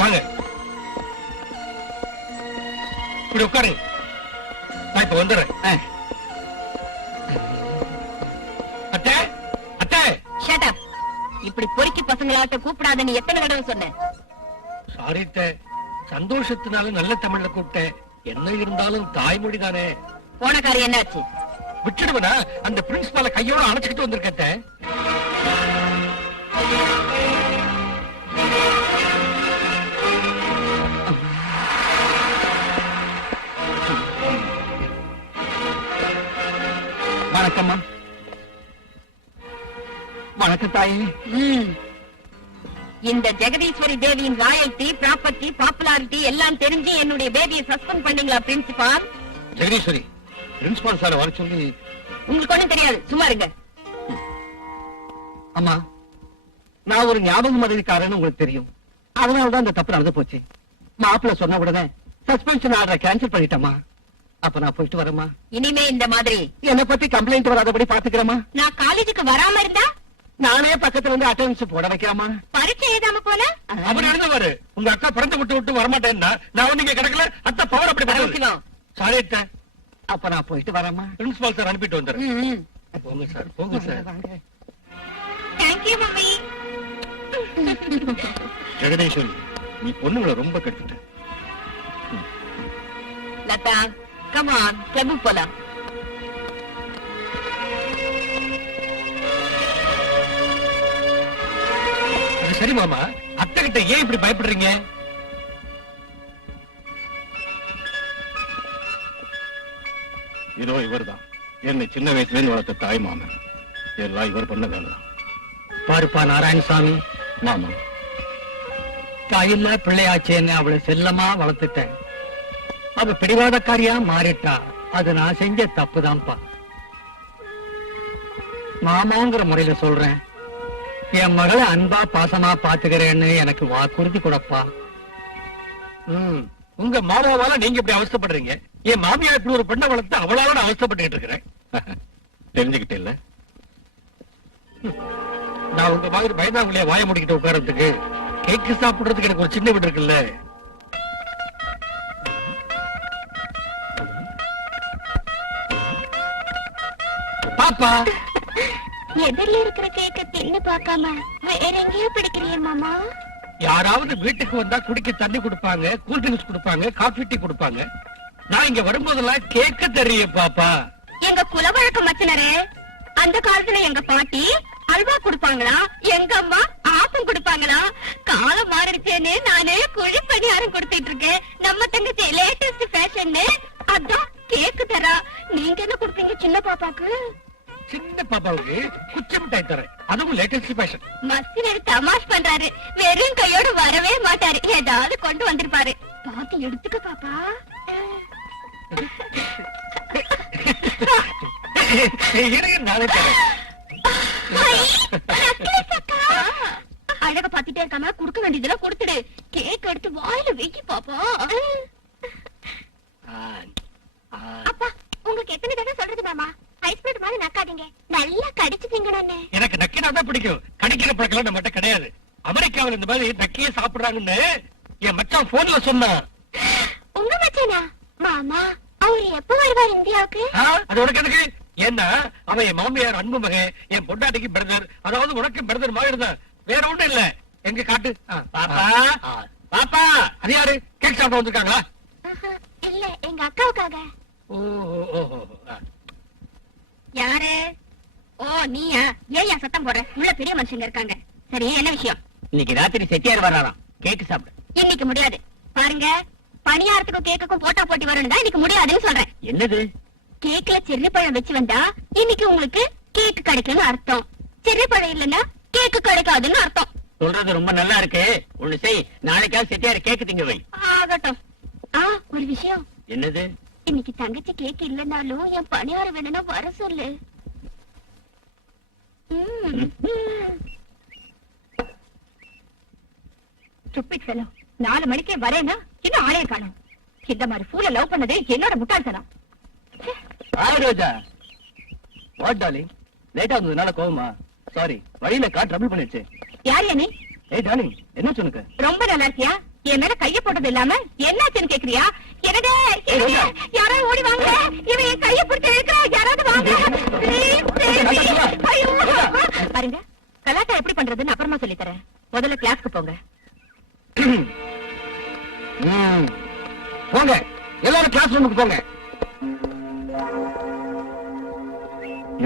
வாங்க, இப்படி உட்காருங்க. நான் இப்ப வந்துடுறேன். அத்தை, அத்தை. Shut up. இப்படி பொறுக்கி பசங்களாட்ட கூப்பிடாதன்னு எத்தனை தடவை சொன்னேன்? சாரி அத்தை, சந்தோஷத்தினால நல்ல தமிழ்ல கூப்பிட்டேன். என்ன இருந்தாலும் தாய்மொழி தானே. போன காரியம் என்னாச்சு? விட்டுடுவனா? அந்த பிரின்சிபால கையோட அணைச்சுக்கிட்டு வந்திருக்கேன். வணக்கம்மா. வணக்கம் தாயே. இந்த ஜெகதீஸ்வரி தேவியின் ராயல்டி, ப்ராப்பர்ட்டி, பாப்புலாரிட்டி எல்லாம் தெரிஞ்சு என்னுடைய பேபியை சஸ்பெண்ட் பண்ணீங்களா பிரின்சிபால்? ஜெகதீஸ்வரி, பிரின்சிபால் சார் வர சொல்லி. உங்களுக்கு ஒண்ணும் தெரியாது, சும்மா இருங்க. அம்மா, நான் ஒரு ஞாபக மறதிக்காரன்னு உங்களுக்கு தெரியும். அதனாலதான் இந்த தப்பு நடந்து போச்சு. மாப்பிள்ள சொன்ன உடனே சஸ்பென்ஷன் ஆர்டரை கேன்சல் பண்ணிட்டேம்மா. அப்ப நான் போயிட்டு வரேம்மா. இனிமே இந்த மாதிரி என்னை பத்தி கம்ப்ளைண்ட் வராதபடி பாத்துக்கிறேம்மா. நான் காலேஜுக்கு வராம இருந்தா நானே பக்கத்துல இருந்து அட்டெண்டன்ஸ் போட வைக்காமா? பரீட்சை எழுதாம போல அப்படி எழுந்தவாரு. உங்க அக்கா பிறந்து விட்டு வரமாட்டேன்னா நான் வந்து இங்க கிடக்கல. அத்தை பவர் அப்படி பண்ணு. சாரி அத்தை. அப்ப நான் போயிட்டு வரேம்மா. பிரின்சிபால் சார் அனுப்பிட்டு வந்துடுறேன். போங்க சார், போங்க சார். Thank you mummy. ஜெகதீஸ்வரி, நீ பொண்ணுங்களை ரொம்ப கெடுத்துட்ட. லதா, கம் ஆன், கிளப்புக்கு போலாம். சரி மாமா, அத்தை கிட்ட ஏன் இப்படி பயப்படுறீங்க? இதோ இவர்தான் என்னை சின்ன வயசுல வளர்த்த தாய் மாமன். எல்லாம் இவர் பண்ண வேலைதான். பாருப்பா நாராயணசாமி, மாமா, தாயில்ல பிள்ளையாச்சேன்னு அவளை செல்லமா வளர்த்துட்டேன். அவ பிடிவாதக்காரியா மாறிட்டா. அது நான் செஞ்ச தப்புதான்ப்பா. மாமாங்கிற முறையில சொல்றேன், என் மகளை அன்பா பாசமா பாத்துக்கிறேன்னு எனக்கு வாக்குறுதி கொடுப்பா. உங்க மாமாவால நீங்க இப்படி அவஸ்தைப்படுறீங்க. என் மாமியார் இப்படி ஒரு பெண்ணை வளர்த்து அவளால நான் அவஸ்தைப்பட்டு இருக்கிறேன். தெரிஞ்சுக்கிட்டே இல்ல. நான் உங்க மாதிரி பயந்தாங்குள்ளைய வாய முடிக்கிட்டு உட்கார்றதுக்கு, கேக்கு சாப்பிடுறதுக்கு எனக்கு ஒரு சின்ன வீடு இருக்குல்ல. பாப்பா, எதிரில இருக்கிற கேக்க தின்னு பார்க்காம வேற எங்கேயோ பிடிக்கிறிய மாமா? யாராவது வீட்டுக்கு வந்தா குடிக்க தண்ணி கொடுப்பாங்க, கூல் ட்ரிங்க்ஸ் கொடுப்பாங்க, காஃபி டீ கொடுப்பாங்க. நான் இங்க வரும்போதெல்லாம் கேட்க தெரிய பாப்பா. எங்க குலவழக்க மச்சனரே, அந்த காலத்துல எங்க பாட்டி அல்வா கொடுப்பாங்களா, எங்க அம்மா ஆப்பம் கொடுப்பாங்களா. காலம் மாறிடுச்சேன்னு நானே குழி பணியாரம் கொடுத்துட்டு இருக்கேன். நம்ம தங்கச்சி லேட்டஸ்ட் ஃபேஷன், அதான் கேக்கு தரா. நீங்க என்ன கொடுப்பீங்க சின்ன பாப்பாக்கு? சின்ன பாப்பாவுக்கு குச்சி மிட்டாய் தரேன், அதுவும் லேட்டஸ்ட் ஃபேஷன். மஸ்தினர் தமாஷ் பண்றாரு. வெறும் கையோட வரவே மாட்டாரு, ஏதாவது கொண்டு வந்திருப்பாரு. பாத்து எடுத்துக்க பாப்பா. நானே தரேன். அப்போ அப்பா உங்களுக்கு எத்தனை தடவை சொல்றது மாமா ஐஸ் பிரெட் மாதிரி நக்காதீங்க நல்லா கடிச்சு திங்கணும்னு. எனக்கு நக்கினாதான் பிடிக்கும், கடிக்கிற பழக்கம் நம்மகிட்ட கிடையாது. அமெரிக்காவில் இந்த மாதிரி நக்கியே சாப்பிடுறாங்கன்னு என் மச்சான் போன்ல சொன்னான். உங்க மச்சானா? மாமா அவரு எப்ப வருவார் இந்தியாவுக்கு? அது உனக்கு எதுக்கு? ஏன்னா அவன் என் மாமியார் அன்பு மகன், என் பொண்டாட்டிக்கு பிரதர், அதாவது உனக்கு பிரதர் மாதிரி தான், வேற ஒண்ணும் இல்ல. எங்க காட்டு பாப்பா. பாப்பா அது யாரு? கேக் சாப்பிட வந்திருக்காங்களா? இல்ல எங்க அக்காவுக்காக. யாரு? ஓ நீயா? ஏன் சத்தம் போடுற? உள்ள பெரிய மனுஷங்க இருக்காங்க. சரி என்ன விஷயம்? இன்னைக்கு ராத்திரி செட்டியார் வர்றாராம், கேக் சாப்பிட. இன்னைக்கு முடியாது. பாருங்க, பணியாரத்துக்கும் கேக்குக்கும் போட்டா போட்டி வரணும் தான் இன்னைக்கு முடியாதுன்னு சொல்றேன். என்னது? கேக்ல செர்ரி பழம் வச்சு வந்தா இன்னைக்கு உங்களுக்கு கேக் கிடைக்கும்னு அர்த்தம். செர்ரி பழம் இல்லன்னா கேக்கு கிடைக்காதுன்னு அர்த்தம். சொல்றது ரொம்ப நல்லா இருக்கு. ஒண்ணு செய், நாளைக்காவது செட்டியார் கேக்கு திங்க வை. ஆகட்டும். ஒரு விஷயம். என்னது? இன்னைக்கு தங்கச்சி கேக் இல்லனாலும் என் பணியாரம் வேணும்னா வர சொல்லு. ஸ்டூபிட் ஃபெலோ, 4 மணிக்கே வரேன்னா இன்னும் ஆளே காணோம். இந்த மாதிரி ஃபூல லவ் பண்ணது என்னோட முட்டாள்தனம். ரோஜா, வாட் டார்லிங், லேட்டா வந்ததுனால கோவமா? சாரி, வழியில கார் ட்ரபிள் பண்ணிடுச்சு. யார் நீ? ஏய் டார்லிங், என்ன சொன்னுக்க? ரொம்ப நல்லா இருக்கியா? என் மேல கைய போட்டது இல்லாம என்னாச்சுன்னு கேக்குறியா? என்னடே யாராவது ஓடி வாங்க, இவன் என் கைய பிடிச்சு இழுக்கிறா, யாராவது வாங்க. பாருங்க, கலாட்டா எப்படி பண்றதுன்னு அப்புறமா சொல்லி தரேன். முதல்ல கிளாஸ்க்கு போங்க. போங்க, எல்லாரும் கிளாஸ் ரூமுக்கு போங்க.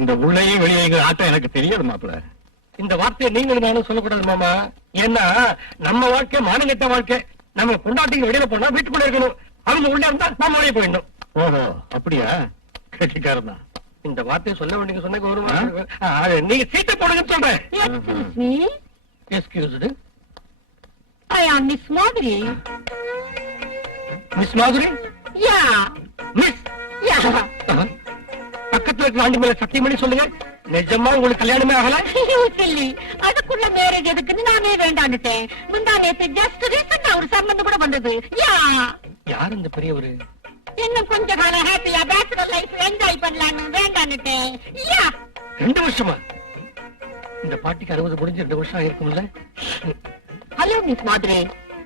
இந்த உள்ளேயும் வெளியே ஆட்டம் எனக்கு தெரியாது மாப்பிள்ள. இந்த வார்த்தையை நீங்களும் நானும் சொல்லக்கூடாது மாமா. ஏன்னா நம்ம வாழ்க்கை மானங்கெட்ட வாழ்க்கை. நம்ம கொண்டாட்டிக்கு வெளியில போனா வீட்டுக்குள்ள இருக்கணும், அவங்க உள்ள இருந்தா நம்ம வெளியே போயிடணும். ஓஹோ அப்படியா? கெட்டிக்காரன் தான். இந்த வார்த்தையை சொல்ல வேண்டிய சொன்ன கௌரவம். நீங்க சீட்டை போடுங்கன்னு சொல்றேன். எஸ்கியூஸ்டு. I am Miss Madhuri. Miss Madhuri? Yeah. Miss? Yeah. பக்கத்துல இருக்கிற ஆண்டி மேல சத்தியம் பண்ணி சொல்லுங்க, நிஜமா உங்களுக்கு கல்யாணமே ஆகல? சில்லி, அதுக்குள்ள மேரேஜ் எதுக்குன்னு நானே வேண்டான்னுட்டேன். முந்தா நேத்து ஜஸ்ட் ரீசெண்டா ஒரு சம்பந்தம் கூட வந்தது. யா. யார் இந்த பெரியவரு? இன்னும் கொஞ்ச காலம் ஹாப்பியா பேச்சுலர் லைஃப் என்ஜாய் பண்ணலாம்னு வேண்டான்னுட்டேன். யா. 2 வருஷமா? இந்த பாட்டிக்கு 60 முடிஞ்சு 2 வருஷம் ஆயிருக்கும்ல? Hello miss Madhuri,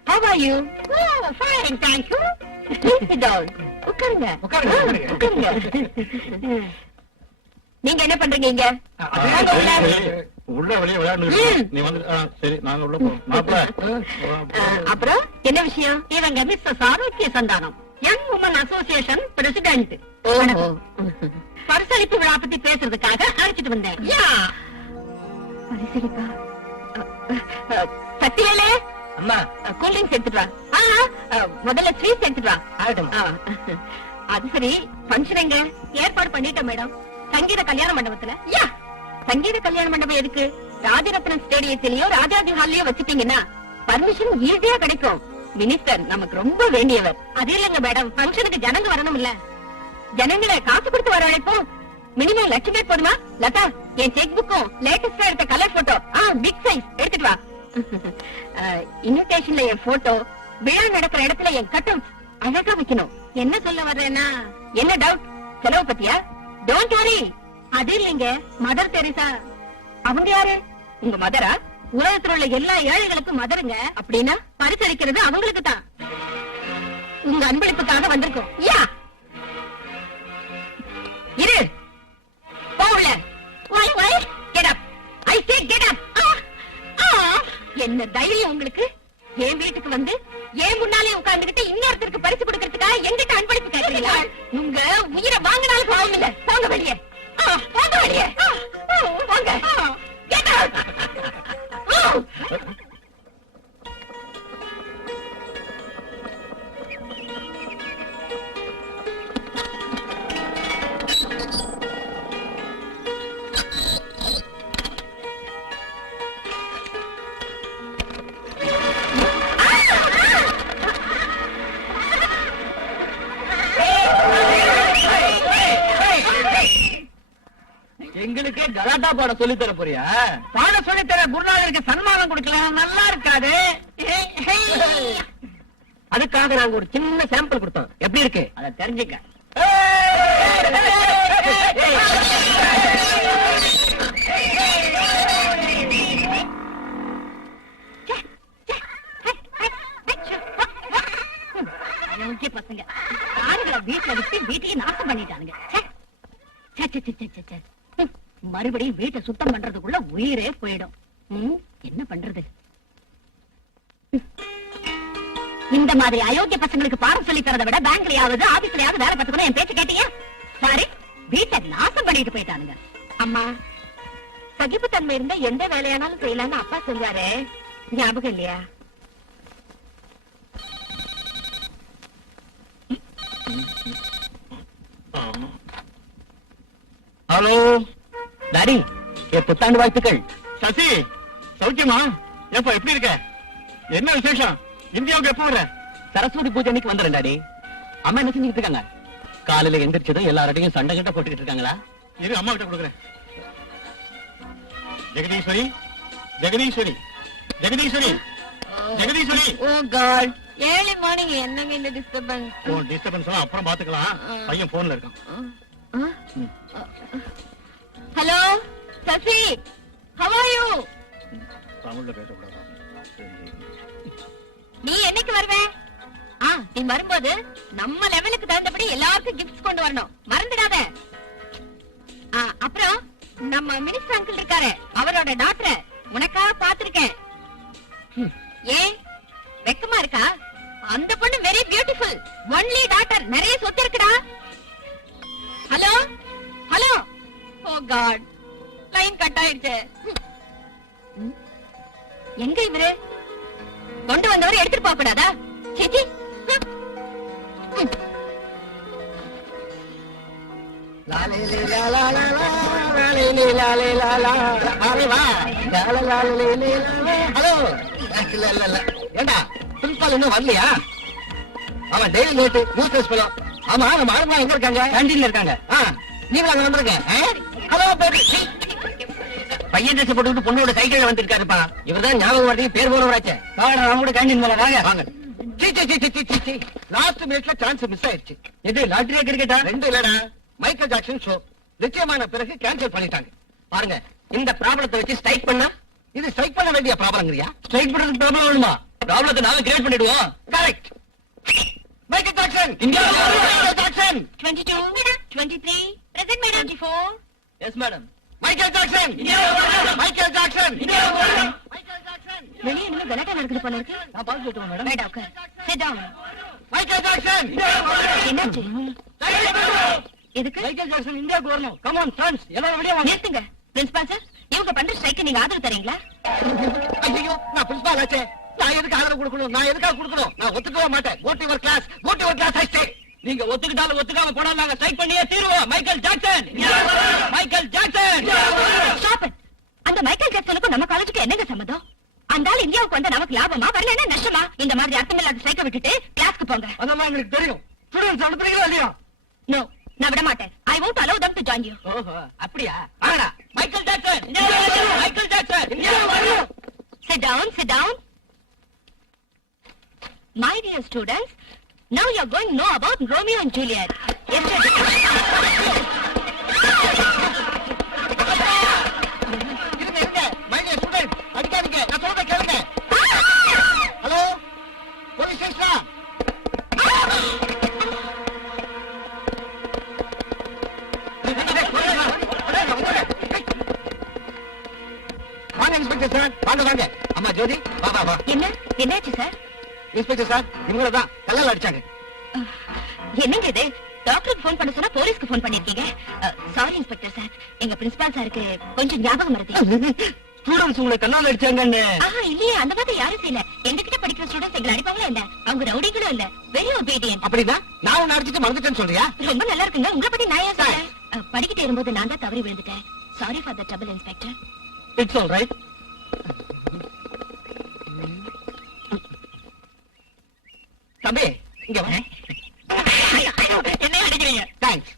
how are you? Oh, fine, thank you. Sit down. உட்காருங்க. உட்காருங்க. நீங்க என்ன பண்றீங்க இங்க? உள்ள வெளியே விளையாடு. நீ வந்து சரி, நாங்க உள்ள போறோம். அப்புறம் என்ன விஷயம்? இவங்க Mrs Arokya Santhanam, young woman association president. பரிசளிப்பு விழா பத்தி பேசுறதுக்காக அழைச்சிட்டு வந்தேன். பரிசளிப்பா? சத்தியலே அம்மா, கூல் ட்ரிங்க்ஸ் எடுத்துட்டு வா. முதல்ல ஸ்வீட்ஸ் எடுத்துட்டு வா. அது சரி, ஃபங்க்ஷன் எங்க? ஏற்பாடு பண்ணிட்டேன் மேடம், சங்கீத கல்யாண மண்டபத்துல. யா. சங்கீத கல்யாண மண்டபம் எதுக்கு? ராஜரத்னம் ஸ்டேடியத்திலயோ ராஜாஜி ஹால்லயோ வச்சுட்டீங்கன்னா பர்மிஷன் ஈஸியா கிடைக்கும். மினிஸ்டர் நமக்கு ரொம்ப வேண்டியவர். அது இல்லங்க மேடம், ஃபங்க்ஷனுக்கு ஜனங்க வரணும் இல்ல. ஜனங்களை காசு கொடுத்து வர அழைப்போம். மினிமம் லட்சமே போதுமா? லதா, என் செக் புக்கும் லேட்டஸ்டா எடுத்த கலர் போட்டோ பிக் சைஸ் எடுத்துட்டு வா. இன்விடேஷன்ல என் போட்டோ, விழா நடக்கிற இடத்துல என் கட் அவுட் அழகா வைக்கணும். என்ன சொல்ல வர்றேன்னா? என்ன டவுட்? செலவு பத்தியா? Don't worry. அது இல்லைங்க, மதர் தெரேசா. அவங்க யாரு? உங்க மதரா? உலகத்தில் உள்ள எல்லா ஏழைகளுக்கும் மதருங்க. அப்படின்னா பரிசளிக்கிறது அவங்களுக்கு தான். உங்க அன்பளிப்புக்காக வந்திருக்கோம். யா. இரு, போகல. Get up. I say get up. என்ன தைரியம் உங்களுக்கு? என் வீட்டுக்கு வந்து ஏன் முன்னாலே உட்கார்ந்துகிட்டு இன்னொருத்தருக்கு பரிசு கொடுக்கறதுக்காக எங்கிட்ட அன்பளிப்பு கேட்கறீங்களா? உங்க உயிரை வாங்கினாலும் பாவம் இல்ல. போங்க வெளியே, போங்க வெளியே, போங்க. Get out. எங்களுக்கே கலாட்டா பாட சொல்லி தர போறியா? பாட சொல்லி தர குருநாதருக்கு சன்மானம் கொடுக்கலாம், நல்லா இருக்காது. அதுக்காக நாங்க ஒரு சின்ன சாம்பிள் கொடுத்தோம். எப்படி இருக்கு அதை தெரிஞ்சுக்க. யோக்கிய பசங்க ஆளுகளை வீட்டுல விட்டு வீட்டையே நாசம் பண்ணிட்டானுங்க. மறுபடியும் வீட்டை சுத்தம் பண்றதுக்குள்ள உயிரே போயிடும். என்ன பண்றது? இந்த மாதிரி அயோக்கிய பசங்களுக்கு பாடம் சொல்லி தரதை விட பேங்க்லயாவது ஆபீஸ்லயாவது வேலை பார்த்துக்கணும். என் பேச்சு கேட்டீங்க பாரு, வீட்டை நாசம் பண்ணிட்டு போயிட்டானுங்க. அம்மா, சகிப்புத்தன்மை இருந்தா எந்த வேலையானாலும் செய்யலாம்னு அப்பா சொல்வாரு, ஞாபகம் இல்லையா? ஹலோ டாடி, புத்தாண்டு வாழ்த்துக்கள். சசி, சௌக்கியமா? ஏப்பா எப்படி இருக்க? என்ன விசேஷம்? இந்தியாவுக்கு எப்ப வர? சரஸ்வதி பூஜை அன்னைக்கு வந்துடுறேன் டாடி. அம்மா என்ன செஞ்சுட்டு இருக்காங்க? காலையில எந்திரிச்சதும் எல்லாரோடையும் சண்டை கட்ட போட்டுக்கிட்டு இருக்காங்களா? இரு, அம்மா கிட்ட கொடுக்குறேன். ஜெகதீஸ்வரி, ஜெகதீஸ்வரி, ஜெகதீஸ்வரி, ஜெகதீஸ்வரி. ஓ காட், ஏர்லி மார்னிங் என்னங்க இந்த டிஸ்டர்பன்ஸ்? ஓ, டிஸ்டர்பன்ஸ் அப்புறம் பாத்துக்கலாம். பையன் போன்ல இருக்கான். Hello Sasi, how are you? தமிழ்ல பேசக்கூடாது. நீ என்னைக்கு வருவே? நீ வரும்போது நம்ம லெவலுக்கு தகுந்தபடி எல்லாருக்கும் கிஃப்ட்ஸ் கொண்டு வரணும், மறந்துடாத. அப்புறம் நம்ம மினிஸ்டர் அங்கிள் இருக்காரு, அவரோட டாக்டர் உனக்காக பாத்திருக்கேன். ஏன் வெக்கமா இருக்கா? அந்த பொண்ணு வெரி பியூட்டிஃபுல், ஒன்லி டாக்டர், நிறைய சொத்து இருக்குடா. ஹலோ ஹலோ, ஓ காட், லைன் கட் ஆயிடுச்சு. எங்க இவரு? கொண்டு வந்தவர் எடுத்துட்டு போக கூடாதா? சிச்சி, ஹலோ, ஏண்டா பிரின்சிபால் இன்னும் வரலையா? அவன் டெய்லி லேட்டு யூஸ்லெஸ் ஃபெலோ. ஆமா, நம்ம ஆளுங்க எங்க இருக்காங்க? கேண்டீன்ல இருக்காங்க. நீங்க அங்க வந்துருங்க. Hello baby. பையன் ட்ரெஸ் போட்டுக்கிட்டு பொண்ணோட சைக்கிள்ல வந்திருக்காருப்பா. இவர்தான் ஞாபகம் வரது, பேர் போனவராச்சே. வாங்க, அவங்க கூட கேண்டீன் போல வாங்க. வாங்க. லாஸ்ட் மினிட்ல சான்ஸ் மிஸ் ஆயிடுச்சு. எது லாட்டரியா கிரிக்கெட்டா? ரெண்டு இல்லடா, மைக்கேல் ஜாக்சன் ஷோ நிச்சயமான பிறகு கேன்சல் பண்ணிட்டாங்க. பாருங்க, இந்த ப்ராப்ளத்தை வச்சு ஸ்ட்ரைக் பண்ணா இது ஸ்ட்ரைக் பண்ண வேண்டிய ப்ராப்ளம்ங்கறியா? ஸ்ட்ரைக் பண்றதுக்கு ப்ராப்ளம் வேணுமா? ப்ராப்ளத்தை நாம கிரியேட் பண்ணிடுவோம். Correct. Michael Jackson, India. Michael Jackson 22 23 present madam 24. Yes madam. Michael Jackson, Michael Jackson, Michael Jackson. வெளியே என்ன கலாட்டா நடக்குது போல இருக்கு. நான் பாத்து சொல்றேன் madam. Right, okay, sit down. Michael Jackson. என்னாச்சு? எதுக்கு? மைக்கேல் ஜாக்சன் இந்தியாவுக்கு வரணும். கம் ஆன் ஃப்ரெண்ட்ஸ், எல்லாரும் வெளியே வாங்க. நிறுத்துங்க பிரின்சிபால் சார், இவங்க பண்ற ஸ்ட்ரைக்கு நீங்க ஆதரவு தரீங்களா? ஐயோ, நான் பிரின்சிபால் ஆச்சே, நான் எதுக்கு ஆதரவு கொடுக்கணும்? நான் எதுக்காக கொடுக்கணும்? நான் ஒத்துக்கவே மாட்டேன். Go to your class, go to your class. I stay. நீங்க ஒத்துக்கிட்டாலும் ஒத்துக்காம போனாலும் நாங்க ஸ்ட்ரைக் பண்ணியே தீருவோம். Michael Jackson, Michael Jackson. Stop it. அந்த மைக்கேல் ஜாக்சனுக்கும் நம்ம காலேஜுக்கு என்னங்க சம்மதம்? அந்த ஆள் இந்தியாவுக்கு வந்தா நமக்கு லாபமா, வரலன்னா நஷ்டமா? இந்த மாதிரி அர்த்தமில்லாத ஸ்ட்ரைக்க விட்டுட்டு கிளாஸ்க்கு போங்க. அதெல்லாம் எனக்கு தெரியும். ஸ்டூடண்ட்ஸ் அனுப்புறீங்களா இல்லையா? நோ, நான் விட மாட்டேன். ஐ won't allow them to join you. ஓஹோ, அப்படியா? வாடா. Michael Jackson, Michael Jackson. Sit down, sit down. My dear students, now you are going to know about Romeo and Juliet. Yesterday. இருங்க. மை டியர் ஸ்டூடண்ட், அடிக்காதீங்க. நான் சொல்றத கேளுங்க. Hello, police station. வாங்க inspector sir, வாங்க வாங்க. அம்மா ஜோதி, வா வா வா. என்னாச்சு சார்? இன்ஸ்பெக்டர் சார், இவங்கள தான் கல்லால அடிச்சாங்க. என்னங்க இது? டாக்டருக்கு ஃபோன் பண்ண சொன்னா போலீஸ்க்கு ஃபோன் பண்ணிருக்கீங்க. சாரி இன்ஸ்பெக்டர் சார், எங்க பிரின்சிபால் சாருக்கு கொஞ்சம் ஞாபகம் மறதி. ஸ்டூடண்ட்ஸ் உங்களை கல்லால அடிச்சாங்கன்னு. இல்லையே, அந்த மாதிரி யாரும் செய்யல. எங்ககிட்ட படிக்கிற ஸ்டூடண்ட்ஸ் எங்களை அடிப்பாங்களா என்ன? அவங்க ரவுடிகளும் இல்ல, வெரி ஒபீடியன்ட். அப்படின்னா நான் உன்னை அடிச்சிட்டு மறந்துட்டேன்னு சொல்றியா? ரொம்ப நல்லா இருக்குங்க. உங்களை பத்தி நான் ஏன் சொல்றேன்? படிக்கிட்டே இருக்கும்போது நான் தான் தவறி விழுந்துட்டேன். Sorry for the trouble inspector. It's all right. தம்பி, இங்க வா. என்ன அடிக்கிறீங்க? Thanks.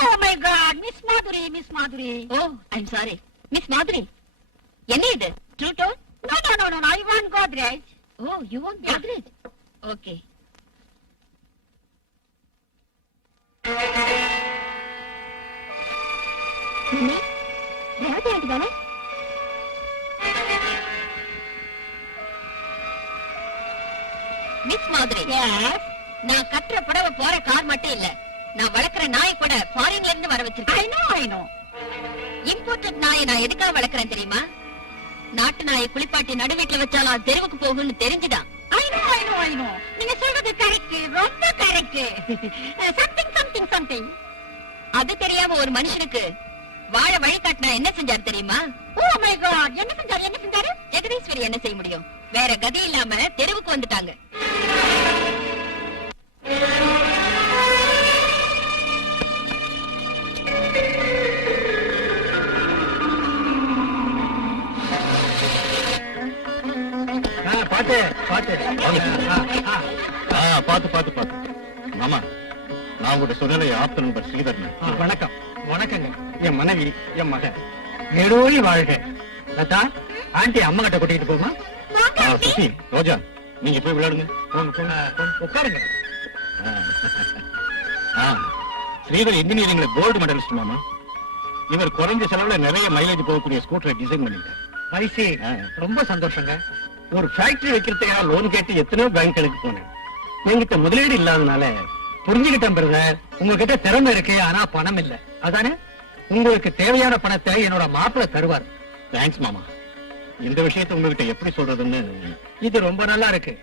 Oh my God, Miss Madhuri, Miss Madhuri. Oh, I'm sorry. Miss Madhuri. என்ன இது? True tone? No. I want Godrej. Oh, you want Godrej? Okay. Revathi aunty தானே? Miss மாதிரி. நான் கட்டுற புடவை போற கார் மட்டும் இல்ல, நான் வளர்க்கிற நாய் கூட ஃபாரின்ல இருந்து வர வச்சிருக்கேன். I know. இம்போர்ட்டட் நாயை நான் எதுக்காக வளர்க்கறேன் தெரியுமா? நாட்டு நாயை குளிப்பாட்டி நடுவீட்டுல வச்சாலும் அது தெருவுக்கு போகும்னு தெரிஞ்சுதான். I know. நீங்க சொல்றது கரெக்ட், ரொம்ப கரெக்ட். Something. அது தெரியாம ஒரு மனுஷனுக்கு வாழ வழி காட்டினா என்ன செஞ்சாரு தெரியுமா? Oh my God, என்ன செஞ்சாரு? ஜெகதீஸ்வரி என்ன செய்ய முடியும்? வேற கதி இல்லாம தெருவுக்கு வந்துட்டாங்க. பாத்து மாமா, நான் உங்கள்கிட்ட சொன்னதை ஆப்த நண்பர் ஸ்ரீதரன். வணக்கங்க. என் மனைவி, என் மகன் நெடோழி வாழ்க. லதா, ஆண்டி அம்மா கிட்ட கூட்டிட்டு போமா? சுசி, ரோஜா, நீங்க போய் விளையாடுங்க. உட்காருங்க. ஸ்ரீதர் இன்ஜினியரிங்ல கோல்டு மெடலிஸ்ட் மாமா. இவர் குறைஞ்ச செலவுல நிறைய மைலேஜ் போகக்கூடிய ஸ்கூட்டரை டிசைன் பண்ணிட்டார். ரொம்ப சந்தோஷங்க. ஒரு ஃபேக்டரி வைக்கிறதுக்காக லோன் கேட்டு எத்தனையோ பேங்க்களுக்கு போனேன். என்கிட்ட முதலீடு இல்லாதனால புரிஞ்சுக்கிட்டேன் பிரதர். உங்ககிட்ட திறமை இருக்கு, ஆனா பணம் இல்ல. அதானே? உங்களுக்கு தேவையான பணத்தை என்னோட மாப்பிள்ளை தருவார். தேங்க்ஸ் மாமா. இந்த விஷயத்தை உங்ககிட்ட எப்படி சொல்றதுன்னு. இது ரொம்ப நல்லா இருக்கு.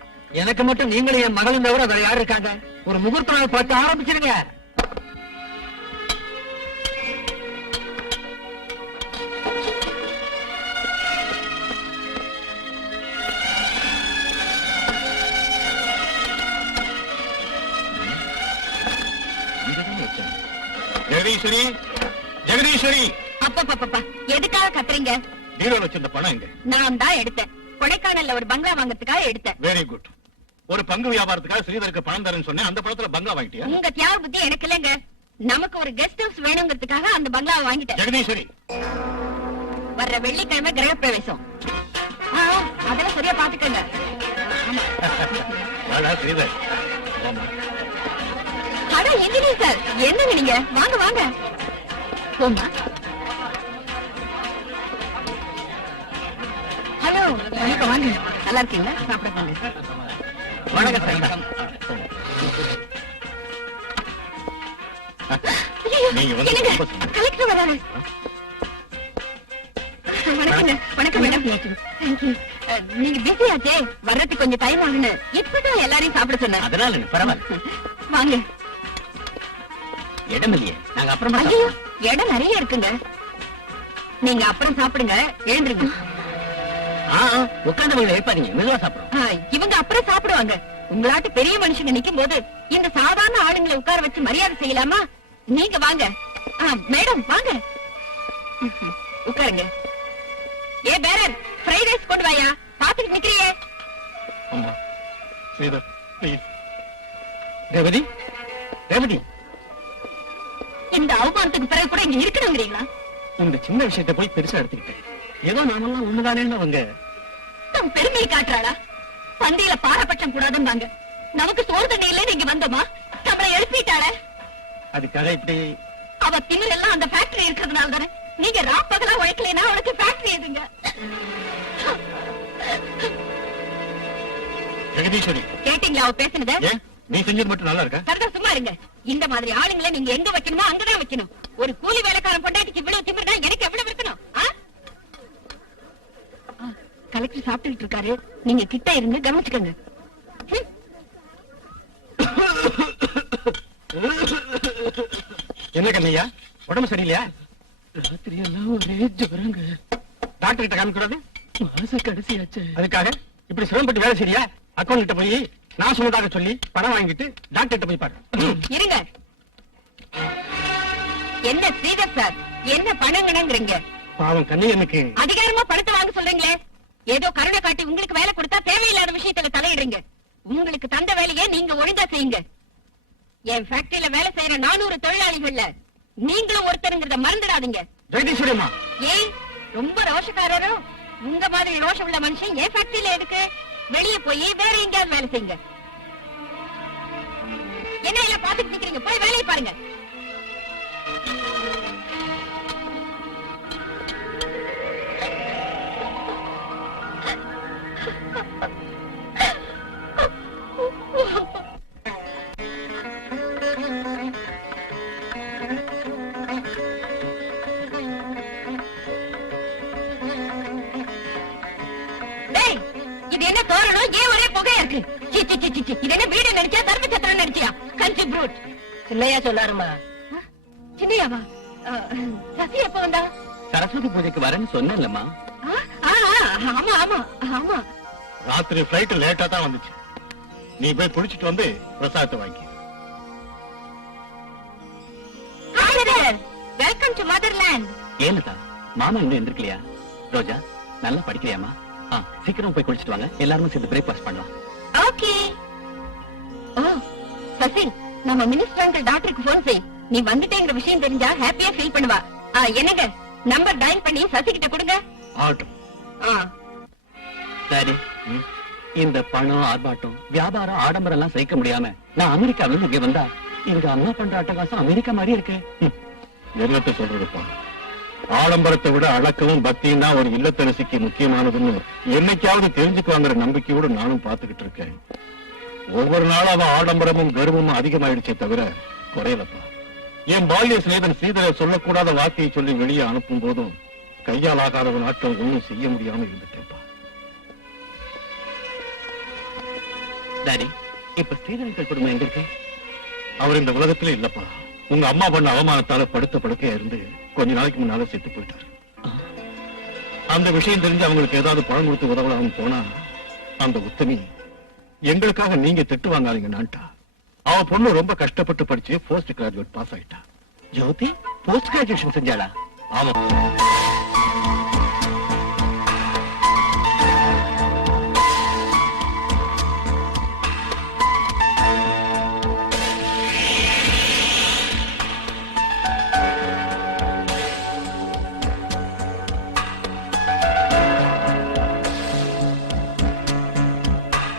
எனக்கு மட்டும் நீங்களும் என் மகளும் தவிர வேற யாரு இருக்காங்க? ஒரு முகூர்த்த நாள் பார்த்து ஆரம்பிச்சிருங்க. ஜெகதீஸ்வரி, அப்பா எதுக்காக கத்துறீங்க? பீரோல வச்சிருந்த பணம் எங்க? நான் தான் எடுத்தேன். கொடைக்கானல்ல ஒரு பங்களா வாங்கறதுக்காக எடுத்தேன். Very good. ஒரு பங்கு வியாபாரத்துக்காக ஸ்ரீதருக்கு பணம் தரேன்னு சொன்னேன். அந்த பணத்துல பங்களா வாங்கிட்டியா? உங்க தியாக புத்தி எனக்கு இல்லங்க. நமக்கு ஒரு கெஸ்ட் ஹவுஸ் வேணுங்கிறதுக்காக அந்த பங்களாவை வாங்கிட்டேன். ஜெகதீஸ்வரி, வர்ற வெள்ளிக்கிழமை கிரகப்பிரவேசம். அதெல்லாம் சரியா பாத்துக்கங்க. ஸ்ரீதர். அட இன்ஜினியர் சார், என்னங்க நீங்க? வாங்க போமா. ஹலோ, வணக்கம். வாங்க. நல்லா இருக்கீங்களா? சாப்பிட போங்க. வணக்கம். கலெக்டர் வராரு. வணக்கம் மேடம். தேங்க்யூ. நீங்க பிஸி ஆச்சே, வர்றதுக்கு கொஞ்சம் டைம் ஆகுன்னு இப்பதான் எல்லாரையும் சாப்பிட சொன்னேன். அதனால பரவாயில்ல. வாங்க. இடம் இல்லையே, நாங்க அப்புறமா. ஐயோ, இடம் நிறைய இருக்குங்க. நீங்க அப்புறம் சாப்பிடுங்க, எழுந்துருங்க. உட்கார்ந்து வைப்பாதீங்க, மெதுவா சாப்பிடுறோம். இவங்க அப்புறம் சாப்பிடுவாங்க. உங்களாட்டு பெரிய மனுஷங்க நிக்கும் போது இந்த சாதாரண ஆளுங்களை உட்கார வச்சு மரியாதை செய்யலாமா? நீங்க வாங்க. மேடம் வாங்க, உட்காருங்க. ஏ பேரன், ஃப்ரைட் ரைஸ் கொண்டு வாயா. பாத்துட்டு நிக்கிறியே. ரேவதி, இந்த அவமானத்துக்கு பிறகு கூட இங்க இருக்கணுங்கிறீங்களா? இந்த சின்ன விஷயத்தை போய் பெருசா எடுத்துக்கிட்டேன். ஏதோ நாமெல்லாம் ஒண்ணுதானேன்னு அவங்க தம் பெருமையை காட்டுறாளா? பந்தியில பாரபட்சம் கூடாதுன்னு நமக்கு சோறு தண்ணி இல்ல, நீங்க வந்தோமா? நம்மளை எழுப்பிட்டாள. அதுக்காக இப்படி அவ திமிர் எல்லாம் அந்த ஃபேக்டரி இருக்கிறதுனால தானே. நீங்க ராப்பகலா உழைக்கலைன்னா அவளுக்கு ஃபேக்டரி எதுங்க? ஜெகதீஸ்வரி, கேட்டீங்களா அவ பேசினத? நீ செஞ்சது மட்டும் நல்லா இருக்கா? சரிதான், சும்மா இருங்க. இந்த மாதிரி ஆளுங்களை நீங்க எங்க வைக்கணுமோ அங்கதான் வைக்கணும். ஒரு கூலி வேலைக்காரன் பொண்டாட்டிக்கு இவ்வளவு திமிர்னா எனக்கு எவ்வளவு இருக்கணும்? கலெக்டர் சாப்பிட்டுட்டு இருக்காரு, நீங்க கிட்ட இருந்து கவனிச்சுக்கங்க. என்ன கண்ணையா, உடம்பு சரியில்லையா? ராத்திரி எல்லாம் ஒரே ஜுரங்க. டாக்டர் கிட்ட காமிக்கூடாது? மாச கடைசியாச்சு. அதுக்காக இப்படி சிரமப்பட்டு வேலை சரியா? அக்கௌண்ட் கிட்ட போய் நான் சொன்னதாக சொல்லி பணம் வாங்கிட்டு டாக்டர் கிட்ட போய் பாரு. இருங்க. என்ன ஸ்ரீதர் சார், என்ன பணங்கணுங்கிறீங்க? பாவம் கண்ணையனுக்கு அதிகாரமா பணத்தை வாங்க சொல்றீங்களே. ஏதோ கருணை காட்டி உங்களுக்கு வேலை கொடுத்தா தேவையில்லாத விஷயத்துல தலையிடுறீங்க. உங்களுக்கு தந்த வேலையை நீங்க ஒழுங்கா செய்யுங்க. என் ஃபேக்டரியில வேலை செய்யற 400 தொழிலாளிகள்ல நீங்களும் ஒருத்தருங்கிறத மறந்துடாதீங்க. ஜெகதீஸ்வரிமா, ஏய் ரொம்ப ரோஷக்காரரோ? உங்க மாதிரி ரோஷம் உள்ள மனுஷன் ஏன் ஃபேக்டரியில எதுக்கு? வெளியே போய் வேற எங்கேயாவது வேலை செய்யுங்க. என்ன இல்ல பாத்துட்டு நிக்கிறீங்க, போய் வேலையை பாருங்க. டேய், இது என்ன தோரணம்? ஏன் ஒரே புகையா இருக்கு? சீ, சீ, சீ, சீ, சீ. இது என்ன வீடு நடிச்சா தர்ம சத்திரம் நடிச்சியா? கஞ்சி ப்ரூட். சின்னையா சொல்லாருமா. சின்னையாவா? சசி எப்ப வந்தா? சரஸ்வதி பூஜைக்கு வரேன்னு சொன்னேன்லம்மா. ஆமா ஆமா ஆமா. ராத்திரி பிளைட் லேட்டா தான் வந்துச்சு. நீ போய் குளிச்சிட்டு வந்து பிரசாதத்தை வாங்கி. Welcome to motherland. ஏனுதா மாமா இன்னும் எந்திருக்கலையா? ரோஜா நல்லா படிக்கிறியாமா? சீக்கிரம் போய் குளிச்சிட்டு வாங்க, எல்லாரும் சேர்ந்து பிரேக்ஃபாஸ்ட் பண்ணலாம். ஓகே. ஓ சசி, நம்ம மினிஸ்டர் அங்கிள் டாக்டருக்கு போன் செய். நீ வந்துட்டேங்கிற விஷயம் தெரிஞ்சா ஹாப்பியா ஃபீல் பண்ணுவா. என்னங்க நம்பர் டயல் பண்ணி சசி கிட்ட கொடுங்க. ஆகட்டும். சரி, இந்த பணம் ஆர்ப்பாட்டம் வியாபாரம் ஆடம்பரம் எல்லாம் சகிக்க முடியாம நான் அமெரிக்காவில இங்க வந்தா இங்க அம்மா பண்ற அட்டகாசம் அமெரிக்கா மாதிரி இருக்கு. என்னத்தை சொல்றதுப்பா, ஆடம்பரத்தை விட அடக்கமும் பக்தியும் தான் ஒரு இல்லத்தரசிக்கு முக்கியமானதுன்னு என்னைக்காவது தெரிஞ்சுக்குவாங்கிற நம்பிக்கையோடு நானும் பாத்துக்கிட்டு இருக்கேன். ஒவ்வொரு நாளும் அவன் ஆடம்பரமும் கர்வமும் அதிகமாயிடுச்சே தவிர குறையலப்பா. என் பால்ய சிநேகன் ஸ்ரீதரை சொல்லக்கூடாத வார்த்தையை சொல்லி வெளியே அனுப்பும் போதும் கையால் ஆகாதவன் ஆட்டம் ஒண்ணும் செய்ய முடியாம இருந்துட்டேப்பா. டாடி, இப்ப ஸ்ரீதரன் குடும்பம் எங்க இருக்கு? அவர் இந்த உலகத்திலே இல்லப்பா. உங்க அம்மா பண்ண அவமானத்தால படுத்த படுக்கையா இருந்து கொஞ்ச நாளைக்கு முன்னால செத்து போயிட்டாரு. அந்த விஷயம் தெரிஞ்சு அவங்களுக்கு ஏதாவது பணம் கொடுத்து உதவலாம்னு போனா அந்த உத்தமி எங்களுக்காக நீங்க திட்டு வாங்காதீங்கன்னான்ட்டா. அவ பொண்ணு ரொம்ப கஷ்டப்பட்டு படிச்சு போஸ்ட் கிராஜுவேட் பாஸ் ஆயிட்டா. ஜோதி போஸ்ட் கிராஜுவேஷன் செஞ்சாளா? ஆமா.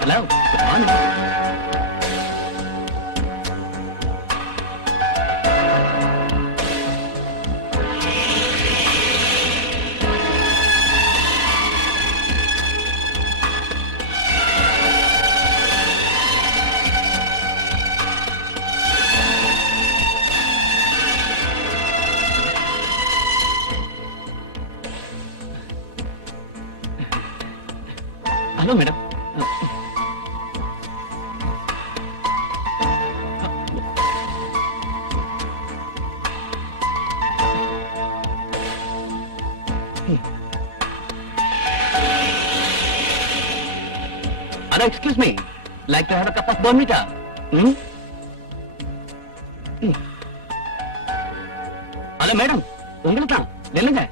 Hello, good morning. Hello madam. Hello, excuse me. Like to have a cup of bonvita? Hello madam, உங்களுக்கு தான் நில்லுங்க.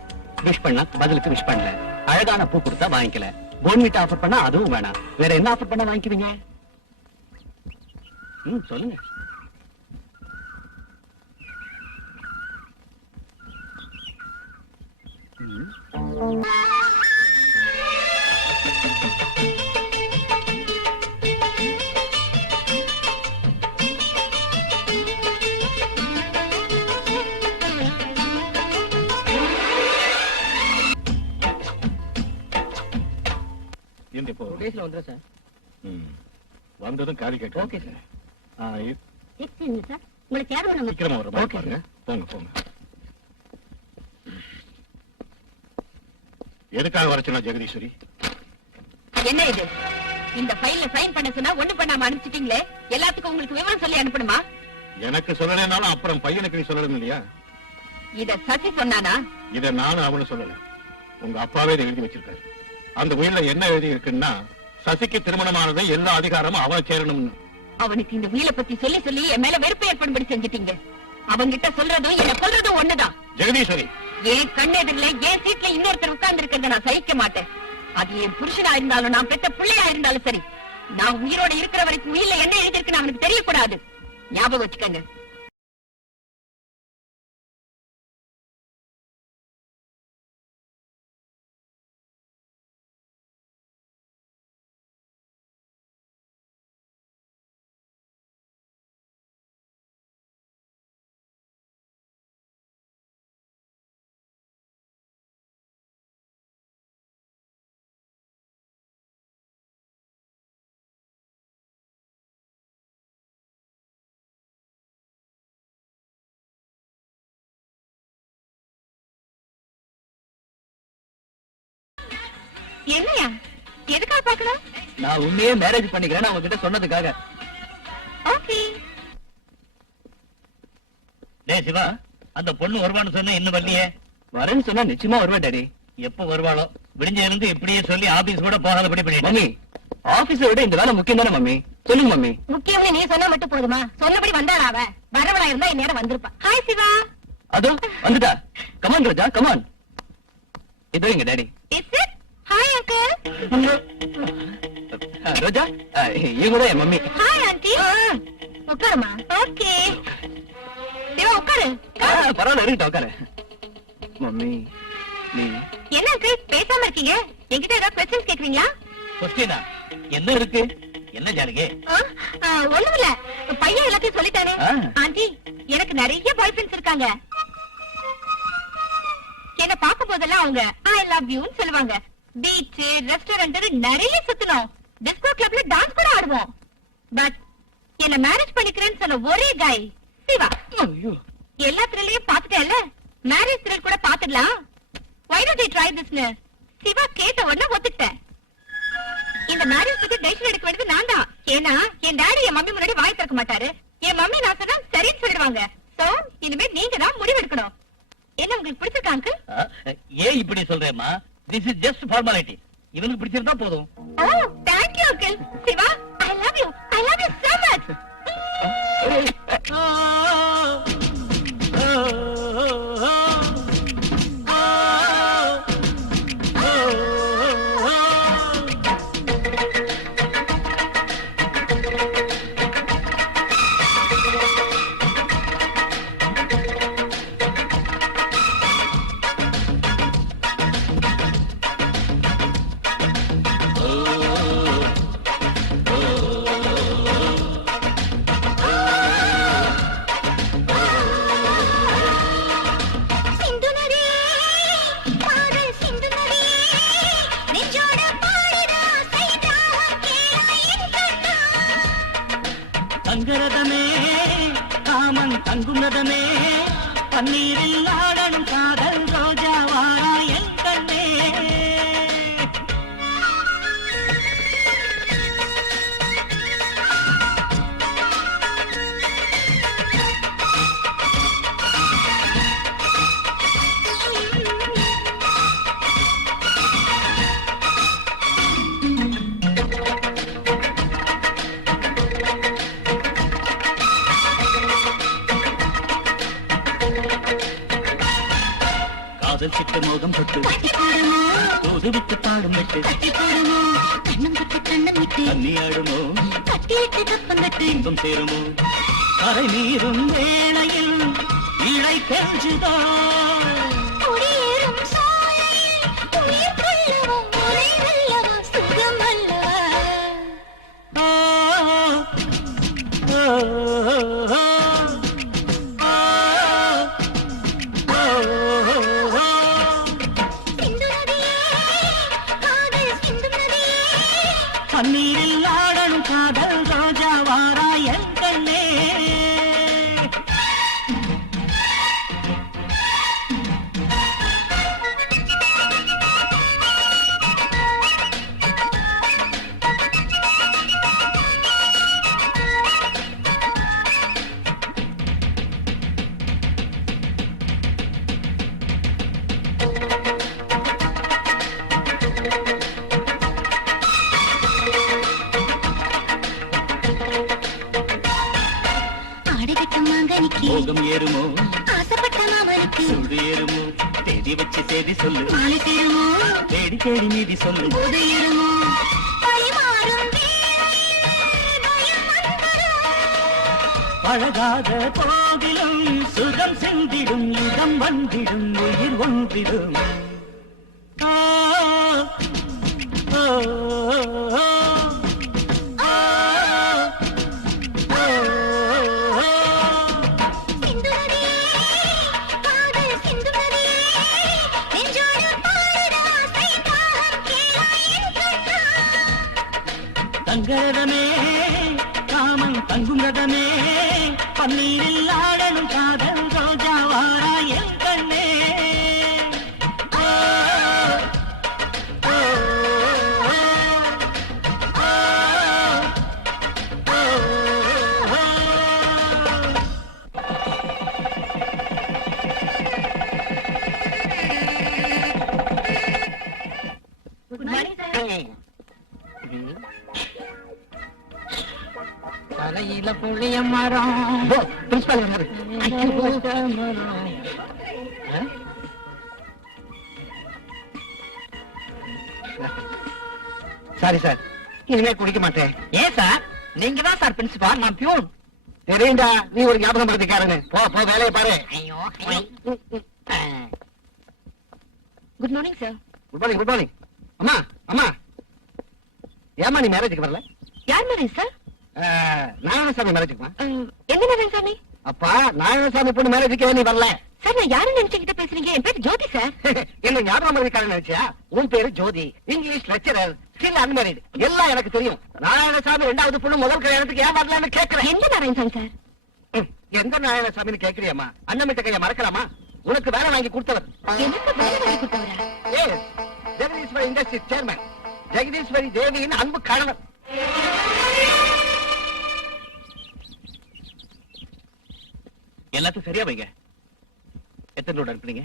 விஷ் பண்ணா பதிலுக்கு விஷ் பண்ணல, அழகான பூ கொடுத்தா வாங்கிக்கல, போன்விட்டா ஆஃபர் பண்ணா அதுவும் வேணாம், வேற என்ன ஆஃபர் பண்ணா வாங்கிக்குவீங்க? சொல்லுங்க. வந்துடும் சார். வந்ததும் காலி கேட்டு. Okay sir. சீக்கிரமா வர மாதிரி பாருங்க. போங்க போங்க. எதுக்காக வர சொன்னா ஜெகதீஸ்வரி? என்ன இது? இந்த ஃபைல்ல சைன் பண்ண சொன்னா ஒண்ணு பண்ணாம அனுப்பிச்சிட்டீங்களே, எல்லாத்துக்கும் உங்களுக்கு விவரம் சொல்லி அனுப்பணுமா? எனக்கு சொல்லலைனாலும் அப்புறம் பையனுக்கு நீ சொல்லணும் இல்லையா? இத சசி சொன்னானா? இத நானும் அவனு சொல்லல, உங்க அப்பாவே இதை எழுதி வச்சிருக்காரு. அந்த உயிரில என்ன எழுதி இருக்குன்னா, சசிக்கு திருமணமானதை எல்லா அதிகாரமும் அவனை சேரணும்னு. அவனுக்கு இந்த வீலை பத்தி சொல்லி சொல்லி என் மேல வெறுப்பு ஏற்படும்படி செஞ்சிட்டீங்க. அவங்கிட்ட சொல்றதும் என்ன சொல்றதும் ஒண்ணுதான். ஜெகதீஸ்வரி, ஏன் கண்ணெதிரில ஏன் சீட்ல இன்னொருத்தர் உட்கார்ந்து இருக்கிறத நான் சகிக்க மாட்டேன். அது என் புருஷனா இருந்தாலும் நான் பெத்த பிள்ளையா இருந்தாலும் சரி, நான் உயிரோட இருக்கிற வரைக்கும் உயிரில என்ன எழுதிருக்குன்னு அவனுக்கு தெரியக்கூடாது. ஞாபகம் வச்சுக்கங்க. என்னையா எதுக்காக பாக்கணும்? நான் உண்மையே மேரேஜ் பண்ணிக்கிறேன் உங்ககிட்ட சொன்னதுக்காக. ஓகே. டேய் சிவா, அந்த பொண்ணு வருவான்னு சொன்ன இன்னும் வரலையே? வரேன்னு சொன்னா நிச்சயமா வருவேன் டாடி. எப்ப வருவாளோ? விடிஞ்ச இருந்து இப்படியே சொல்லி ஆபீஸ் கூட போகாதபடி பண்ணிட்டேன். மம்மி, ஆபீஸை விட இந்த வேலை முக்கியம் தானே மம்மி? சொல்லுங்க மம்மி. முக்கியம்னு நீ சொன்னா மட்டும் போதுமா? சொன்னபடி வந்தாளா அவ? வரவளா இருந்தா இந்நேரம் வந்திருப்பா. ஹாய் சிவா. அதோ வந்துட்டா. Come on Roja, come on. இதோ இங்க daddy. Is it? Hi uncle. Roja, இவங்க தான் என் மம்மி. Hi aunty. உட்காருமா. ஓகே. சிவா உட்காரு. பரவாயில்ல, இருக்கட்டும், உட்காரு. மம்மி, நீ என்ன அங்கிள் பேசாம இருக்கீங்க? என்கிட்ட ஏதாவது கொஸ்டின்ஸ் கேக்குறீங்களா? கொஸ்டினா என்ன இருக்கு? என்ன ஜானகி? ஒண்ணும் இல்ல, பையன் எல்லாத்தையும் சொல்லிட்டானே. ஆண்டி, எனக்கு நிறைய பாய் ஃப்ரெண்ட்ஸ் இருக்காங்க. என்ன பார்க்கும் போதெல்லாம் அவங்க ஐ லவ் யூன்னு சொல்லுவாங்க. பீச், ரெஸ்டாரண்ட் நிறைய சுத்தணும். டிஸ்கோ கிளப்ல டான்ஸ் கூட ஆடுவோம். பட் என்ன மேரேஜ் பண்ணிக்கிறேன்னு சொன்ன ஒரே கை சிவா. எல்லா த்ரில்லையும் பாத்துட்டேன்ல, மேரேஜ் த்ரில் கூட பாத்துடலாம். Why don't you try this? Siva கேட்ட உடனே ஒத்துக்கிட்டேன். இந்த மேரேஜ் பத்தி டெசிஷன் எடுக்க வேண்டியது நான் தான். ஏன்னா என் டாடி என் மம்மி முன்னாடி வாய் திறக்க மாட்டாரு. என் மம்மி நான் சொன்னா சரின்னு சொல்லிடுவாங்க. சோ இனிமே நீங்க தான் முடிவெடுக்கணும். என்ன உங்களுக்கு பிடிச்சிருக்கா அங்கிள்? ஏன் இப்படி சொல்றேம்மா? This is just formality. இவனுக்கு பிடிச்சிருந்தா போதும். ஓ, thank you uncle. Siva, I love you. I love you so much. தங்கரதமே காமன் தங்குமதமே பன்னீரில் ஆடணும் காதல் ரோஜா வாரா என் கண்ணே. காதல் சிட்டு மோகம் தொட்டு தூது விட்டு பாடும் விட்டு கண்ணம் விட்டு கண்ணம் விட்டு தண்ணி ஆடுமோ கட்டிட்டு கப்பம் கட்டு இன்பம் சேருமோ கரை நீரும் வேளையில் இழை கெஞ்சுதோ குடியேறும் சாலையில் உயிர் கொள்ளவும் முறை வெல்லவும் சுகம் அல்லவா. பன்னீரில் ஆடணும் காதல் ரோஜா வாரா என் கண்ணே. மோகம் ஏறுமோ ஆசைப்பட்ட மாமனுக்கு சூடு ஏறுமோ தேதி வச்சு தேதி சொல்லு மாலை பெறுமோ தேடி தேடி நீதி சொல்லு போதை ஏறுமோ பழிமாறும் வேளையில் பயம் வந்துரும். பழகாத போதிலும் சுகம் சென்றிடும் இடம் வந்திடும் உயிர் ஒன்றிடும். தங்கரதமே காமன் தங்கும் ரதமே பன்னீரில் ஆடணும் காதல் ரோஜா வாரா என் கண்ணே. தலையில புளிய மரம் பிரின்சிபால் வர்றாரு. சாரி சார், இனிமே குடிக்க மாட்டேன். ஏன் சார்? நீங்க தான் சார் பிரின்சிபால், நான் பியூன். தெரியுண்டா, நீ ஒரு ஞாபகம் படுத்திக்காரன்னு. போ போ, வேலையை பாரு. ஐயோ good morning sir. Good morning, good morning. அம்மா அம்மா, ஏமா நீ மேரேஜுக்கு வரல? யார் மேரேஜ் சார்? நாராயணசாமி மேரேஜுக்குமா? எந்த நாராயணசாமி? அப்பா, நாராயணசாமி பொண்ணு மேரேஜுக்கு நீ வரல? சார் நான் யாரும் நினைச்சுக்கிட்ட பேசுறீங்க? என் பேர் ஜோதி சார். என்ன ஞாபகம் இருக்கான்னு நினைச்சியா? உன் பேரு ஜோதி, இங்கிலீஷ் லெக்சரர், ஸ்டில் அன்மேரிட். எல்லாம் எனக்கு தெரியும். நாராயணசாமி ரெண்டாவது பொண்ணு முதல் கல்யாணத்துக்கு ஏன் வரலன்னு கேட்கிறேன். எந்த நாராயணசாமி சார்? எந்த நாராயணசாமின்னு கேட்கிறியம்மா? அண்ணமிட்ட கையை மறக்கலாமா? உனக்கு வேலை வாங்கி கொடுத்தவர். எனக்கு வேலை வாங்கி கொடுத்தவரா? Yes, Jagadeeswari industry chairman Jagadeeswari தேவியின் அன்பு கணவர். எல்லாத்தையும் சரியா வைங்க. எத்தனை நோட் அனுப்புறீங்க?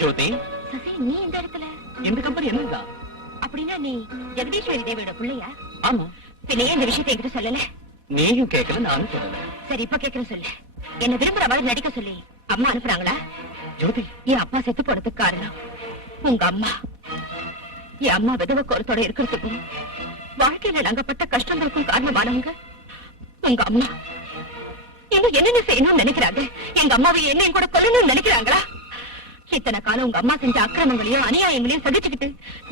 ஜோதி, சசி, நீ இந்த இடத்துல? இந்த கம்பெனி என்னதான்? அப்படின்னா நீ ஜெகதீஸ்வரி தேவியோட பிள்ளையா? ஆமா. பின்ன இந்த விஷயத்தை என்கிட்ட சொல்லல? நீயும் கேட்கல, நானும் சொல்லல. சரி, இப்ப கேட்கிறேன், சொல்லு. என்ன விரும்புற மாதிரி நடிக்க சொல்லி அம்மா அனுப்புறாங்களா? ஜோதி, என் அப்பா செத்து போறதுக்கு காரணம் உங்க அம்மா. என் அம்மா விதவ கோரத்தோட இருக்கிறதுக்கும் வாழ்க்கையில நாங்க பட்ட கஷ்டங்களுக்கும் காரணமானவங்க உங்க அம்மா. இன்னும் என்னென்ன செய்யணும்னு நினைக்கிறாங்க? எங்க அம்மாவை என்னையும் கூட கொல்லணும்னு நினைக்கிறாங்களா? இத்தனை காலம் உங்க அம்மா செஞ்ச அக்கிரமங்களையும் அநியாயங்களையும் சகிச்சுக்கிட்டு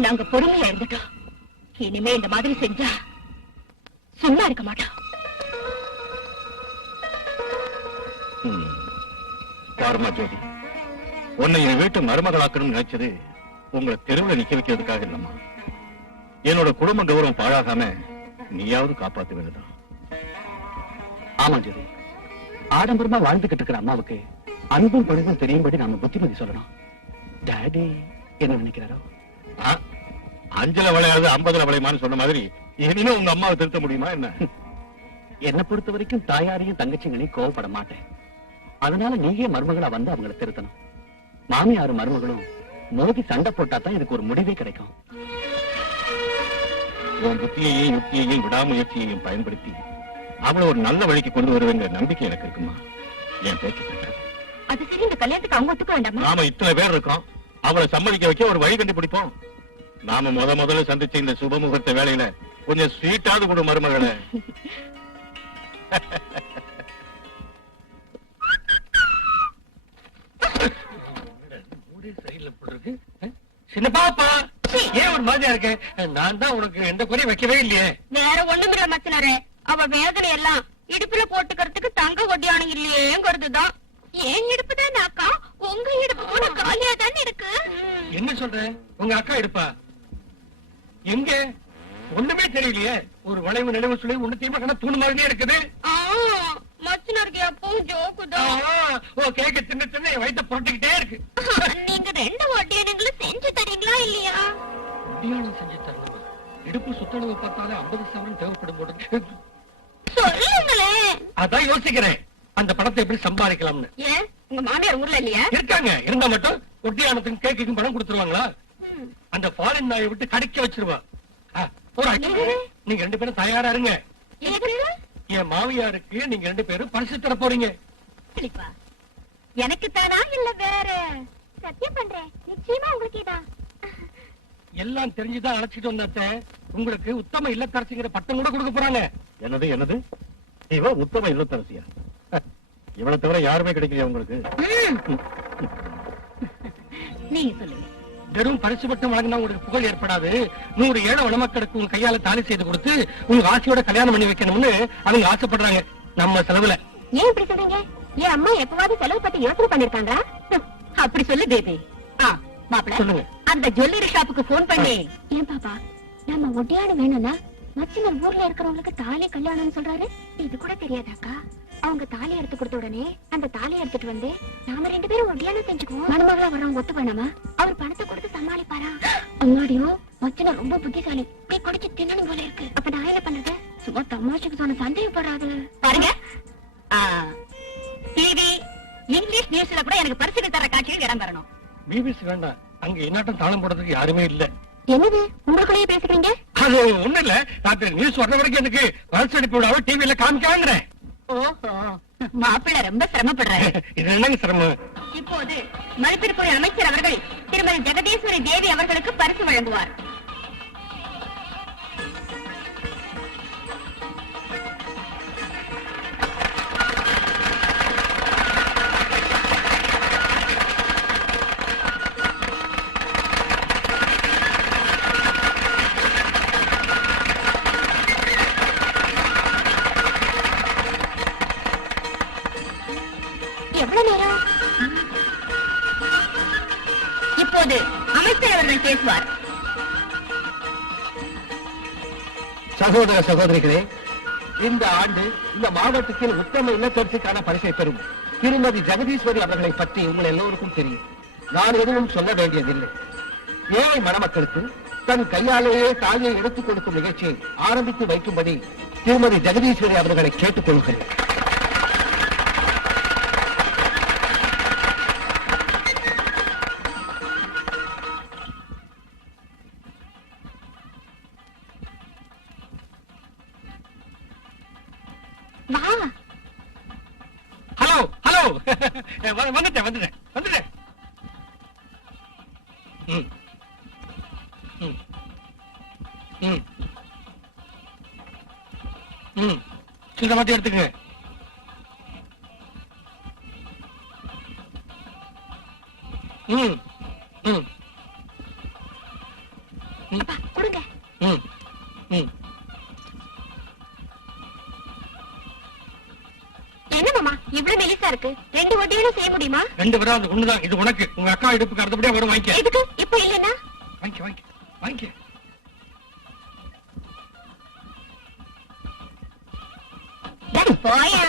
நாங்க பொறுமையா இருந்துட்டோம். இனிமே இந்த மாதிரி செஞ்சா சும்மா இருக்க மாட்டோம். பாருமா ஜோதி, உன்னை என் வீட்டு மருமகளாக்கணும்னு நினைச்சது உங்களை தெருவில் நிக்க வைக்கிறதுக்காக இல்லம்மா. என்னோட குடும்ப கௌரவம் பாழாகாம நீயாவது காப்பாத்து வேணுதான். ஆமா ஜோதி, ஆடம்பரமா வாழ்ந்துகிட்டு இருக்கிற அம்மாவுக்கு அன்பும் பணிவும் தெரியும்படி நாம புத்திமதி சொல்லணும். டாடி என்ன நினைக்கிறாரோ? அஞ்சல விளையாது 50 விளையுமான்னு சொன்ன மாதிரி இனிமே உங்க அம்மாவை திருத்த முடியுமா என்ன? என்னை பொறுத்த வரைக்கும் தாயாரையும் தங்கச்சிங்களையும் கோவப்பட மாட்டேன். அதனால நீயே மருமகளா வந்து அவங்களை திருத்தணும். மாமியாரும் மருமகளும் மோதி சண்டை போட்டா தான் இதுக்கு ஒரு முடிவே கிடைக்கும். உன் புத்தியையும் யுக்தியையும் விடாமுயற்சியையும் பயன்படுத்தி அவளை ஒரு நல்ல வழிக்கு கொண்டு வருவேங்கிற நம்பிக்கை எனக்கு இருக்குமா? என் பேச்சு கேட்காது. அது சரி, இந்த கல்யாணத்துக்கு அவங்க ஒத்துக்க வேண்டாமா? நாம இத்தனை பேர் இருக்கோம், அவளை சம்மதிக்க வைக்க ஒரு வழி கண்டுபிடிப்போம். நாம முதல்ல சந்திச்ச இந்த சுபமுகூர்த்த வேலையில கொஞ்சம் ஸ்வீட்டாவது கொடு மருமகளை. சின்ன பாப்பா, ஏன் ஒரு மாதிரியா இருக்கு? நான் தான் உனக்கு எந்த குறையும் வைக்கவே இல்லையே. வேற ஒண்ணுமில்ல மச்சனரே, அவ வேதனை எல்லாம் இடுப்புல போட்டுக்கிறதுக்கு தங்க ஒட்டியானம் இல்லையேங்கிறதுதான். ஏன் இடுப்பு தான் அக்கா, உங்க இடுப்பு கூட காலியா தானே இருக்கு. என்ன சொல்ற? உங்க அக்கா எடுப்பா எங்க? ஒண்ணுமே தெரியலையே. ஒரு வளைவு நினைவு சொல்லி ஒண்ணு தீம தூண் மாதிரியே இருக்குது. மச்சனருக்கு எப்பவும் ஜோக்குதான். ஓ, கேக்க தின்னு தின்னு என் வயித்தை புரட்டிக்கிட்டே இருக்கு. நீங்க 2 ஒட்டியானங்களும் செஞ்சு தரீங்களா இல்லையா? ஒட்டியானம் செஞ்சு தரணுமா? இடுப்பு சுத்தளவு பார்த்தாலே 50 சவரன் தேவைப்படும் போது. சொல்லுங்களே. அதான் யோசிக்கிறேன், அந்த பணத்தை எப்படி சம்பாதிக்கலாம்னு. ஏன் உங்க மாமியார் ஊர்ல இல்லையா? இருக்காங்க. இருந்தா மட்டும் ஒட்டியானத்துக்கு கேக்குக்கும் பணம் கொடுத்துருவாங்களா? அந்த ஃபாரின் நாயை விட்டு கடிக்க வச்சிருவா. நீங்க 2 பேரும் தயாரா இருங்க. என் மாமியாருக்கு நீங்க 2 பேரும் பரிசு தர போறீங்க. எனக்கு தானா இல்ல வேற? சத்தியம் பண்றேன், நிச்சயமா உங்களுக்கு இதான். எல்லாம் தெரிஞ்சுதான் அழைச்சிட்டு வந்தாத்த உங்களுக்கு உத்தம இல்லத்தரசிங்கிற பட்டம் கூட கொடுக்க போறாங்க. என்னது என்னது? இவ உத்தம இல்லத்தரசியா? இவளை தவிர யாருமே கிடைக்கலையா உங்களுக்கு? நீங்க சொல்லுங்க. வெறும் பரிசு பட்டம் வழங்கினா உங்களுக்கு புகழ் ஏற்படாது. 100 ஏழை வளமக்களுக்கு உங்க கையால தாலி செய்து கொடுத்து உங்க ஆசையோட கல்யாணம் பண்ணி வைக்கணும்னு அவங்க ஆசைப்படுறாங்க, நம்ம செலவுல. ஏன் இப்படி சொல்றீங்க? என் அம்மா எப்பவாவது செலவு பத்தி யோசனை பண்ணிருக்காங்களா? அப்படி சொல்லு பேபி. மாப்பிள்ள சொல்லுங்க. அந்த ஜுவல்லரி ஷாப்புக்கு போன் பண்ணி, ஏன் பாப்பா நம்ம ஒட்டியானம் வேணும்னா மச்சினர் ஊர்ல இருக்கிறவங்களுக்கு தாலி கல்யாணம்னு சொல்றாரு, இது கூட தெரியாதாக்கா? அவங்க தாலி எடுத்து கொடுத்த உடனே அந்த தாலி எடுத்துட்டு வந்து நாம 2 பேரும் ஒட்டியானம் செஞ்சுக்குவோம். மருமகளா வர்றவங்க ஒத்து வேணாமா? அவர் பணத்தை கொடுத்து சமாளிப்பாரா? அம்மாடியோ, மச்சினர் ரொம்ப புத்திசாலி, நீ குடிச்சு தின்னணும் போல இருக்கு. அப்ப நான் என்ன பண்றது? சும்மா தமாஷுக்கு சொன்ன சந்தேகப்படாது. பாருங்க, டிவி இங்கிலீஷ் நியூஸ்ல கூட எனக்கு வேண்டாம். அங்க என்னாட்டம் தாளம் போடுறதுக்கு யாருமே இல்ல. என்னது உங்களுக்குள்ளேயே பேசுறீங்க? அது ஒண்ணு இல்ல, ராத்திரி நியூஸ் வர்ற வரைக்கும் எனக்கு வளர்ச்சி அனுப்பி விடாம டிவியில காமிக்காங்கிறேன். ஓஹோ, மாப்பிள்ளை ரொம்ப சிரமப்படுறாரு. இது என்னங்க சிரமம்? இப்போது மறுபிற்குறி அமைச்சர் அவர்கள் திருமதி ஜெகதீஸ்வரி தேவி அவர்களுக்கு பரிசு வழங்குவார். எவ்வளவு நேரம்? இப்போது அமைச்சர் அவர்கள் பேசுவார். சகோதர சகோதரிகளே, இந்த ஆண்டு இந்த மாவட்டத்தில் உத்தம இல்லத்தரசிக்கான பரிசை பெறும் திருமதி ஜெகதீஸ்வரி அவர்களை பற்றி உங்கள் எல்லோருக்கும் தெரியும். நான் எதுவும் சொல்ல வேண்டியதில்லை. ஏழை மணமக்களுக்கு தன் கையாலேயே தாலியை எடுத்துக் கொடுக்கும் நிகழ்ச்சியை ஆரம்பித்து வைக்கும்படி திருமதி ஜெகதீஸ்வரி அவர்களை கேட்டுக் கொள்கிறேன். வா. ஹலோ ஹலோ, வந்துட்டேன் வந்துட்டேன் வந்துட்டேன். ம் ம் ம் ம் சின்ன மாட்டி எடுத்துக்கங்க. ம் ம் அப்பா கொடுங்க. ம் ம் என்ன மாமா இவ்வளவு மெலிசா இருக்கு? 2 ஒட்டியும் செய்ய முடியுமா? 2 பேரும் அது ஒண்ணுதான். இது உனக்கு, உங்க அக்கா இடுப்புக்கு அடுத்தபடியா வரும். வாங்கிக்க எதுக்கு இப்ப இல்லன்னா? வாங்கிக்க வாங்கிக்க வாங்கிக்க. போயா.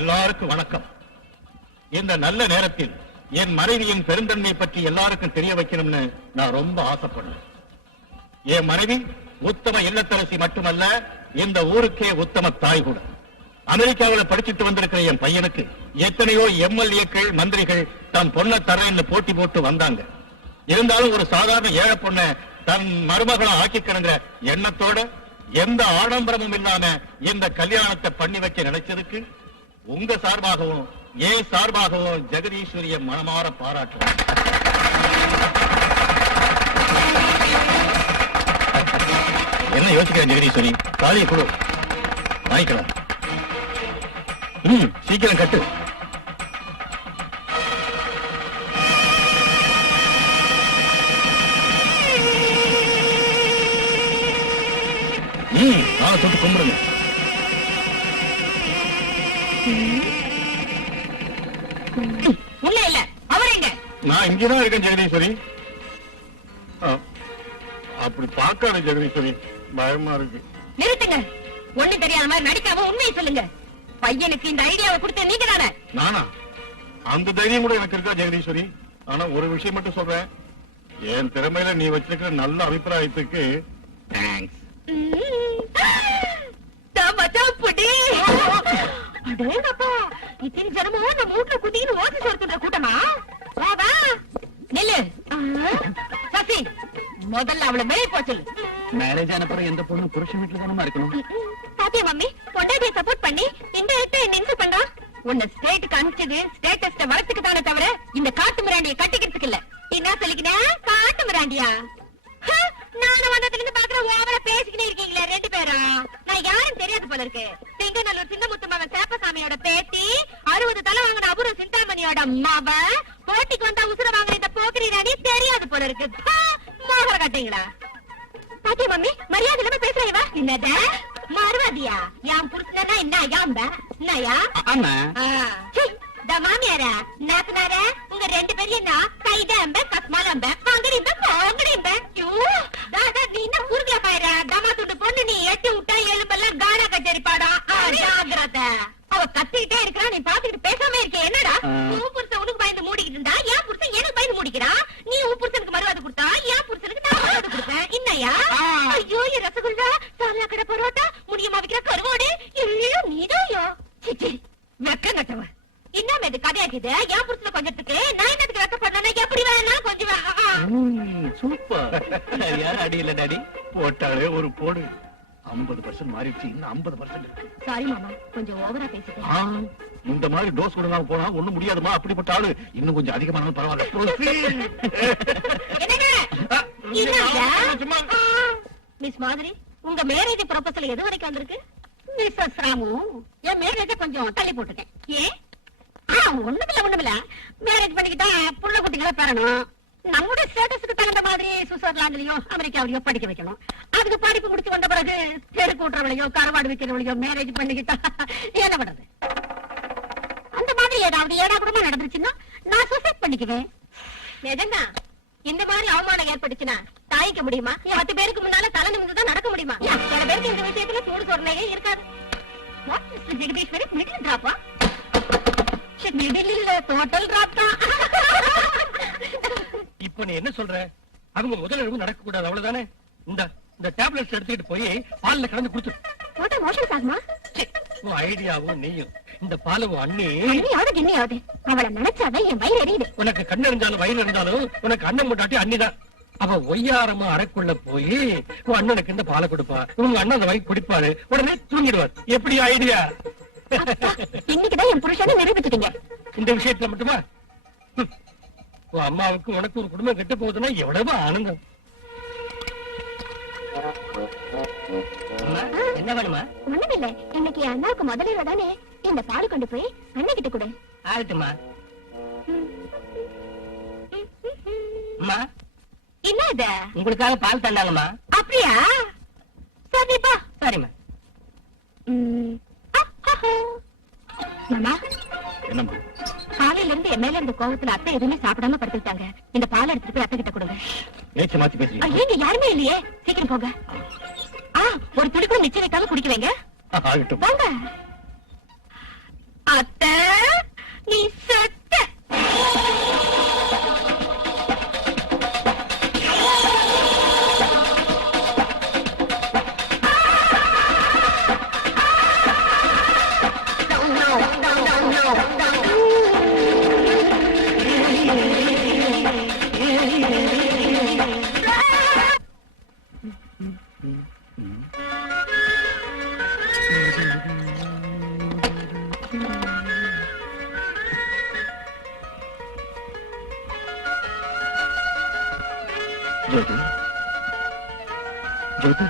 எல்லாருக்கும் வணக்கம். இந்த நல்ல நேரத்தில் என் மனைவியின் பெருந்தன்மை பற்றி எல்லாருக்கும் தெரிய வைக்கணும்னு நான் ரொம்ப ஆசைப்படுறேன். என் மனைவி உத்தம இல்லத்தரசி மட்டுமல்ல, இந்த ஊருக்கே உத்தம தாய் கூட. அமெரிக்காவில் படிச்சுட்டு வந்திருக்கிற என் பையனுக்கு எத்தனையோ எம்எல்ஏக்கள் மந்திரிகள் தன் பொண்ணை தரேன்னு போட்டி போட்டு வந்தாங்க. இருந்தாலும் ஒரு சாதாரண ஏழை பொண்ணை தன் மருமகளை ஆக்கிக்கிறங்கிற எண்ணத்தோட எந்த ஆடம்பரமும் இல்லாம இந்த கல்யாணத்தை பண்ணி வைக்க நினைச்சதுக்கு உங்க சார்பாகவும் ஏன் சார்பாகவும் ஜெகதீஸ்வரிய மனமாற பாராட்டுறேன். என்ன யோசிக்கிறேன் ஜெகதீஸ்வரி? தாலியை கொடு, வாங்கிக்கலாம். சீக்கிரம் கட்டு. நாளை தொட்டு கும்பிடுங்க. இல்ல இல்ல, அவர் எங்க? நான் இங்கதான் இருக்கேன் ஜெகதீஸ்வரி. அப்படி பார்க்காத ஜெகதீஸ்வரி, பயமா இருக்கு. நிறுத்துங்க. ஒண்ணு தெரியாத மாதிரி நடிக்காம உண்மையை சொல்லுங்க. பையனுக்கு இந்த ஐடியாவை கொடுத்த நீங்க தானே? நானா? அந்த தைரியம் கூட எனக்கு இருக்கா ஜெகதீஸ்வரி? ஆனா ஒரு விஷயம் மட்டும் சொல்றேன், என் திறமையில நீ வச்சிருக்கிற நல்ல அபிப்பிராயத்துக்கு தேங்க்ஸ். இத்தனை ஜனமும் நம்ம வீட்டுல குதின்னு ஓசி சொல்ற கூட்டமா? நெல்லு சசி, முதல்ல அவளை வெளியே போச்சு. மேரேஜ் ஆன பிறகு எந்த பொண்ணு புருஷன் வீட்டுல தானமா இருக்கணும். பாத்தியா மம்மி, பொண்டாட்டியை சப்போர்ட் பண்ணி இந்த இடத்தை நின்று பண்றா. உன்னை ஸ்டேட்டுக்கு அனுப்பிச்சது ஸ்டேட்டஸ்ட வளர்த்துக்கு தானே தவிர இந்த காட்டு மிராண்டியை கட்டிக்கிறதுக்கு இல்ல. என்ன சொல்லிக்கினேன்? காட்டு மிராண்டியா? நானும் வந்ததுல இருந்து பாக்குறேன், ஓவரா பேசிக்கிட்டே இருக்கீங்களே 2 பேரும். நான் யாரும் தெரியாது போல இருக்கு. சிங்கநல்லூர் சின்னமுத்து மகன் சேப்பசாமியோட பேத்தி, 60 தலை வாங்கின அபூர்வ சிந்தாமணியோட மவ, போட்டிக்கு வந்தா உசுர வாங்குற இந்த போக்கிரி ராணி தெரியாது போல இருக்கு. மோகர கட்டீங்களா? பாத்தியா மம்மி, மரியாதை இல்லாம பேசுறீங்க. என்னத மறுவாதியா? என் புருஷனா என்ன யாம்ப என்னயா? மாமியாரா நாத்தனாரா உங்க ரெண்டு பேரும் நான் கைடாம்ப கஸ்மாலம்ப பங்கடிம்ப பாங்கடிம்ப ஐயோ தாதா நீ என்ன ஊர்ல பாயற தமா துண்டு பொண்ணு நீ எட்டி விட்டா எலும்பெல்லாம் கானா கச்சேரி பாடம் ஜாகிரதை அவ கத்திக்கிட்டே இருக்கா நீ பாத்துக்கிட்டு பேசாம இருக்க என்னடா உன் புருஷன் உனக்கு பயந்து மூடிக்கிட்டு இருந்தா என் புருஷன் எனக்கு பயந்து மூடிக்கிறான் நீ உன் புருஷனுக்கு மறுவாது கொடுத்தா என் புருஷனுக்கு நான் மறுவாது கொடுப்பேன் என்னையா ஐயோ என் ரசகுல்லா சாலா கடை பரோட்டா முடியமா வைக்கிற கருவாடு எல்லாம் நீதாயா சிச்சி வெக்கம் கட்டவ இன்னும் இது கதையாக்குது என் புருஷன கொஞ்சத்துக்கு நான் என்னத்துக்கு வெக்கப்படனா எப்படி வேணா கொஞ்சம் சூப்பர் யார் அடி இல்ல டாடி போட்டாலே ஒரு போடு 50% மாறிடுச்சு இன்னும் 50% இருக்கு சாரி மாமா கொஞ்சம் ஓவரா பேசிட்டேன் இந்த மாதிரி டோஸ் கொடுக்காம போனா ஒண்ணும் முடியாதுமா அப்படிப்பட்ட ஆளு இன்னும் கொஞ்சம் அதிகமானாலும் பரவாயில்ல மிஸ் மாதிரி உங்க மேரேஜ் ப்ரொபோசல் எது வரைக்கும் வந்திருக்கு மிஸ்ஸஸ் ராமு என் மேரேஜ கொஞ்சம் தள்ளி போட்டுட்டேன் ஏன் ஒண்ணுமில்ல மேரேஜ் பண்ணிக்கிட்டா புள்ள குட்டிகளை பெறணும் நம்முடைய ஸ்டேட்டஸுக்கு தகுந்த மாதிரி சுவிட்சர்லாந்துலயோ அமெரிக்காவிலயோ படிக்க வைக்கணும் அதுக்கு படிப்பு முடிச்சு வந்த பிறகு தெரு கூட்டுறவளையோ கருவாடு வைக்கிறவளையோ மேரேஜ் பண்ணிக்கிட்டா என்ன பண்றது அந்த மாதிரி ஏதாவது ஏடா குடும்பம் நடந்துச்சுன்னா நான் சூசைட் பண்ணிக்குவேன் நிஜம்னா இந்த மாதிரி அவமானம் ஏற்பட்டுச்சுன்னா தாய்க்க முடியுமா 10 பேருக்கு முன்னால தலை நிமிர்ந்துதான் நடக்க முடியுமா சில பேருக்கு இந்த விஷயத்துல சூடு சொரணையே இருக்காது வாட் மிஸ்டர் ஜெகதீஸ்வரி மிடில் டிராப்பா மிடில் இல்ல டோட்டல் டிராப் தான் இப்ப நீ என்ன சொல்ற அவங்க முதல்ல நடக்க கூடாது அவ்வளவுதானே இந்த டேப்லெட்ஸ் எடுத்துக்கிட்டு போய் பால்ல கலந்து கொடுத்து மோஷன் ஆகுமா உன் ஐடியாவும் நீயும் இந்த பாலவும் அண்ணி கிண்ணியாவது அவளை நினைச்சாதான் என் வயிறு எரியுது உனக்கு கண்ணு இருந்தாலும் வயிறு இருந்தாலும் உனக்கு அண்ணன் முட்டாட்டி அண்ணிதான் அவ ஒய்யாரமா அறைக்குள்ள போய் உன் அண்ணனுக்கு இந்த பாலை கொடுப்பா உங்க அண்ணன் அந்த வயிறு குடிப்பாரு உடனே தூங்கிடுவார் எப்படி ஐடியா இன்னைக்குதான் என் புருஷனை நிரூபிச்சுட்டீங்க இந்த விஷயத்துல மட்டுமா உன் அம்மாவுக்கு உனக்கு ஒரு குடும்பம் கெட்டு போகுதுன்னா எவ்வளவு ஆனந்தம் என்ன வேணுமா ஒண்ணுமில்ல இன்னைக்கு அண்ணாவுக்கு முதலில் தானே இந்த பால் கொண்டு போய் அண்ணன் கிட்ட கொடு ஆகட்டுமா அம்மா என்ன இது உங்களுக்காக பால் தந்தாங்கம்மா அப்படியா சரிப்பா சரிம்மா மாமா என்னம்மா காலையில இருந்து என் மேல இருந்த கோவத்துல அத்தை எதுவுமே சாப்பிடாம படுத்துட்டாங்க இந்த பால் எடுத்துட்டு போய் அத்தை கிட்ட கொடுங்க பேச்ச மாத்தி பேசுறீங்க ஐயோ யாருமே இல்லையே சீக்கிரம் போங்க ஒரு துளி கூட மிச்சம் வைக்காம குடிக்க வைங்க ஆகட்டும் வாங்க அத்தை நீ செத்த ஜோதி ஜோதி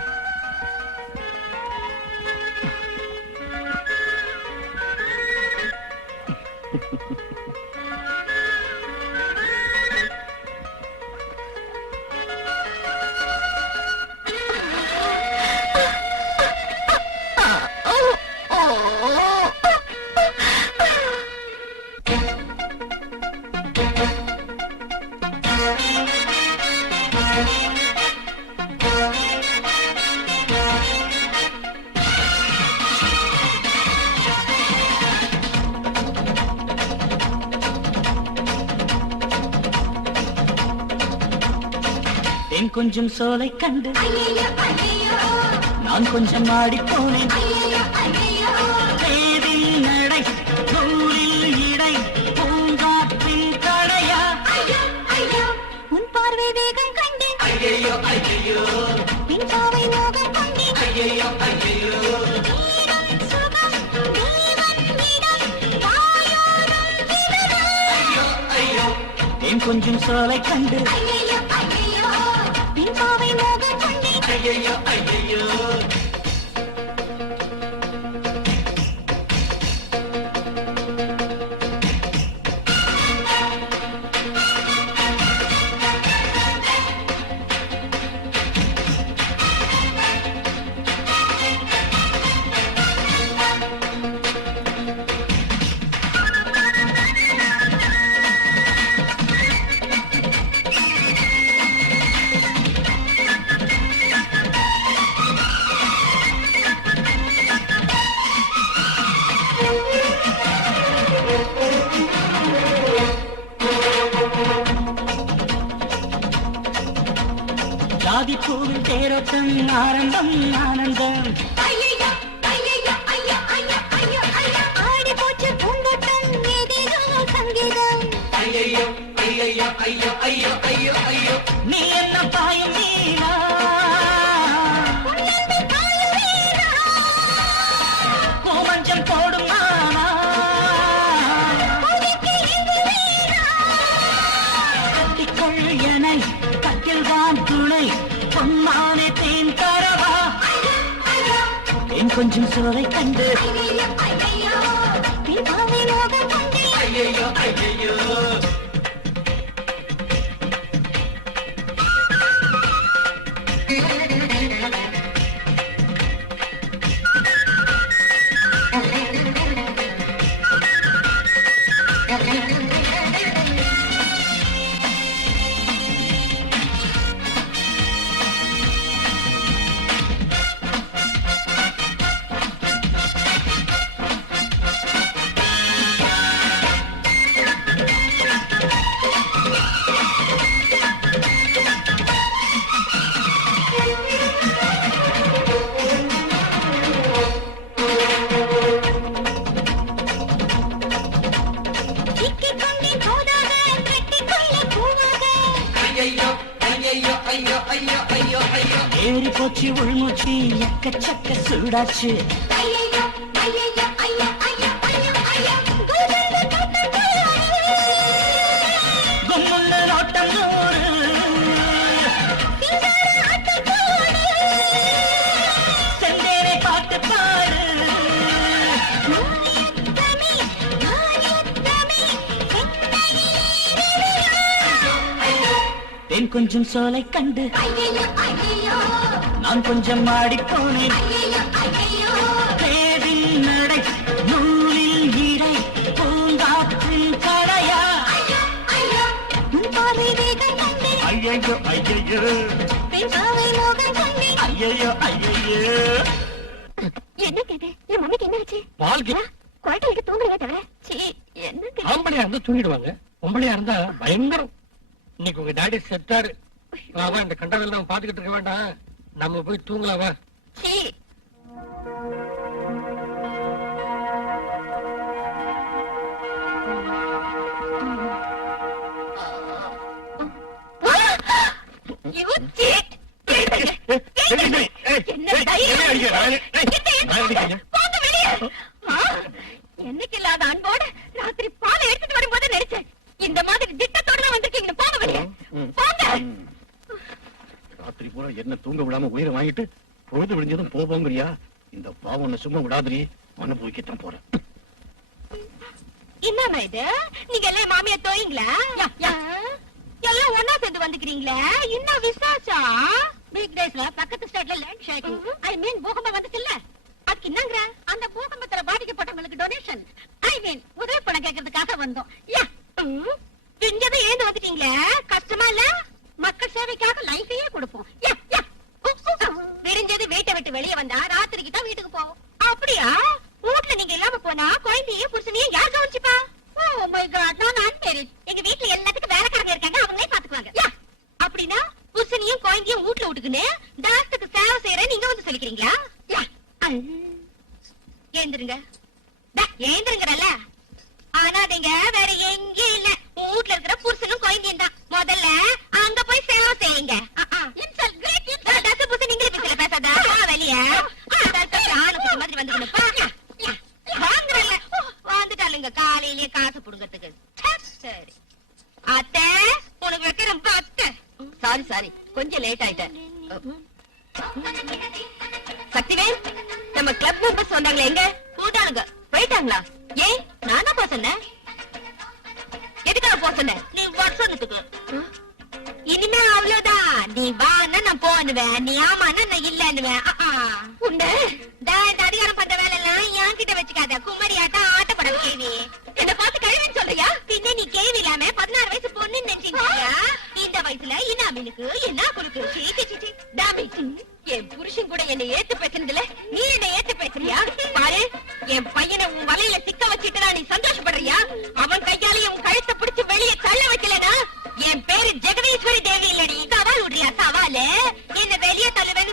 கொஞ்சம் சோலை கண்டு நான் கொஞ்சம் ஆடி போனேன் நடை நூலில் இடை பூங்காற்றின் தடையா உன் பார்வை வேகம் கண்டேன் ஐயோ ஐயோ பின் பாவை மோகம் கொண்டேன் ஐயோ ஐயோ ஐயோ என் கொஞ்சம் சோலை கண்டு ஐயோ ஐயோ தேரோட்டம் ஆரம்பம் ஆனந்தம் ஐயையோ, ஐயையோ, ஐயோ, ஐயோ, ஐயோ, ஐயோ. ஆடி போச்சு பூந்தோட்டம், ஏதேதோ சங்கீதம். ஐயையோ ஐயையோ ஐயோ ஐயோ ஐயோ ஐயோ நீ என்ன பாயும் நீனா உன்னன்பு தாயும் வீரா. கோமஞ்சம் போடும் நானா உதிக்கு எங்கு வீரா. கட்டிக்கொள் என கட்டில்தான் துணை பொன்னானே தேன் தரவா ஐயோ, ஐயோ, என் கொஞ்சம் சோலை கண்டு ஐயையோ, ஐயையோ. பின்பாவை மோகம் கொண்டே. ஐயையோ ஐயையோ சிக்கிக் கொண்டே போதாக, கட்டிக்கொள்ள பூவாக. ஐயையோ ஐயையோ ஐயோ ஐயோ ஐயோ ஐயோ ஏறி போச்சு உள்மூச்சு எக்கச்சக்க சூடாச்சு ஐயையோ, ஐயையோ, ஐயோ, ஐயோ, ஐயோ, ஐயோ. குல்கல்ல தோட்டக்காரே. கும்முன்னு நோட்டம் நூறு சிங்கார ஆட்டத்தோடு. செந்தேரை பாட்டு பாடு மாரியத்தமே, மாரியத்தமே, தென் கொஞ்சம் சோலை கண்டு ஐயையோ, ஐயையோ, நான் கொஞ்சம் ஆடிப்போனேன் ஐயையோ, ஐயையோ. தேவின் நடை நூலில் இடை பூங்காற்றின் கடையா ஐயோ, ஐயோ, உன் பார்வை வேகம் கண்டே. ஐயையோ ஐயையோ பின்பாவை மோகம் கொண்டே. ஐயையோ ஐயையோ என்ன கேட்டு என் மம்மிக்கு என்ன ஆச்சு? வாழ்க்கை குழந்தைக்கு தூங்குறதே தவிர சீ, என்ன கேட்டு? ஆம்பளையா இருந்தா தூங்கிடுவாங்க, பொம்பளையா இருந்தா பயங்கரம். இன்னைக்கு உங்க டாடி செத்தாரு. வா இந்த கண்டவெல்லாம் நம்ம பாத்துக்கிட்டு இருக்க வேண்டாம், நம்ம போய் தூங்கலாம் வா. சீ. You cheat. என்ன தைரியம்? போங்க வெளியே. ஆ, என்னைக்கு இல்லாத அன்போடு ராத்திரி பாலை எடுத்துட்டு வரும்போது நினைச்சேன் இந்த மாதிரி திட்டத்தோட தான் வந்திருக்கீங்க. போங்க வெளியே, போங்க. ராத்திரி பூரா என்ன தூங்க விடாம உயிரை வாங்கிட்டு பொழுது விடிஞ்சதும் போவோங்கிறியா? இந்த பாவம் உன்னை சும்மா விடாதீ, அனுபவிக்கத்தான் போறேன். என்னம்மா இது? நீங்க எல்லாம் மாமியா தோயிங்களா? எல்லாம் ஒன்னா சேர்ந்து வந்துக்கிறீங்களே, இன்னும் விசேஷம். வீக் டேஸ்ல பக்கத்து ஸ்டேட்ல லேண்ட் ஷேக்கிங், ஐ மீன் பூகம்பம் வந்துச்சுல்ல, அதுக்கு என்னங்கற? அந்த பூகம்பத்துல பாதிக்கப்பட்டவங்களுக்கு டொனேஷன், ஐ மீன் உதவி பணம் கேட்கறதுக்காக வந்தோம். விஞ்சது ஏந்து வந்துட்டீங்களே, கஷ்டமா இல்ல? மக்கள் சேவைக்காக லைஃபையே கொடுப்போம். விடிஞ்சது வீட்டை விட்டு வெளியே வந்தா ராத்திரிக்கு தான் வீட்டுக்கு போவோம். அப்படியா? வீட்டுல நீங்க இல்லாம போனா குழந்தைய புருஷனையும் யார் கவனிச்சுப்பா? ஓ மை காட், நான் அன்மேரிட். எங்க வீட்டுல எல்லாத்துக்கும் வேலைக்காரங்க இருக்காங்க, அவங்களே பாத்துக்குவாங்க. அப்படின்னா புருஷனையும் குழந்தையும் வீட்டுல விட்டுக்குன்னு தாசத்துக்கு சேவை செய்யற நீங்க வந்து சொல்லிக்கிறீங்களா? ஏந்திருங்க, ஏந்திருங்கறல்ல. ஆனா நீங்க வேற எங்கேயும் இல்ல, வீட்டுல இருக்கிற புருஷனும் குழந்தையும் தான். முதல்ல அங்க போய் சேவை செய்யுங்க. புருஷன் நீங்களே பேசல, பேசாத வெளியே மாதிரி வந்து வாங்குறல வந்துட்டாலுங்க காலையிலேயே காசு புடுங்கிறதுக்கு. சரி அத்தை, உனக்கு வைக்க ரொம்ப அத்தை. சாரி சாரி, கொஞ்சம் லேட் ஆயிட்டேன். சக்திவேல், நம்ம கிளப் மெம்பர்ஸ் வந்தாங்களே, எங்க கூட்டாளுங்க? போயிட்டாங்களா? ஏன் நான் தான் போக சொன்னேன். எதுக்காக போக சொன்னேன்? நீ வருஷத்துக்கு. இனிமே அவ்வளவுதான், நீ வான்னா நான் போன்னுவேன், நீ ஆமான்னா நான் இல்லன்னுவேன். உண்டு இந்த அதிகாரம் பண்ற வேலை எல்லாம் என்கிட்ட வச்சுக்காத. குமரி ஆட்டம் ஆட்டப்படம் கேவி. என்ன பார்த்து கழுவின்னு சொல்றியா? பின்ன நீ கேவி இல்லாம 16 வயசு பொண்ணு நினைச்சீங்க. இந்த வயசுல இனாமினுக்கு என்ன குறுக்கு? என் புருஷன் கூட என்னை ஏத்து பேசுனதுல நீ என்ன ஏத்து பேசுறியா? பாரு, என் பையனை உன் வலையில சிக்க வச்சுட்டு நீ சந்தோஷப்படுறியா? அவன் கையால உன் கழுத்தை பிடிச்சு வெளியே தள்ள வைக்கலனா என் பேரு ஜெகதீஸ்வரி தேவி இல்லடி. சவால் விடுறியா? சவாலு என்ன வெளியே தள்ளுவே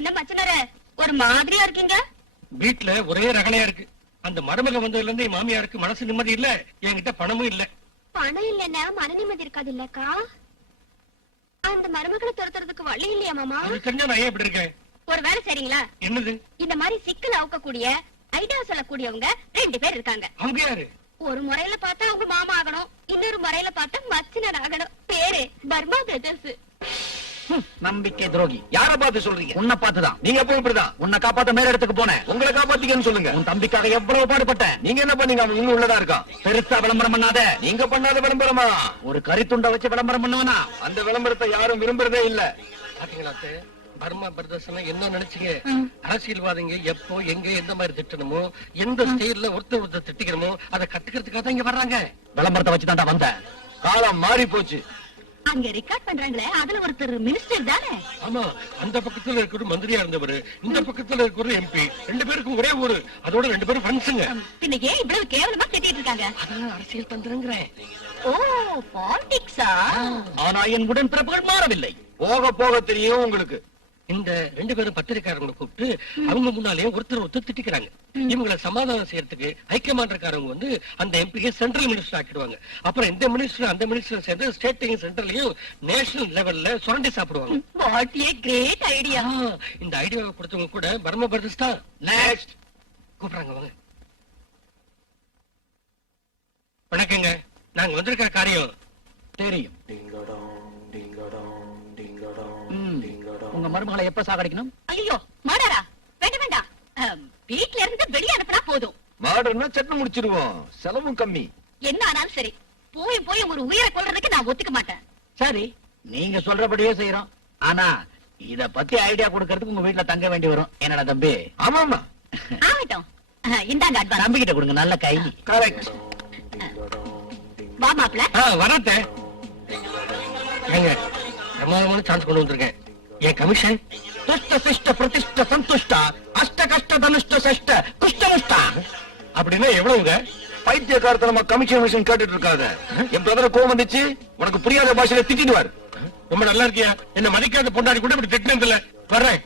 என்ன மச்சனரே ஒரு மாதிரியா இருக்கீங்க? வீட்டுல ஒரே ரகளையா இருக்கு. அந்த மருமக வந்ததுல இருந்து என் மாமியாருக்கு மனசு நிம்மதி இல்ல, என்கிட்ட பணமும் இல்ல. பணம் இல்லன்னா மன நிம்மதி இருக்காது இல்லக்கா? அந்த மருமகளை துரத்துறதுக்கு வழி இல்லையா மாமா? அது தெரிஞ்சா நான் ஏன் இப்படி இருக்கேன்? ஒரு வேலை செய்றீங்களா? என்னது? இந்த மாதிரி சிக்கல் அவுக்கக்கூடிய ஐடியா சொல்லக்கூடியவங்க 2 பேர் இருக்காங்க. அவங்க யாரு? ஒரு முறையில பார்த்தா அவங்க மாமா ஆகணும், இன்னொரு முறையில பார்த்தா மச்சினர் ஆகணும். பேரு பர்மா பிரதர்ஸ். நம்பிக்கை துரோகி. யார பார்த்து சொல்றீங்க? உன்னை பார்த்துதான். நீங்க எப்பவும் இப்படிதான். உன்னை காப்பாத்த மேல இடத்துக்கு போனேன். உங்களை காப்பாத்திக்கன்னு சொல்லுங்க. உன் தம்பிக்காக எவ்வளவு பாடுபட்டேன். நீங்க என்ன பண்ணீங்க? அவன் இன்னும் உள்ளதா இருக்கான். பெருசா விளம்பரம் பண்ணாத. நீங்க பண்ணாத விளம்பரமா? ஒரு கரித்துண்டை வச்சு விளம்பரம் பண்ணுவனா? அந்த விளம்பரத்தை யாரும் விரும்புறதே இல்ல. பாத்தீங்களா பர்மா பிரதர்ஸ் என்ன நினைச்சீங்க? அரசியல்வாதிங்க எப்போ எங்க எந்த மாதிரி திட்டணுமோ, எந்த ஸ்டைல்ல ஒருத்தர் திட்டிக்கணுமோ அதை கத்துக்கிறதுக்காக தான் இங்க வர்றாங்க. விளம்பரத்தை வச்சு தாண்டா வந்தேன். காலம் மாறி போச்சு. அங்க ரெக்கார்ட் பண்றாங்களே அதுல ஒருத்தர் மினிஸ்டர் தானே? ஆமா, அந்த பக்கத்துல இருக்கிற மந்திரியா இருந்தவரு, இந்த பக்கத்துல இருக்கிற எம்பி, 2 பேருக்கும் ஒரே ஊரு, அதோட 2 பேரும் ஃப்ரெண்ட்ஸுங்க. பின்ன ஏன் இவ்வளவு கேவலமா திட்டிட்டு இருக்காங்க? அதான் அரசியல் தந்திரங்கிறேன். ஓ, பாலிடிக்ஸா? ஆனா என் உடன்பிறப்புகள் மாறவில்லை. போக போக தெரியும் உங்களுக்கு. இந்த 2 பேரும் பத்திரிக்காரங்களை கூப்பிட்டு அவங்க முன்னாலே ஒருத்தர் திட்டிக்கிறாங்க. இவங்களை சமாதானம் செய்யறதுக்கு ஹைகமாண்டர்காரங்க வந்து அந்த எம்பிக்கு சென்ட்ரல் மினிஸ்டர் ஆக்கிடுவாங்க. அப்புறம் இந்த மினிஸ்டர் அந்த மினிஸ்டர் சேர்ந்து ஸ்டேட்டையும் சென்ட்ரலையும் நேஷனல் லெவல்ல சுரண்டி சாப்பிடுவாங்க. What a great idea. இந்த ஐடியாவை கொடுத்தவங்க கூட பர்மா பிரதர்ஸ் தான். நெக்ஸ்ட் கூப்பிடுறாங்க, வாங்க. வணக்கங்க, நாங்க வந்திருக்கிற காரியம் தெரியும். உங்க மருமகளை எப்ப சாகடிக்கணும்? ஐயோ மாடாரா, வேண்டாம் வேண்டாம். வீட்ல இருந்து வெளியே அனுப்புனா போதும். மாடர்னா சட்டம் முடிச்சிருவோம், செலவும் கம்மி. என்ன ஆனாலும் சரி, போய் ஒரு உயிரை கொல்றதுக்கு நான் ஒத்துக்க மாட்டேன். சரி, நீங்க சொல்றபடியே செய்யறோம். ஆனா இத பத்தி ஐடியா கொடுக்கறதுக்கு உங்க வீட்டுல தங்க வேண்டி வரும். என்னடா தம்பி? ஆமாமா, ஆகட்டும். இந்தாங்க அட்வான்ஸ். தம்பி கிட்ட கொடுங்க, நல்ல கை. கரெக்ட். வா மாப்ள. வரட்டே. ஏங்க, பிரமாதமான சான்ஸ் கொண்டு வந்திருக்கேன். என் கமிஷன் துஷ்ட சிஷ்ட பிரதிஷ்ட சந்துஷ்ட அஷ்ட கஷ்ட தனுஷ்ட சஷ்ட குஷ்டமுஷ்ட. அப்படின்னா எவ்வளவுங்க? பைத்தியக்காரத்தனமா கமிஷன் மிஷன் கேட்டுட்டு இருக்காத. என் பிரதர கோவம் வந்துச்சு, உனக்கு புரியாத பாஷையில திட்டிடுவார். ரொம்ப நல்லா இருக்கியா? என்ன மதிக்காத பொண்டாடி கூட இப்படி திட்டினது இல்ல. வர்றேன்.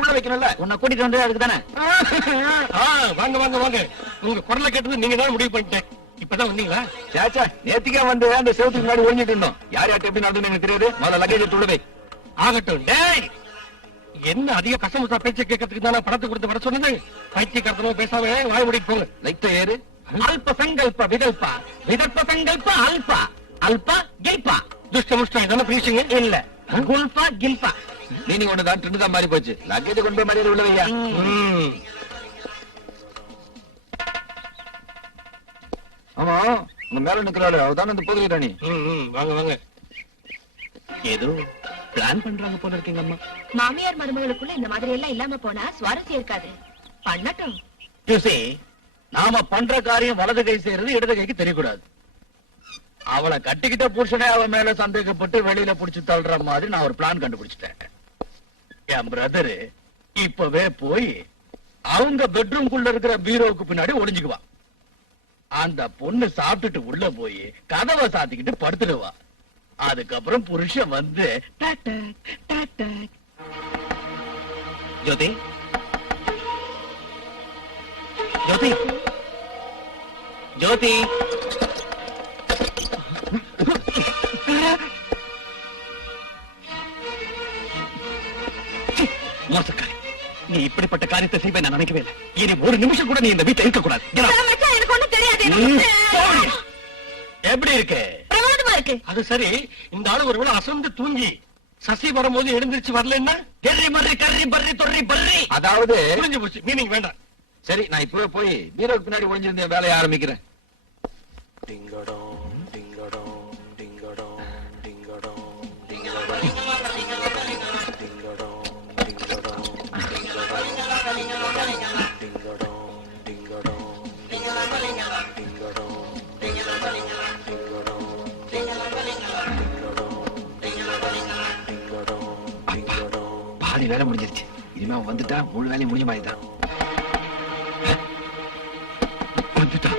உள்ள வைக்கணும்ல, உன்னை கூட்டிட்டு வந்து அதுக்கு தானே. வாங்க வாங்க வாங்க. உங்க குரலை கேட்டது நீங்க தான் முடிவு பண்ணிட்டேன். இப்பதான் வந்தீங்களா? சாச்சா, நேத்திக்கா வந்து அந்த செவத்துக்கு முன்னாடி ஒழிஞ்சிட்டு இருந்தோம். யார் யார்ட்ட எப்படி நடந்து எனக்கு தெரியாது. முதல்ல லக்கேஜ் உள்ளவே. ஆகட்டும். டேய், என்ன அதிக கசமுசா பேச்சை கேட்கறதுக்கு தானே பணத்தை கொடுத்து வர சொன்னது? பைத்தியக்காரத்தனமா பேசாம வாய் மூடிட்டு போங்க. லைட்ட ஏறு. அல்ப சங்கல்ப விகல்பா விகல்ப சங்கல்ப அல்பா அல்பா கில்பா. துஷ்ட முஷ்டம் இதான பிரீசிங்க? இல்ல, குல்பா கில்பா. மீனிங் ஒண்ணுதான், ட்ரெண்டு தான் மாறி போச்சு. லக்கேஜ் கொண்டு போய் மரியாதை உள்ள வையா. ஆமா, உங்க மேல நிக்கிறாரு அவதான இந்த போதிரி ராணி. வாங்க வாங்க. ஏதோ பிளான் பண்றாங்க போல இருக்கீங்க அம்மா. மாமியார் மருமகளுக்குள்ள இந்த மாதிரி எல்லாம் இல்லாம போனா சுவாரஸ்யம் இருக்காது. பண்ணட்டும். நாம பண்ற காரியம் வலது கை செய்யறது இடது கைக்கு தெரியக்கூடாது. அவளை கட்டிக்கிட்ட புருஷனே அவ மேல சந்தேகப்பட்டு வெளியில புடிச்சு தள்ளுற மாதிரி நான் ஒரு பிளான் கண்டுபிடிச்சிட்டேன். என் பிரதரு இப்பவே போய் அவங்க பெட்ரூம்குள்ள இருக்கிற பீரோவுக்கு பின்னாடி ஒளிஞ்சுக்குவா. அந்த பொண்ணு சாப்பிட்டுட்டு உள்ள போய் கதவை சாத்திக்கிட்டு படுத்துடுவா. அதுக்கப்புறம் புருஷன் வந்து ஜோதி ஜோதி ஜோதி மோசக்காரி, நீ இப்படிப்பட்ட காரியத்தை செய்வேன் நான் நினைக்கவே இல்லை. இனி ஒரு நிமிஷம் கூட நீ இந்த வீட்டை இருக்கக்கூடாது. எனக்கு ஒண்ணும் தெரியாது. எப்படி இருக்கு? பிரமாதமா இருக்கு. அது சரி, இந்த ஆளு ஒருவேளை அசந்து தூங்கி சசி வரும்போது எழுந்திருச்சு வரலன்னா கெர்ரி மர்ரி கர்ரி பர்ரி தொர்ரி பர்ரி. அதாவது புரிஞ்சு போச்சு, மீனிங் வேண்டாம். சரி, நான் இப்பவே போய் பீரோக்கு பின்னாடி ஒளிஞ்சிருந்த வேலையை ஆரம்பிக்கிறேன். பாதி வேலை முடிஞ்சிருச்சு. இனிமே அவன் வந்துட்டா முழு வேலையும் முடிஞ்ச மாதிரி தான். வந்துட்டான்.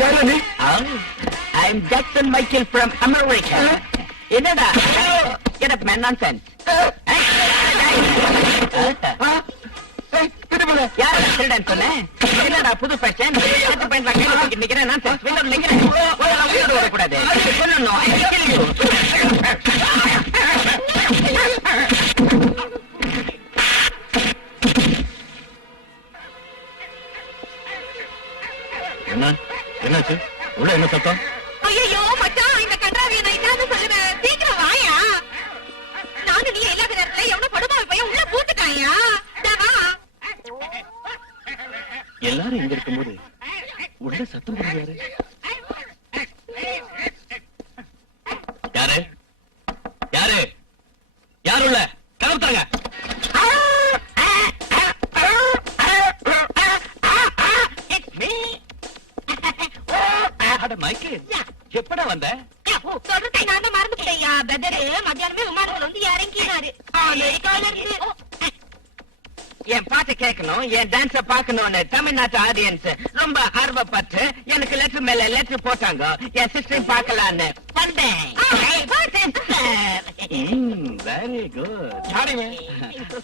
யாரா நீ? I'm Jackson Michael from America. என்னடா? Get up man, nonsense. யார் திருடன் சொன்ன? என்னடா புது ஃபேஷன்? செத்து பையன் கையில தூக்கி நிக்கிறேன் nonsense. விண்டோல நிக்கிறேன். உடனே உயிரோட வரக்கூடாது. சொல்லணும். I will kill you. என்னாச்சு? உள்ள என்ன சத்தம்? ஐயோ மச்சான், இந்த கன்றாவியை நான் என்னன்னு சொல்லுவேன். சீக்கிரம் வாயா. நானும் நீ இல்லாத நேரத்துல எவனோ படுபாவி பையன் உள்ள பூத்துட்டாயா? வா. எல்லாரும் இங்க இருக்கும்போது உள்ள சத்தம் போடுறாரு. யாரு? யாரு? யாரு உள்ள? கதவு திறங்க. எப்படா வந்த? சொல்றதை நான் தான் மறந்துட்டேயா. பிரதரு மத்தியானமே விமானத்துல வந்து இறங்கினாரு அமெரிக்கால இருந்து. என் பாட்டு கேட்கணும், என் டான்ஸ பாக்கணும்னு தமிழ்நாட்டு ஆடியன்ஸ் ரொம்ப ஆர்வப்பட்டு எனக்கு லெட்டர் மேல லெட்டர் போட்டாங்க. என் சிஸ்டரையும் பார்க்கலான்னு வந்தேன். Very good.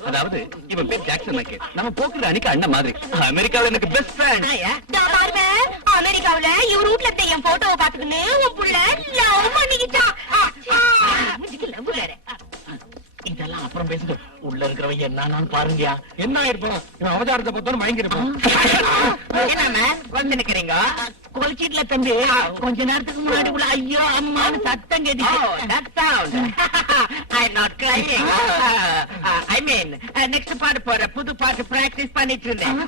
அதாவது இவன் பேர் ஜாக்சன் மைக்கேல். நம்ம போக்குற அன்னைக்கு அண்ணன் மாதிரி. அமெரிக்காவில் எனக்கு பெஸ்ட் ஃப்ரெண்ட். அமெரிக்காவுல இவர் வீட்ல இருந்த என் போட்டோவை பாத்துக்கின்னு உன் புள்ள லவ் பண்ணிக்கிட்டான். இதெல்லாம் அப்புறம் பேசுங்க. உள்ள இருக்கிறவங்க என்னன்னு பாருங்கயா. என்ன ஆயிருப்போம்? இவன் அவதாரத்தை பார்த்தோன்னு மயங்கி இருப்பான். என்ன வந்து நிக்கிறீங்க? கொலிச்சீட்ல தம்பி கொஞ்ச நேரத்துக்கு முன்னாடி கூட ஐயோ அம்மான்னு சத்தம் கேட்டுச்சு. I'm not crying. I mean, next பாட்டு போற புது பாட்டு பிராக்டிஸ் பண்ணிட்டு இருந்தேன்.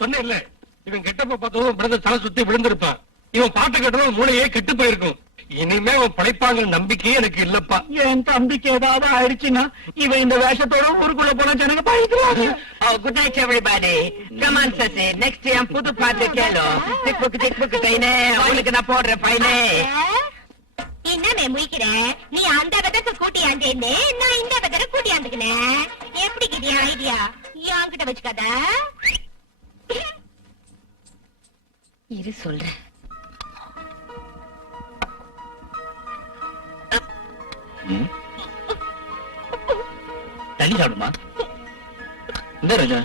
சொன்ன இல்ல, இவன் கெட்டப்ப பார்த்ததும் பிரதர் தலை சுத்தி விழுந்திருப்பான். இவன் பாட்டு கேட்டதும் மூளையே கெட்டு போயிருக்கும். இனிமே அவன் படைப்பாங்க நம்பிக்கையே எனக்கு இல்லப்பா. என் தம்பிக்கு ஏதாவது ஆயிடுச்சுன்னா இவன் இந்த வேஷத்தோட ஊருக்குள்ள போனா ஜனங்க பாய்க்கிறாங்க. Oh, good night everybody. Come on Sasi, next time புது பாட்டு கேளு. டிக் புக் டைனே, உங்களுக்கு நான் போடுற பைனே. என்ன முழிக்கிற? நீ அந்த விதத்தை கூட்டியாண்டேன்னு நான் இந்த விதத்தை கூட்டியாந்துக்கினேன். எப்படி கிட்டியா ஐடியா? என்கிட்ட வச்சுக்காத. இரு சொல்றேன். தண்ணி சாப்பிடுமா? இந்த ராஜா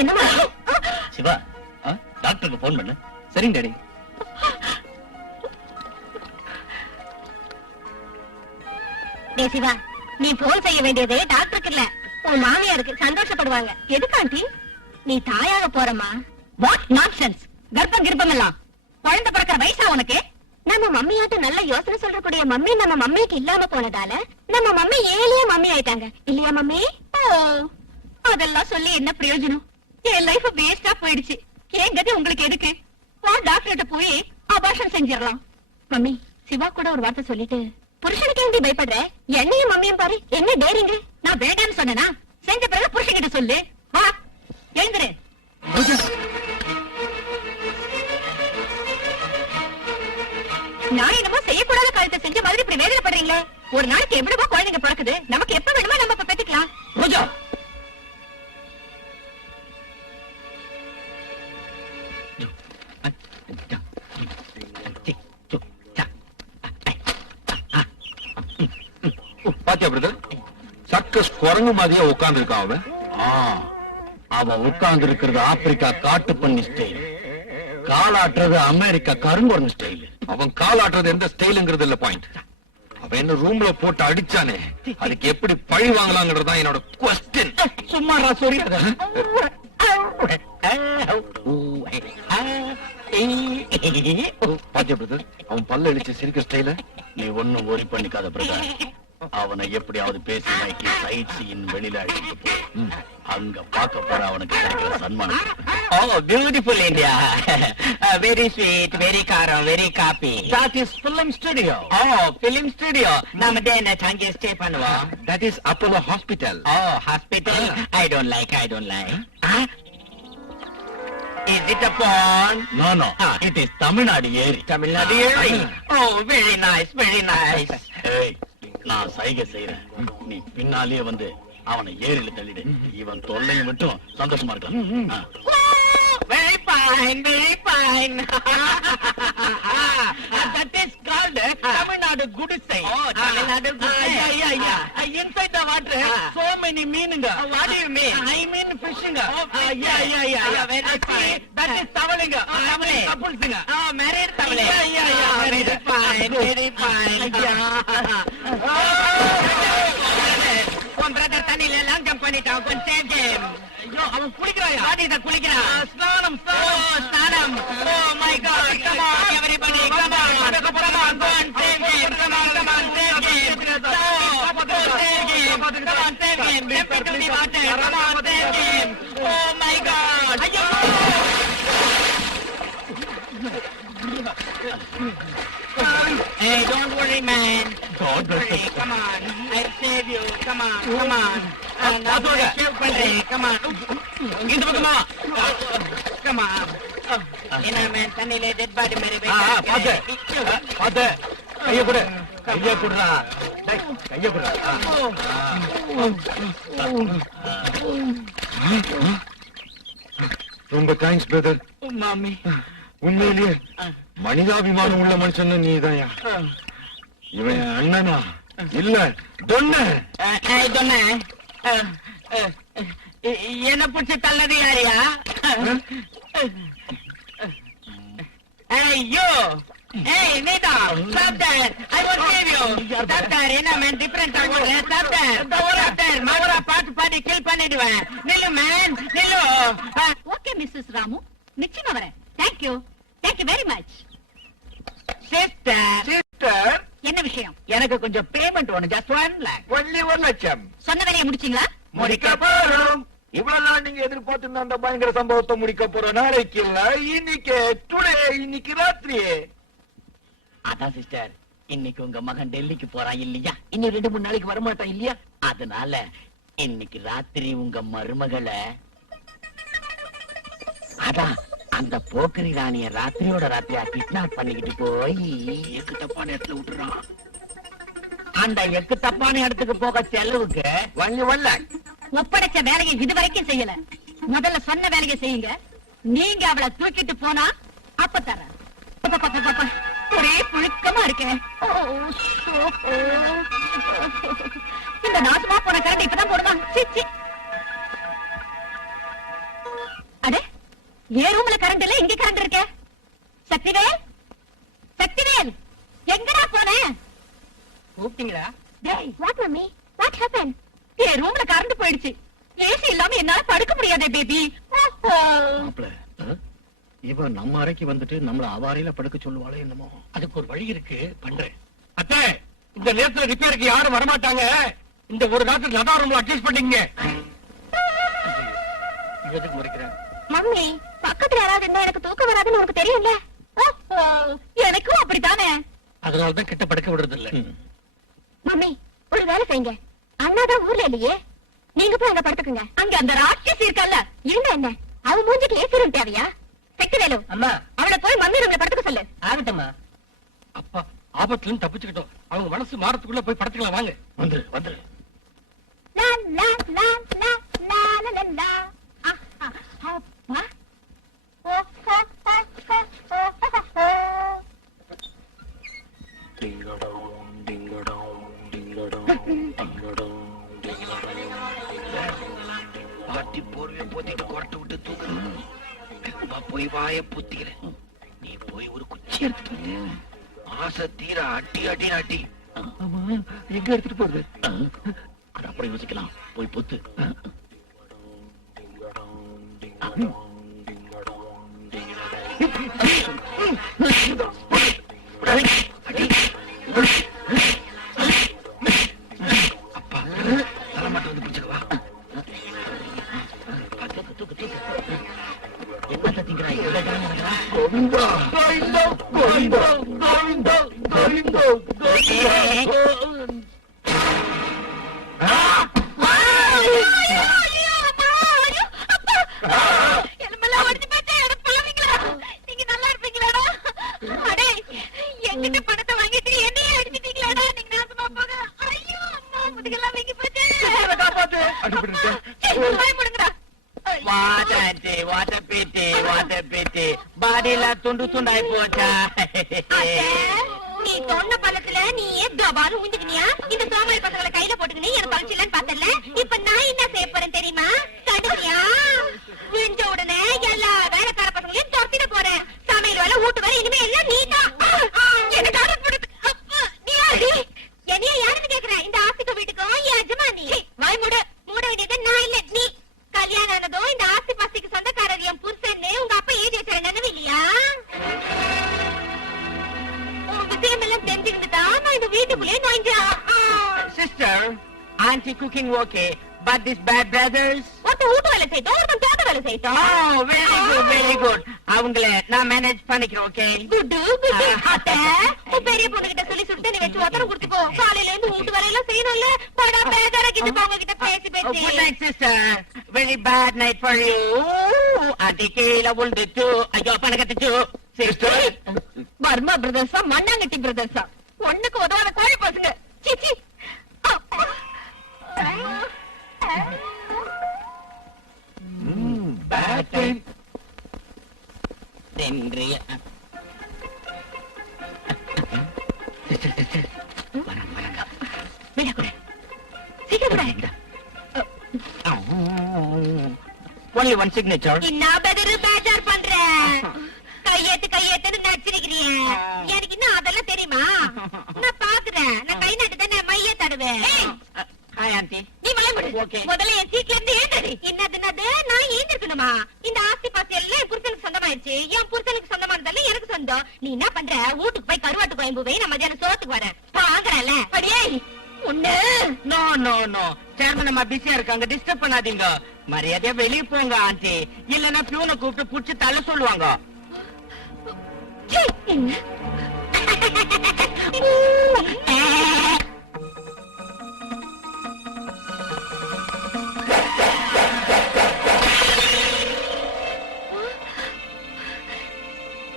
என்னமா சிவா, டாக்டருக்கு போன் பண்ணு. சரிங்க டாடி. டே சிவா, நீ போன் செய்ய வேண்டியது டாக்டருக்கு இல்ல, உன் மாமியாருக்கு. சந்தோஷப்படுவாங்க. எதுக்கு ஆண்டி? நீ தாயாக போறமா? What nonsense. கர்ப்பம் கிருப்பம் எல்லாம் குழந்தை பிறக்கிற வயசா உனக்கு? நம்ம மம்மியாட்ட நல்ல யோசனை சொல்றக்கூடிய மம்மி நம்ம மம்மிக்கு இல்லாம போனதால நம்ம மம்மி ஏழையே மம்மி ஆயிட்டாங்க இல்லையா மம்மி? அதெல்லாம் சொல்லி என்ன பிரயோஜனம்? என் லைஃப் வேஸ்டா போயிடுச்சு. ஏன் கதி உங்களுக்கு எதுக்கு? வா டாக்டர்கிட்ட போய் ஆபாஷன் செஞ்சிடலாம். மம்மி, சிவா கூட ஒரு வார்த்தை சொல்லிட்டு புருஷனுக்கு ஏன் பயப்படுற? என்னையும் மம்மியும் பாரு என்ன டேரிங்க. நான் வேண்டாம்னு சொன்னேனா? செஞ்ச பிறகு புருஷன்கிட்ட சொல்லு. வா எழுந்துரு. நான் என்னமோ செய்யக்கூடாத காரியத்தை செஞ்ச மாதிரி இப்படி வேதனைப்படுறீங்களே. ஒரு நாளைக்கு எவ்வளவோ குழந்தைங்க பிறக்குது. நமக்கு எப்ப வேணுமோ நம்ம பெத்துக்கலாம். ரோஜா, பாத்தியா பிரதர், சர்க்கஸ் குரங்கு மாதிரியா உட்கார்ந்து இருக்கான் அவன். அவன் உட்கார்ந்து இருக்கிறது ஆப்பிரிக்கா காட்டு பண்ணி ஸ்டைல், காலாட்டுறது அமெரிக்கா கருங்குரங்கு ஸ்டைல். அவன் காலாட்டுறது எந்த ஸ்டைலுங்கிறது இல்ல பாயிண்ட். அவன் என்ன ரூம்ல போட்டு அடிச்சானே, அதுக்கு எப்படி பழி வாங்கலாங்கிறதா என்னோட குவெஸ்டின். சும்மாடா சொரியாத. பாத்தியா பிரதர், அவன் பல்ல அடிச்சு சிரிக்க ஸ்டைல. நீ ஒண்ணும் ஒரி பண்ணிக்காத பிரதர். அவனை எப்படியாவது பேசி நாய்க்கு சைட் சீன் வெளியில அழைச்சிட்டு போ. அங்க பார்க்க போற அவனுக்கு கிடைக்கிற சன்மானம். Oh, beautiful India. Very sweet, very karam, very coffee. That is film studio. Oh, film studio. நாம தேன அங்கே ஸ்டே பண்ணுவோம். That is Apollo Hospital. Oh, hospital. I don't like. Huh? Is it a pond? No, no. It is Tamil Nadu ஏரி. தமிழ்நாடு ஏரி. Oh, very nice, very nice. ஏய், நான் சைகை செய்யறேன். நீ பின்னாலேயே வந்து அவனை ஏரியில தள்ளிடு. இவன் தொல்லையும் மட்டும் சந்தோஷமா இருக்கலாம். Very fine, very fine. That is called Tamil Nadu குடிசை. Oh, தமிழ்நாடு குடிசை. Yeah. Inside the water, so many meaning. What do you mean? I mean fishing. Yeah, very Actually, fine. that is tavaling. Tavaling. Couples. Oh, married தமிழே. Yeah. Very fine, very fine. உன் brother தண்ணியில எல்லாம் jump பண்ணிட்டான். கொஞ்சம் save game. ஐயோ, அவன் குளிக்கிறாயா? பாடித குளிக்கிறான். ஸ்நானம். Oh, ஸ்நானம். Oh my God. Come on, everybody. Come on, go on, save game. Come on, save game. Save game. Come on, save game. Jump into the water. Come on, save game. Oh my God. ஐயோ. Hey, don't worry, man. God bless Worry. you. Come on, I'll save you. Come on. நான் போங்க. save பண்றேன். Come on. இந்த பக்கமா. Come on. என்ன man தண்ணியில dead body மாதிரி பாத்து. கைய குடு. கைய குடுறா. டேய், கைய குடுறா. ரொம்ப தேங்க்ஸ் பிரதர். மாமி. உண்மையிலேயே மனிதாபிமானம் உள்ள மனுஷன் நீதாயா. இவன் அண்ணனா இல்ல தொன்ன. என்ன பிடிச்சி தள்ளது யாரியா? ஐயோ. Hey, Nita, stop that. I won't save you. Stop that. என்ன man different ஆ ஓடுற? Stop that. Stop that. மவரா பாட்டு கில் பண்ணிடுவேன். நில்லு man, நில்லு. ஓகே மிஸ்ஸஸ் ராமு, நிச்சயமா வரேன். Thank you very much. சிஸ்டர், என்ன விஷயம்? எனக்கு கொஞ்சம் பேமெண்ட் வேணும். just 1 lakh. ஒன்லி 1 லட்சம். சொன்ன வேலையை முடிச்சீங்களா? முடிக்க போறோம். இவ்வளவு நாள் நீங்க எதிர்பார்த்திருந்த அந்த பயங்கர சம்பவத்தை முடிக்க போறோம். நாளைக்கு இல்ல, இன்னைக்கு டுடே, இன்னைக்கு ராத்திரி. அதான் சிஸ்டர், இன்னைக்கு உங்க மகன் டெல்லிக்கு போறான் இல்லையா? இன்னும் 2-3 நாளைக்கு வரமாட்டான் இல்லையா? அதனால இன்னைக்கு ராத்திரி உங்க மருமகளை அதான் அந்த போக்கரி ராணிய ராத்திரியோட ராத்திரியா கிட்னாப் பண்ணிக்கிட்டு போய் எக்கு தப்பான இடத்துல விட்டுறான். அந்த எக்கு தப்பான இடத்துக்கு போக செலவுக்கு ஒன்லி 1 lakh. ஒப்படைச்ச வேலையை இதுவரைக்கும் செய்யல. முதல்ல சொன்ன வேலையை செய்யுங்க. நீங்க அவளை தூக்கிட்டு போனா அப்ப தரேன். ஒரே புழுக்கமா இருக்கேன். இந்த நாசமா போன கரண்ட் இப்பதான் போடுவான். அடே, ஏன் ரூம்ல கரண்ட் இல்ல, இங்க கரண்ட் இருக்க? சக்திவேல், எங்கடா போனேன்? கூப்பிட்டீங்களா? டேய், வாட் மம்மி, வாட் ஹேப்பன்? ஏன் ரூம்ல கரண்ட் போயிடுச்சு. ஏசி இல்லாம என்னால படுக்க முடியாதே பேபி. மாப்ள, இவன் நம்ம அறைக்கு வந்துட்டு நம்மள அவாரியில படுக்க சொல்லுவாளே என்னமோ. அதுக்கு ஒரு வழி இருக்கு, பண்றேன். அத்தை, இந்த நேரத்துல ரிப்பேருக்கு யாரும் வரமாட்டாங்க. இந்த ஒரு டாக்டர் லதா ரூம்ல அட்ஜஸ்ட் பண்ணீங்க. எதுக்கு முறைக்கிறேன்? மம்மி, பக்கத்துல யாராவது இருந்தா எனக்கு தூக்கம் வராதுன்னு உனக்கு தெரியும்ல. எனக்கும் அப்படித்தானே. அதனாலதான் கிட்ட படுக்க விடுறது இல்ல. மம்மி, ஒரு வேலை செய்யுங்க. அண்ணாதான் ஊர்ல இல்லையே, நீங்க போய் அங்க படுத்துக்குங்க. அங்க அந்த ராட்சசி இருக்கல்ல, இருந்தா என்ன, அவ மூஞ்சிக்கு ஏசி ரூம் தேவையா? சக்திவேலு, அம்மா, அவளை போய் மம்மி ரூம்ல படுத்துக்க சொல்லு. ஆகட்டும்மா. அப்பா, ஆபத்துல இருந்து தப்பிச்சுக்கிட்டோம். அவங்க மனசு மாறத்துக்குள்ள போய் படுத்துக்கலாம். வாங்க. வந்துரு. லா லா லா லா லா லா லா. அப்பா. ஓ ஹோ ஹோ ஹோ ஹோ. பாட்டி போர்வைய போத்திட்டு கொரட்டை விட்டு தூக்கணும். போய் வாய புத்திக்கிறேன். நீ போய் ஒரு குச்சி எடுத்துட்டு வந்து ஆசை தீர அட்டி. ஆமா, எங்க எடுத்துட்டு போறது? அது அப்புறம் யோசிக்கலாம். போய் பொத்து. கோவிந்தோ கோவிந்தோ கோவிந்தோ. எலும்பெல்லாம் உடைஞ்சு போச்சே, அட பாவிங்களா. நீங்க நல்லா இருப்பீங்களாடா? அடே, என்கிட்ட பணத்தை வாங்கிட்டு என்னையே அடிச்சிட்டீங்களாடா? நீங்க நாசமா போங்க. ஐயோ, அம்மா, முதுகெல்லாம் வீங்கி போச்சே. சீ, வாய் மூடுங்கடா. வாட்ட பீட்டி பாடியில துண்டு துண்டாய் போச்சா? அத்தை, நீ சொன்ன பணத்துல நீ ஏன் ஊந்துக்கினியா? இந்த சோமாரி பசங்களை கையில போட்டுக்கினே எனக்கு பறிச்சிடலன்னு பார்த்தல. இப்ப நான் என்ன செய்ய போறேன் தெரியுமா? தடுக்கியா? விழுந்த உடனே எல்லா வேலைக்கார பசங்களையும் துரத்திட போறேன். சமையல் வேலை, வீட்டு வேலை, இனிமே எல்லாம் நீதான். எனக்கு ஆர்டர் போடுது. அப்பா, நீ யாரு? என்னைய யாருன்னு கேக்குறேன்? இந்த ஆசிக்கு வீட்டுக்கும் என் எஜமானி. வாய் மூட வேண்டியது நான் இல்ல, நீ. கல்யாணம் ஆனதும் இந்த ஆஸ்தி பாஸ்திக்கு சொந்தக்காரர் என் புருஷன்னு உங்க அப்பா ஏறி வச்சார நினைவு இல்லையா? உன் விஷயம் எல்லாம் தெரிஞ்சுக்கிட்டுதான் நான் இந்த வீட்டுக்குள்ளே நுழைஞ்சா. Sister, aunty cooking okay, but this bad brothers. ஒருத்தன் வீட்டு வேலை செய்யட்டும், ஒருத்தன் தோட்ட வேலை செய்யட்டும். Oh, very good. அவங்கள நான் மேனேஜ் பண்ணிக்கிறேன், ஓகே? Good good. அத்தை, உன் பெரிய பொண்ணுகிட்ட சொல்லி சுட்டு நீ வச்சு ஒத்தரம் கொடுத்துக்கோ. காலையில இருந்து வீட்டு வேலையெல்லாம் செய்யணும்ல. படா பேஜாராக்கிட்டு போங்க கிட்ட பேசி Good பேசி. night, sister. Very bad night for you. Aunty கீழே விழுந்துச்சு. ஐயோ, பணக்கத்துச்சு. சிஸ்டர், பர்மா பிரதர்ஸா மண்ணாங்கட்டி பிரதர்ஸா? ஒண்ணுக்கு உதவாத கோழி பசங்க. சீச்சி. bad time. தென்றிய விட கூட சீக்கிரம் கூட. only one signature. இன்னும் பெதரு பேஜார் பண்ற. கையேத்துன்னு நச்சிருக்கிறீங்க. எனக்கு இன்னும் அதெல்லாம் தெரியுமா? நான் பாக்குறேன். நான் கை நட்டு தானே மைய தருவேன். Hi, auntie. நீ மலைமுடி. Okay. முதல்ல என் சீட்ல இருந்து ஏந்தடி. என்னது நான் ஏந்திருக்கணுமா? இந்த ஆஸ்தி பாஸ்தி எல்லாம் என் புருஷனுக்கு சொந்தமாயிருச்சு. என் புருஷனுக்கு சொந்தமானதெல்லாம் எனக்கு சொந்தம். நீ என்ன பண்ற? வீட்டுக்கு போய் கருவாட்டு கோயம்பு போய் நான் மதியானம் சோத்துக்கு வரேன். வாங்குறேன்ல. அடியே உன்ன. No. சேர்மன் அம்மா பிஸியா இருக்காங்க, டிஸ்டர்ப் பண்ணாதீங்க. மரியாதையா வெளிய போங்க ஆண்டி, இல்லன்னா பியூனை கூப்பிட்டு புடிச்சு தள்ள சொல்லுவாங்க.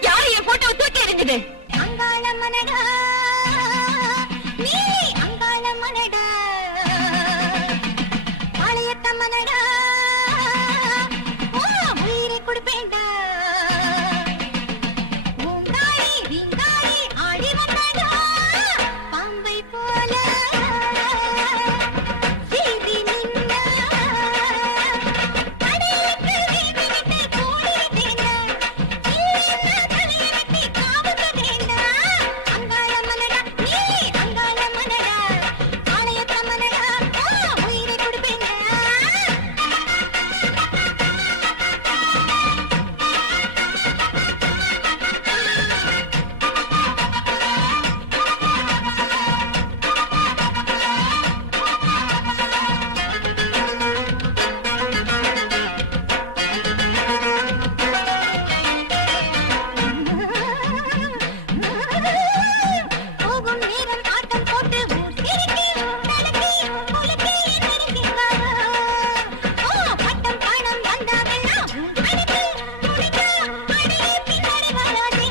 யாரு என் போட்டோ தூக்கி எறிஞ்சது? அங்காள மனடா நீ, அங்காள மனடா பாளையத்த மனடா, உயிரை கொடுப்பேன்டா. பூங்காளி வீங்காளி ஆடி வந்தடா, பாம்பை போல சீறி நின்னா, அடையத்து வீழ்விட்டு கூடிவிட்டேனா, இல்லைன்னா தலையெடுத்து காவுக்கு வேண்டா. அங்காள மனடா நீ, அங்காள மனடா பாளையத்த மனடா, உயிரை கொடுப்பேன்டா. போகும் நேரம் ஆட்டம் போட்டு ஊர் சிரிக்கி, நடக்கி, குலுக்கி எந்திரிக்கின்றாரோ. பட்டம் பணம் வந்தாவெல்லாம் அடித்து, துடிக்க, அடியே பின்னாடி வராதே.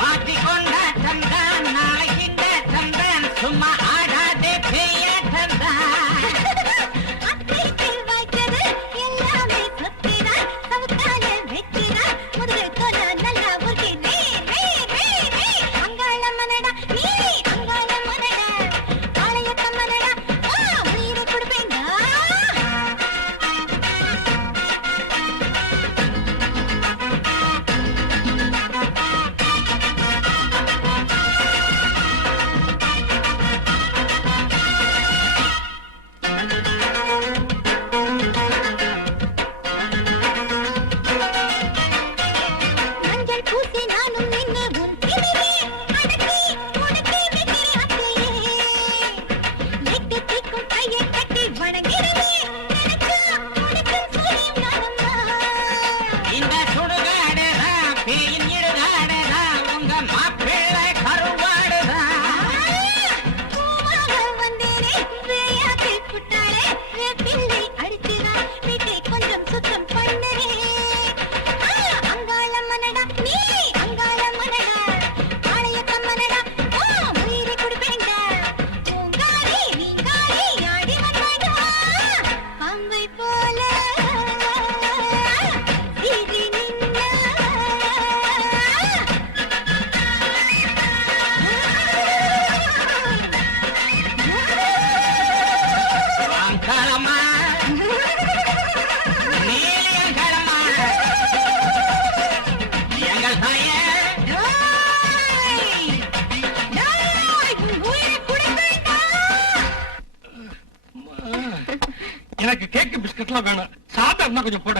பாட்டி கொண்டாட்டம் தான், நாளைக்கு இந்த சந்தான், சும்மா ஆடாதே பேயாட்டம் தான். அத்தை செல்வாய்க்கது எல்லாமே சொத்துதான், சவுக்கால வெற்றிதான், முதுகு கொல நல்லா உருகி அங்காள மனடா நீ, அங்காள மனடா பாளையத்த மனடா, உயிரை கொடுப்பேன்டா. மஞ்சள் பூசி நானும் நின்று உன் பிடிவே அடக்கி, ஒடுக்கி எனக்கு கேக்கு பிஸ்கட் எல்லாம் வேணும். சாதம் இருந்தா கொஞ்சம் போட.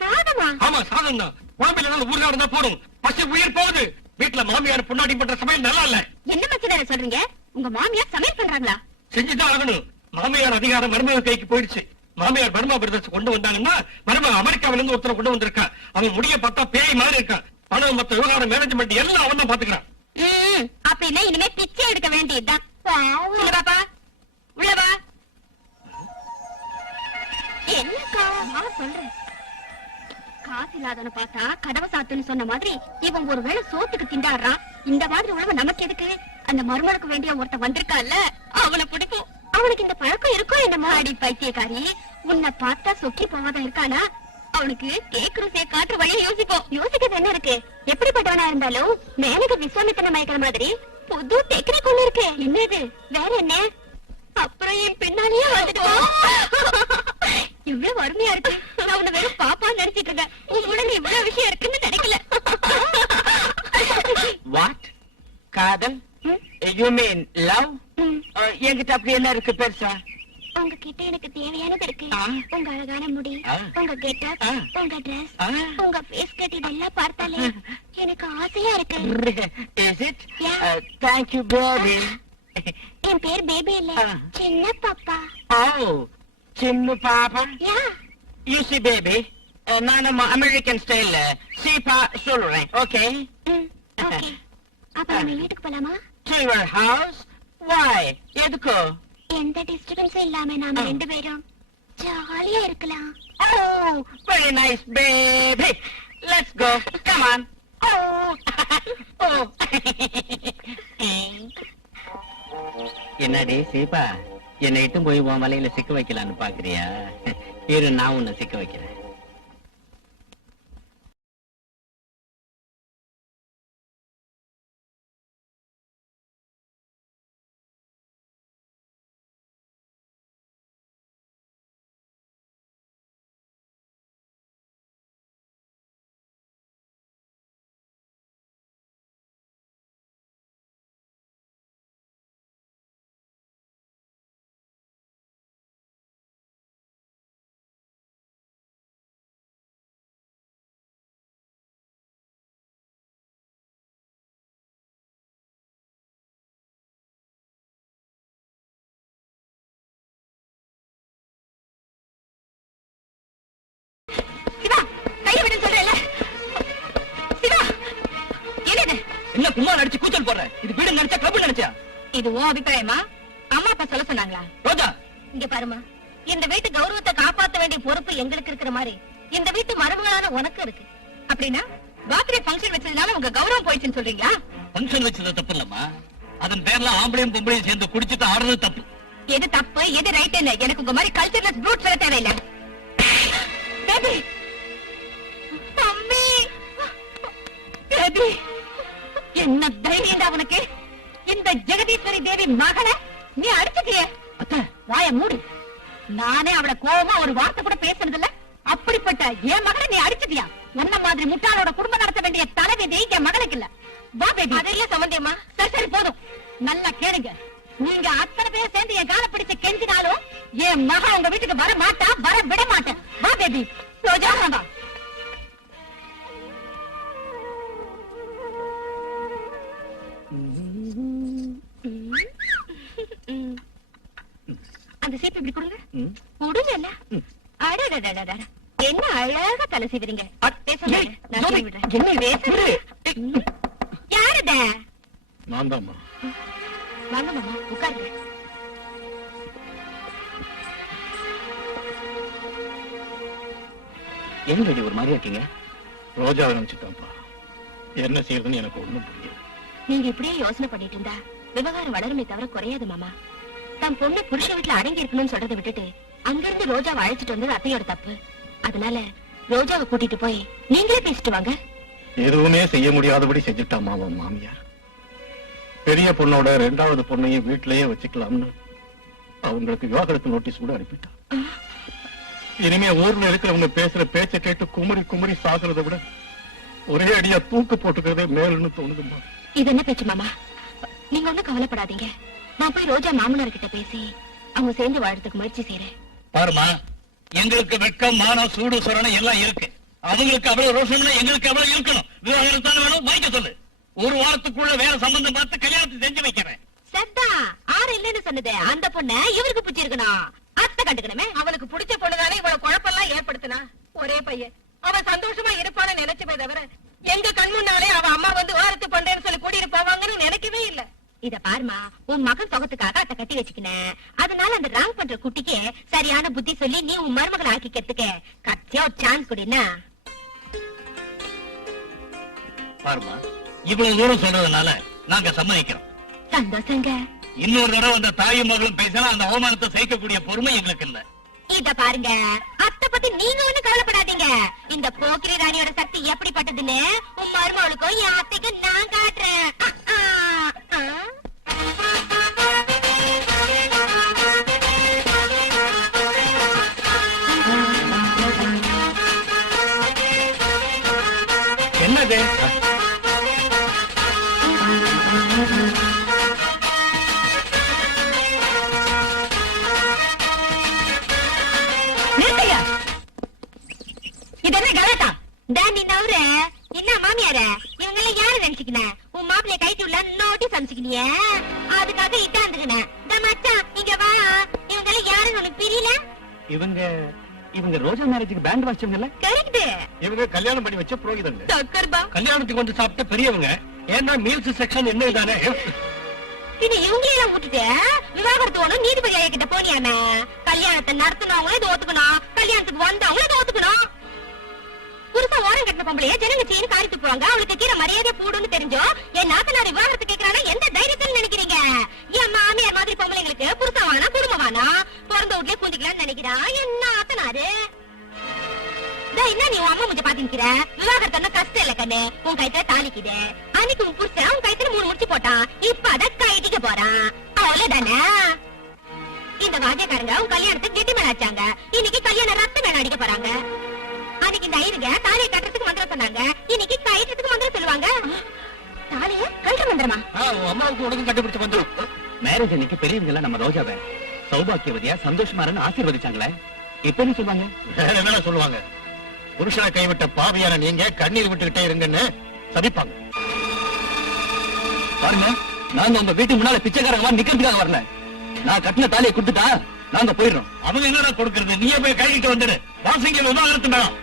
சாதமா? ஆமா, சாதம் தான். குழம்புல ஊர்ல இருந்தா போடும். பசி உயிர் போகுது. வீட்டுல மாமியார் பொண்டாட்டி பண்ற சமையல் நல்லா இல்ல. என்ன மச்சனே சொல்றீங்க? உங்க மாமியார் சமையல் பண்றாங்களா? செஞ்சுதான் ஆகணும். மாமியார் அதிகாரம் மருமக கைக்கு போயிடுச்சு. மாமியார் பர்மா பிரதர்ஸ் கொண்டு வந்தாங்கன்னா மருமக அமெரிக்காவில இருந்து ஒருத்தரை கொண்டு வந்திருக்கா. அவன் முடிய பார்த்தா பேய் மாதிரி இருக்கான். பணம் மத்த விவகாரம் மேனேஜ்மெண்ட் எல்லாம் அவன் தான் பாத்துக்கிறான். அப்படின்னா இனிமே பிச்சை எடுக்க வேண்டியதுதான். பாப்பா உள்ளவா. என்னக்கா சொல்றேன். காசு இல்லாதவன பார்த்தா கடவை சாத்துன்னு சொன்ன மாதிரி இவன் ஒருவேளை சோத்துக்கு திண்டாடுறான். இந்த மாதிரி உழவு நமக்கு எதுக்கு? அந்த மருமனுக்கு வேண்டிய ஒருத்தன் வந்திருக்கான்ல, அவனை பிடிக்கும். அவனுக்கு இந்த பழக்கம் இருக்கும் என்னமோ. அடி பைத்தியக்காரி, உன்னை பார்த்தா சொக்கி போவாதான் இருக்கானா? அவனுக்கு கேக்குறோம் காட்டுற வழியை யோசிப்போம். யோசிக்கிறது என்ன இருக்கு? எப்படிப்பட்டவனா இருந்தாலும் மேனக விஸ்வாமித்திரனை மயக்கிற மாதிரி புது டெக்னிக் ஒண்ணு இருக்கு. என்னது? வேற என்ன? அப்புறம் என் பின்னாலேயே வந்துடுவான். இவ்வளவு அருமையா இருக்கு. நான் உன்னை வெறும் பாப்பான்னு நினைச்சிட்டு இருக்கேன். உன் உடனே இவ்வளவு விஷயம் இருக்குன்னு நினைக்கல. வாட்? காதல்? You mean love? என்கிட்ட அப்படி என்ன இருக்கு பெருசா? உங்ககிட்ட எனக்கு தேவையானது இருக்கு. ஆ. உங்க அழகான முடி, ஆ. உங்க கெட்டப், ஆ. உங்க ட்ரெஸ், ஆ. உங்க ஃபேஸ் கட் இதெல்லாம் பார்த்தாலே எனக்கு ஆசையா இருக்கு. Is it? Yeah. Thank you, baby. என் பேர் பேபி இல்ல, ஆ. சின்ன பாப்பா. Oh, சின்ன பாப்பா. யா. You see, baby, நான் அமெரிக்கன் ஸ்டைல்ல சீப்பா சொல்றேன். ஓகே? ஓகே. அப்ப நம்ம வீட்டுக்கு போலாமா? To your house? Why? எதுக்கு? எந்த டிஸ்டர்பன்ஸும் இல்லாம நாம ரெண்டு பேரும் ஜாலியா இருக்கலாம். Oh, very nice, baby. Let's go. Come on. Oh. Oh. என்னடி சீப்பா, என்னை இட்டும் போய் உன் வலையில சிக்க வைக்கலான்னு பாக்குறியா? இரு, நான் உன்னை சிக்க வைக்கிறேன். சிவா, கையை விடு சொல்றேன்ல. சிவா, என்னது? என்ன கும்மா நடிச்சு கூச்சல் போடுற? இது வீடு நடிச்சா கிளப் நினைச்சா? இது உன் அபிப்பிராயமா? அம்மா அப்பா சொல்ல சொன்னாங்களா? ரோஜா, இங்க பாருமா, இந்த வீட்டு கௌரவத்தை காப்பாத்த வேண்டிய பொறுப்பு எங்களுக்கு இருக்கிற மாதிரி இந்த வீட்டு மருமகளான உனக்கு இருக்கு. அப்படின்னா பர்த்டே ஃபங்க்ஷன் வச்சதுனால உங்க கௌரவம் போயிடுச்சுன்னு சொல்றீங்களா? ஃபங்க்ஷன் வச்சது தப்பு இல்லம்மா. அதன் பேர்ல ஆம்பளையும் பொம்பளையும் சேர்ந்து குடிச்சிட்டு ஆடுறது தப்பு. எது தப்பு எது ரைட்னு எனக்கு உங்க மாதிரி கல்ச்சர்லெஸ் ப்ரூட் சொல்ல தேவையில்லை. பேபி, அம்மி, பேபி, என்ன தைரியம்டா உனக்கு? இந்த ஜெகதீஸ்வரி தேவி மகளை நீ அடிச்சுக்கிய? வாய மூடு. நானே அவளை கோவமா ஒரு வார்த்தை கூட பேசுறது இல்ல. அப்படிப்பட்ட என் மகளை நீ அடிச்சுட்டியா? உன்ன மாதிரி முட்டாளோட குடும்பம் நடத்த வேண்டிய தலைவிதி என் மகளுக்கு இல்ல. வா பேபி. அதெல்லாம் சம்பந்தமா? சரி சரி போதும். நல்லா கேளுங்க. நீங்க அத்தனை பேர் சேர்ந்து என் கால பிடிச்சு கெஞ்சினாலும் என் மகன் உங்க வீட்டுக்கு வர மாட்டா, வர விட மாட்டேன். வா பேபி. ரோஜா வா. அந்த சீப்பு இப்படி கொடுங்க. கொடுங்கல்ல. அடடடடடட. என்ன அழகா தலை சீவிறீங்க. பேசுங்க. நான் சீவி விடுறேன். பேசுங்க. யாருட? நான் தான்மா. வாங்க மாமா, உட்காருங்க. ஏன் ரெடி ஒரு மாதிரியா இருக்கீங்க? ரோஜா நினைச்சுட்டான்ப்பா. என்ன செய்யறதுன்னு எனக்கு ஒண்ணும் புரியல. நீங்க இப்படியே யோசனை பண்ணிட்டு இருந்தா விவகாரம் வளருமே தவிர குறையாது மாமா. தன் பொண்ணு புருஷ வீட்டுல அடங்கி இருக்கணும்னு சொல்றதை விட்டுட்டு அங்கிருந்து ரோஜாவை அழைச்சிட்டு வந்தது அத்தையோட தப்பு. அதனால ரோஜாவை கூட்டிட்டு போய் நீங்களே பேசிட்டு வாங்க. எதுவுமே செய்ய முடியாதபடி செஞ்சுட்டாமா அவன் மாமியார். பெரிய பொண்ணோட ரெண்டாவது பொண்ணையும் வீட்டிலேயே வச்சுக்கலாம்னு அவங்களுக்கு விவாகரத்து நோட்டீஸ் கூட அனுப்பிட்டான். இனிமே ஊர்ல இருக்கிறவங்க பேசுற பேச்ச கேட்டு குமரி குமரி சாகுறதை விட ஒரே அடியா தூக்கு போட்டுக்கிறதே மேலுன்னு தோணுதுமா. இது என்ன பேச்சு மாமா? நீங்க ஒண்ணும் கவலைப்படாதீங்க. நான் போய் ரோஜா மாமனார் கிட்ட பேசி அவங்க சேர்ந்து வாழறதுக்கு முயற்சி செய்யறேன். பாருமா, எங்களுக்கு வெட்கம் மானம் சூடு சொரணை எல்லாம் இருக்கு. அவங்களுக்கு அவ்வளவு ரோஷம்னா எங்களுக்கு அவ்வளவு இருக்கணும். விவாகம் தானே வேணும், வாங்கிக்க சொல்லு. ஒரு வாரத்துக்குள்ள வேற சம்பந்தம் பார்த்து கல்யாணத்தை செஞ்சு வைக்கிறேன். சத்தா ஆறு இல்லன்னு சொன்னது அந்த பொண்ண இவருக்கு பிடிச்சிருக்கணும். அத்தை கண்டுக்கணுமே. அவனுக்கு பிடிச்ச பொண்ணுதானே இவ்வளவு குழப்பெல்லாம் ஏற்படுத்தினா. ஒரே பையன் அவன் சந்தோஷமா இருப்பான்னு நினைச்சவே தவிர எங்க கண் முன்னாலே அவன் அம்மா வந்து வாரத்து பண்றேன்னு சொல்லி கூட்டிட்டு போவாங்கன்னு நினைக்கவே இல்ல. இத பாருமா, உன் மகன் சொகத்துக்காக அத்தை கட்டி வச்சுக்கினேன். அதனால அந்த ராங் பண்ற குட்டிக்கு சரியான புத்தி சொல்லி நீ உன் மருமகளை ஆக்கிக்கிறதுக்கு கத்தியா ஒரு சான்ஸ் கொடுனா. பாருமா, இவ்வளவு தூரம் சொல்றதுனால நாங்க சம்மதிக்கிறோம். சந்தோஷங்க. இன்னொரு தடவை அந்த தாயும் மகளும் பேசினா அந்த அவமானத்தை சகிக்கக்கூடிய பொறுமை எங்களுக்கு இல்ல. இத பாருங்க, அத்தை பத்தி நீங்க ஒண்ணு கவலைப்படாதீங்க. இந்த போக்கிரி ராணியோட சக்தி எப்படிப்பட்டதுன்னு உன் மருமகளுக்கும் என் அத்தைக்கு நான் காட்டுறேன். என்னது? நிறுத்தையா, இதென்ன கலாட்டா? நீ நவுற என்ன மாமியார இவங்க எல்லாம் யாரு நினைச்சுக்கின? உன் மாப்பிள்ளைய கைட்டு உள்ள நோட்டீஸ் அனுப்பிச்சுக்கினிய, அதுக்காக இட்டாந்துக்கின. மச்சான் இங்க வா, இவங்க எல்லாம் யாருன்னு உனக்கு தெரியல? இவங்க ரோஜா மேரேஜுக்கு பேண்ட் வாசிச்சவங்கல்ல? கரெக்ட். இவங்க கல்யாணம் பண்ணி வச்ச புரோகிதங்க. டக்கர்பா. கல்யாணத்துக்கு வந்து சாப்பிட்ட பெரியவங்க. ஏன்னா மீல்ஸ் செக்ஷன் என்ன தானே. இது இவங்களெல்லாம் விட்டுட்டு விவாகரத்து ஒண்ணும் நீதிபதி ஐயா கிட்ட போனியாமே. கல்யாணத்தை நடத்தினவங்களும் இதை ஒத்துக்கணும், கல்யாணத்துக்கு வந்தவங்களும் இதை ஒத்துக்கணும். புதுசா ஓரம் கட்டின பொம்பளைய ஜனங்க செய்யு காரித்து போவாங்க. அவளுக்கு கீழே மரியாதை கூடுன்னு தெரிஞ்சோ என் நாத்தனார் விவாகரத்து கேட்கறானா எந்த தைரியத்தில் நினைக்கிறீங்க? என் மாமியார் மாதிரி பொம்பளைங்களுக்கு புருஷா வானா குடும்பம் வானா பிறந்த வீட்லயே குந்திக்கலாம்னு நினைக்கிறான் என் நாத்தனாரு. என்ன நீ உன் அம்மா முஞ்ச பாத்துக்கிற? விவாகரத்து கஷ்டம் இல்ல கண்ணு. உன் கைத்துல தாலிக்குது. அன்னைக்கு உன் புருஷன் உன் கைத்துல 3 முடிச்சு போட்டான். இப்ப அத கைட்டிக்க போறான். அவ்வளவுதானே? இந்த வாத்தியக்காரங்க உன் கல்யாணத்தை கெட்டி மேல ஆச்சாங்க. இன்னைக்கு கல்யாணம் ரத்த மேல அடிக்க போறாங்க. அன்னைக்கு இந்த ஐயருங்க தாலியை கட்டுறதுக்கு மந்திரம் சொன்னாங்க. இன்னைக்கு கைட்டுறதுக்கு மந்திரம் சொல்லுவாங்க. தாலிய கல்ற மந்திரமா? அம்மாவுக்கு உனக்கும் கண்டுபிடிச்சு வந்துடும். மேரேஜ் அன்னைக்கு பெரியவங்க எல்லாம் நம்ம ரோஜாவை சௌபாக்கியவதியா சந்தோஷமாரன்னு ஆசீர்வதிச்சாங்களே, இப்ப என்ன சொல்லுவாங்க? வேற என்ன சொல்லுவாங்க? புருஷனை கைவிட்ட பாவியான நீங்க கண்ணீர் விட்டுக்கிட்டே இருங்கன்னு சபிப்பாங்க. பாருங்க, நாங்க உங்க வீட்டுக்கு முன்னால பிச்சைக்காரங்க நிக்கிறதுக்காக வரல. நான் கட்டின தாலியை கொடுத்துட்டா நாங்க போயிடுறோம். அவங்க என்னடா கொடுக்கறது? நீயே போய் கைகிட்டு வந்துடு. வாசிங்க விவாகரத்து மேடம்.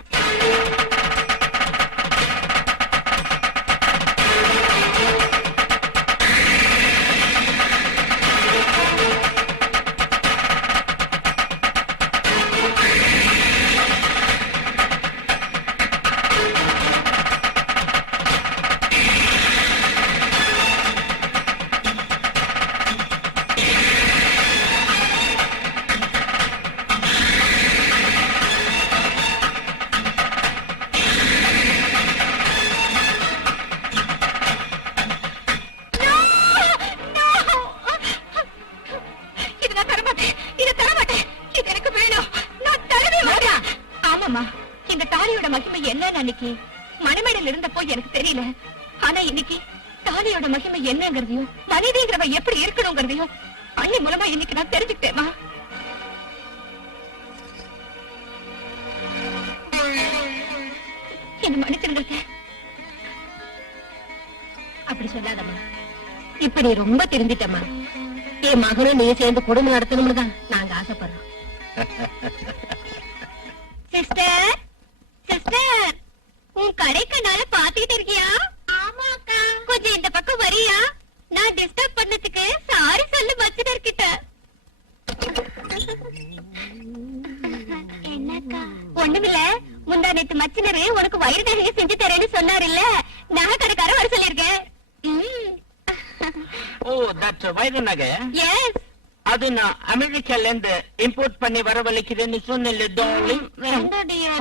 மணமேடையில் இருந்தப்போ எனக்கு தெரியல. ஆனா இன்னைக்கு தாலியோட மகிமை என்னங்கிறதையும் மனைவிங்கிறவ எப்படி இருக்கணுங்கிறதையும் அண்ணி மூலமா இன்னைக்கு நான் தெரிஞ்சுக்கிட்டேமா. என்ன மன்னிச்சிருங்க. அப்படி சொல்லாதம்மா. இப்ப நீ ரொம்ப திருந்திட்டம்மா. என் மகனும் நீ சேர்ந்து குடும்பம் நடத்தணும்னு தான் நாங்க ஆசைப்படுறோம். சிஸ்டர், சிஸ்டர், உன் கடைக்கனால பாத்துக்கிட்டு இருக்கியா? ஆமா அக்கா. கொஞ்சம் இந்த பக்கம் வரியா? நான் டிஸ்டர்ப் பண்ணதுக்கு சாரி சொல்லு மச்சினர் கிட்ட. என்னக்கா? ஒண்ணுமில்ல, முந்தா நேத்து மச்சினரு உனக்கு வயிறு நகையை செஞ்சு தரேன்னு சொன்னாரு இல்ல, நகை கடைக்கார வர சொல்லிருக்கேன். ஓ, தட்ஸ் வயிறு நகை. எஸ். அது நான் அமெரிக்கால இருந்து இம்போர்ட் பண்ணி வரவழைக்கிறேன்னு சொன்னேன் டார்லிங்.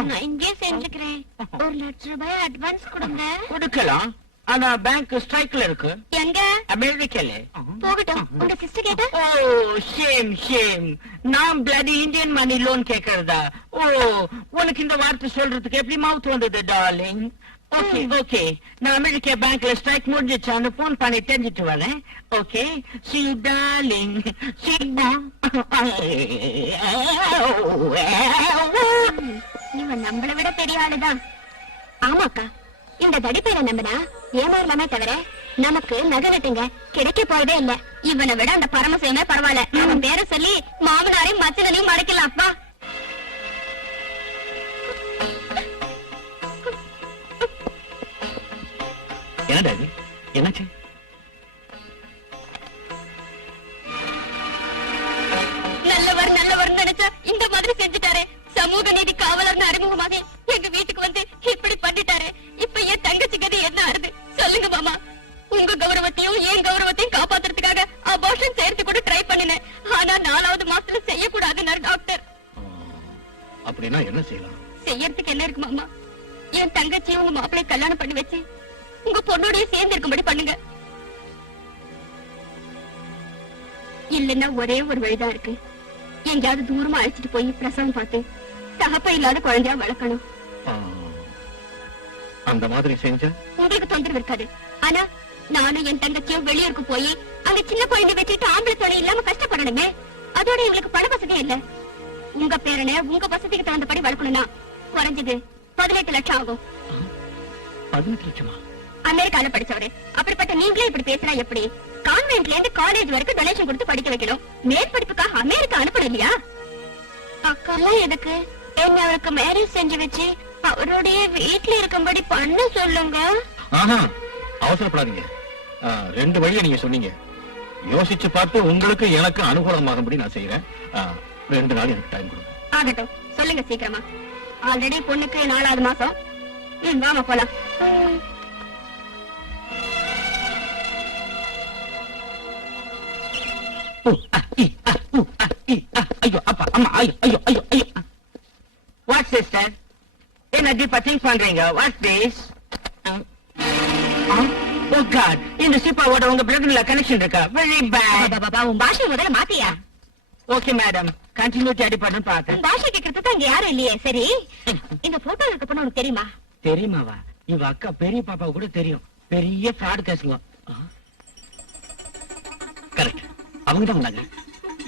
நான் இங்கே செஞ்சுக்கிறேன். 1,00,000 ரூபாய் அட்வான்ஸ் கொடுங்க. கொடுக்கலாம், ஆனா பேங்க் ஸ்ட்ரைக்ல இருக்கு. எங்க? அமெரிக்கால. போகட்டும். உங்க சிஸ்டர் கேட்டா? ஓ, ஷேம் ஷேம். நான் பிளடி இந்தியன் மணி லோன் கேக்குறதா? ஓ, உனக்கு இந்த வார்த்தை சொல்றதுக்கு எப்படி மவுத் வந்தது டார்லிங்? ஓகே ஓகே நான் அமெரிக்கா பேங்க்ல ஸ்ட்ரைக் முடிஞ்சிச்சான்னு போன் பண்ணி தெரிஞ்சிட்டு வரேன். Okay see you darling see இவன் நம்மளை விட பெரிய ஆளுதான். ஆமாக்கா, இந்த தடிப்பேரை நம்பினா ஏமாறலாமே தவிர நமக்கு நகை நட்டுங்க கிடைக்க போறதே இல்ல. இவனை விட அந்த பரமசிவமே பரவாயில்ல. அவன் பேரை சொல்லி மாமனாரையும் மச்சனையும் மறைக்கலாம். அப்பா என்னடா இது? என்னாச்சு? நல்லவர் நல்லவர் நினைச்சா இந்த மாதிரி செஞ்சுட்டாரு. சமூக நீதி காவலர்னு அறிமுகமாக எங்க வீட்டுக்கு வந்து இப்படி பண்ணிட்டாரு. இப்ப என் தங்கச்சி கதை என்ன ஆறுது சொல்லுங்க மாமா. உங்க கௌரவத்தையும் என் கௌரவத்தையும் காப்பாத்துறதுக்காக அபார்ஷன் செய்யறது கூட ட்ரை பண்ணினேன். ஆனா 4வது மாசத்துல செய்யக்கூடாதுன்னாரு டாக்டர். அப்படின்னா என்ன செய்யலாம்? செய்யறதுக்கு என்ன இருக்கு மாமா? என் தங்கச்சியும் உங்க மாப்பிள்ளைய கல்யாணம் பண்ணி வச்சு உங்க பொண்ணோடய சேர்ந்து இருக்கும்படி பண்ணுங்க. இல்லன்னா ஒரே ஒரு வழிதான் இருக்கு. எங்கயாவது தூரமா அழைச்சிட்டு போய் பிரசவம் பார்த்து தகப்ப இல்லாத குழந்தையா வளர்க்கணும். அந்த மாதிரி செஞ்சா உங்களுக்கு தொந்தரவு இருக்காது. ஆனா நானும் என் தங்கச்சியும் வெளியூருக்கு போய் அங்க சின்ன குழந்தை வச்சுட்டு ஆம்பளை துணை இல்லாம கஷ்டப்படணுமே. அதோட எங்களுக்கு பண வசதியே இல்ல. உங்க பேரனை உங்க வசதிக்கு தகுந்தபடி வளர்க்கணும்னா குறைஞ்சது 18 லட்சம் ஆகும். 18 லட்சமா? அமெரிக்கால படிச்சவரு. அப்படிப்பட்ட நீங்களே இப்படி பேசினா எப்படி? கான்வென்ட்ல இருந்து காலேஜ் வரைக்கும் டொனேஷன் கொடுத்து படிக்க வைக்கணும். மேற்படிப்புக்காக அமெரிக்கா அனுப்பணும் இல்லையா? அக்கெல்லாம் எதுக்கு? என்ன அவருக்கு மேரேஜ் செஞ்சு வச்சு அவருடைய வீட்டுல இருக்கும்படி பண்ண சொல்லுங்க. அவசரப்படாதீங்க. 2 வழியை நீங்க சொன்னீங்க. யோசிச்சு பார்த்து உங்களுக்கு எனக்கு அனுகூலமாகும்படி நான் செய்யறேன். 2 நாள் எனக்கு டைம் கொடுங்க. ஆகட்டும், சொல்லுங்க சீக்கிரமா. ஆல்ரெடி பொண்ணுக்கு 4வது மாசம். வாமா போலாம். ஐயோ அப்பா அம்மா ஐயோ ஐயோ ஐயோ ஐயோ. Watts this sir? என்ன டீப்பா திங்க் பண்றீங்க? Watts this? ஓ காட், இந்த சிப்பாவோட உங்க பிளட்ல கனெக்ஷன் இருக்கா? Very bad. பாபா உன் பாஷை முதல்ல மாத்தியா? ஓகே மேடம், கண்டினியூட்டி அடிப்படும் பார்த்தேன். பாஷை கேட்கறதுக்கு அங்க யாரும் இல்லையே. சரி, இந்த போட்டோ இருக்க பொண்ணு உனக்கு தெரியுமா? தெரியுமாவா? இவ அக்கா பெரிய பாப்பா கூட தெரியும். பெரிய ஃப்ராட் கேசுங்க. கரெக்ட், அவங்க தான் வந்தாங்க.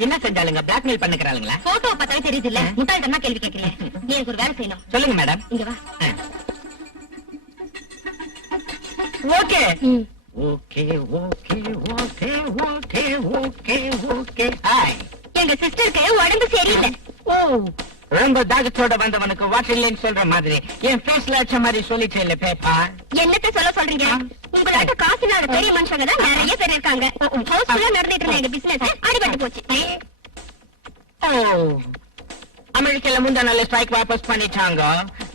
என்ன செஞ்சாலுங்க? பிளாக்மெயில் பண்ணுகிறாளுங்களா? போட்டோ பார்த்தாவே தெரியுது இல்ல? முட்டாள்தனமா கேள்வி கேட்கிறீங்க. நீ எனக்கு ஒரு வேலை செய்யணும். சொல்லுங்க மேடம். இங்க வா. ஓகே ம். Okay okay okay okay okay okay. Hi. எங்க சிஸ்டருக்கு உடம்பு சரியில்லை. ஓ, ரொம்ப தாகத்தோட வந்தவனுக்கு வாட்டர் இல்லைன்னு சொல்ற மாதிரி என் ஃபேஸ்ல அடிச்ச மாதிரி சொல்லிச்சு இல்ல பேப்பா. என்னத்த சொல்ல சொல்றீங்க? உங்களாட்ட காசு இல்லாத பெரிய மனுஷங்க தான் நிறைய பேர் இருக்காங்க. ஹவுஸ்ஃபுல்லா நடந்துட்டு இருந்த எங்க பிசினஸ் அடிபட்டு போச்சு. ஓ, அமெரிக்கால முந்தா நாள் ஸ்ட்ரைக் வாபஸ் பண்ணிட்டாங்க.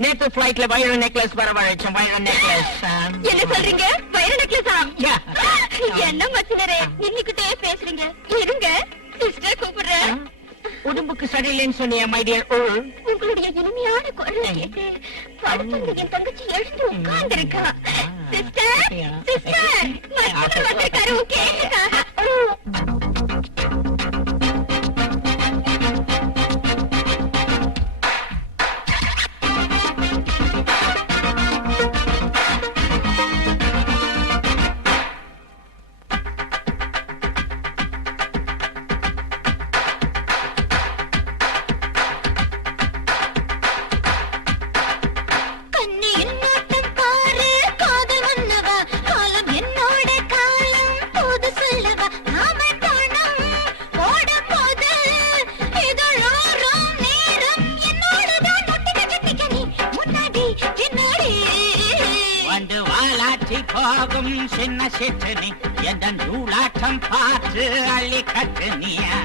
நேத்து ஃபிளைட்ல வைர நெக்லஸ் வரவழைச்சேன். வைர நெக்லஸ். என்ன சொல்றீங்க? வைர நெக்லஸா? Yeah. என்ன மச்சினரே இன்னிக்கிட்டே பேசுறீங்க? இருங்க, சிஸ்டர் கூப்பிடுறேன். உடம்புக்கு சரியில்லைன்னு சொன்னிய மை டியர். உங்களுடைய இனிமையான குரலை கேட்டு படுத்துங்க என் தங்கச்சி எழுந்து உட்கார்ந்திருக்கா. சிஸ்டர் சிஸ்டர் மச்சினர் வந்திருக்காரு. கேளுங்க. போகும் சின்ன சிற்றனி எதன் ஊலாட்டம் பார்த்து அள்ளி கட்டுனியா.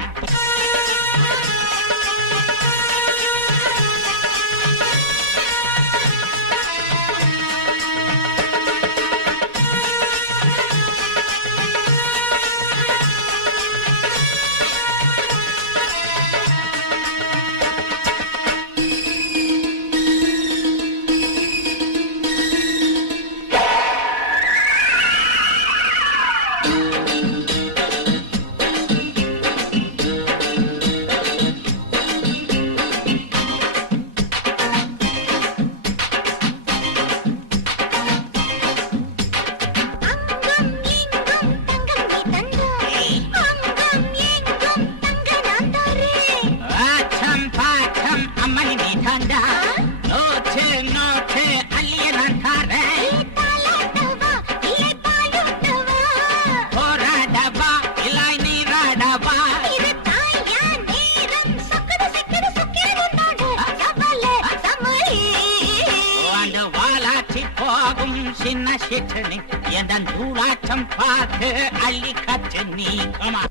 listening. And then do like some party, Ali Katini. Come on.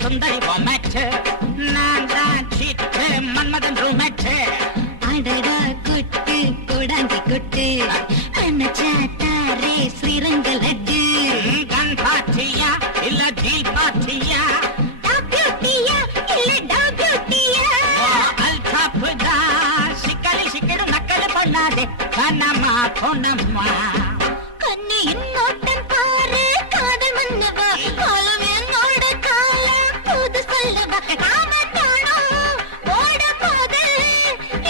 சுந்தரி பொம்மட்டு நான் தான் சிட்டு மன்மதன் ரூமட்டு அடடா குட்டு கொடாஞ்சி குட்டு அண்ணாத்தாரே ஸ்ரீரங்க லட்டு கன் பாட்டியா இல்ல ஜீல் பாட்டியா டாக்யூட்டியா இல்ல டாக்யூட்டியா அல்டாப்புதா சிக்கலி சிக்கடு நக்கல் பண்ணாதே கண்ணம்மா பொன்னம்மா கண்ணு இன்னோட்டன் பாரு காதல் மன்னவா காலம் என்னோட காலம் புது சொல்லவா காமத்தானோ ஓட போது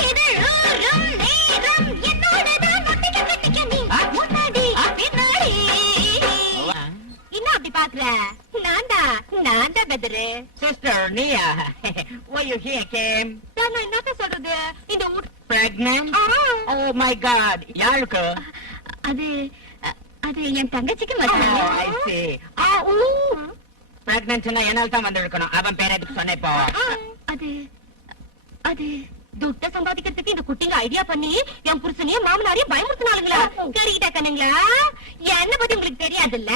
இது ரூரும் நேரம் என்னோட தான் ஒட்டிக்க கட்டிக்க நீ முன்னாடி பின்னாடி இன்னும் அப்படி பாக்குற நான் தான் பெதரு சிஸ்டர் நீயா why you here came நான் என்னத்த சொல்றது இந்த pregnant oh my god யாருக்கு அது என் தங்கச்சிக்கு oh I see pregnant-னா என்னால தான் வந்திருக்கணும் அவன் பேர் எதுக்கு சொன்ன இப்போ அது துட்ட சம்பாதிக்கிறதுக்கு இந்த குட்டிங்க ஐடியா பண்ணி என் புருஷனையும் மாமனாரையும் பயமுறுத்தினாலுங்களா சரிக்கிட்ட கண்ணுங்களா என்ன பத்தி உங்களுக்கு தெரியாதுல்ல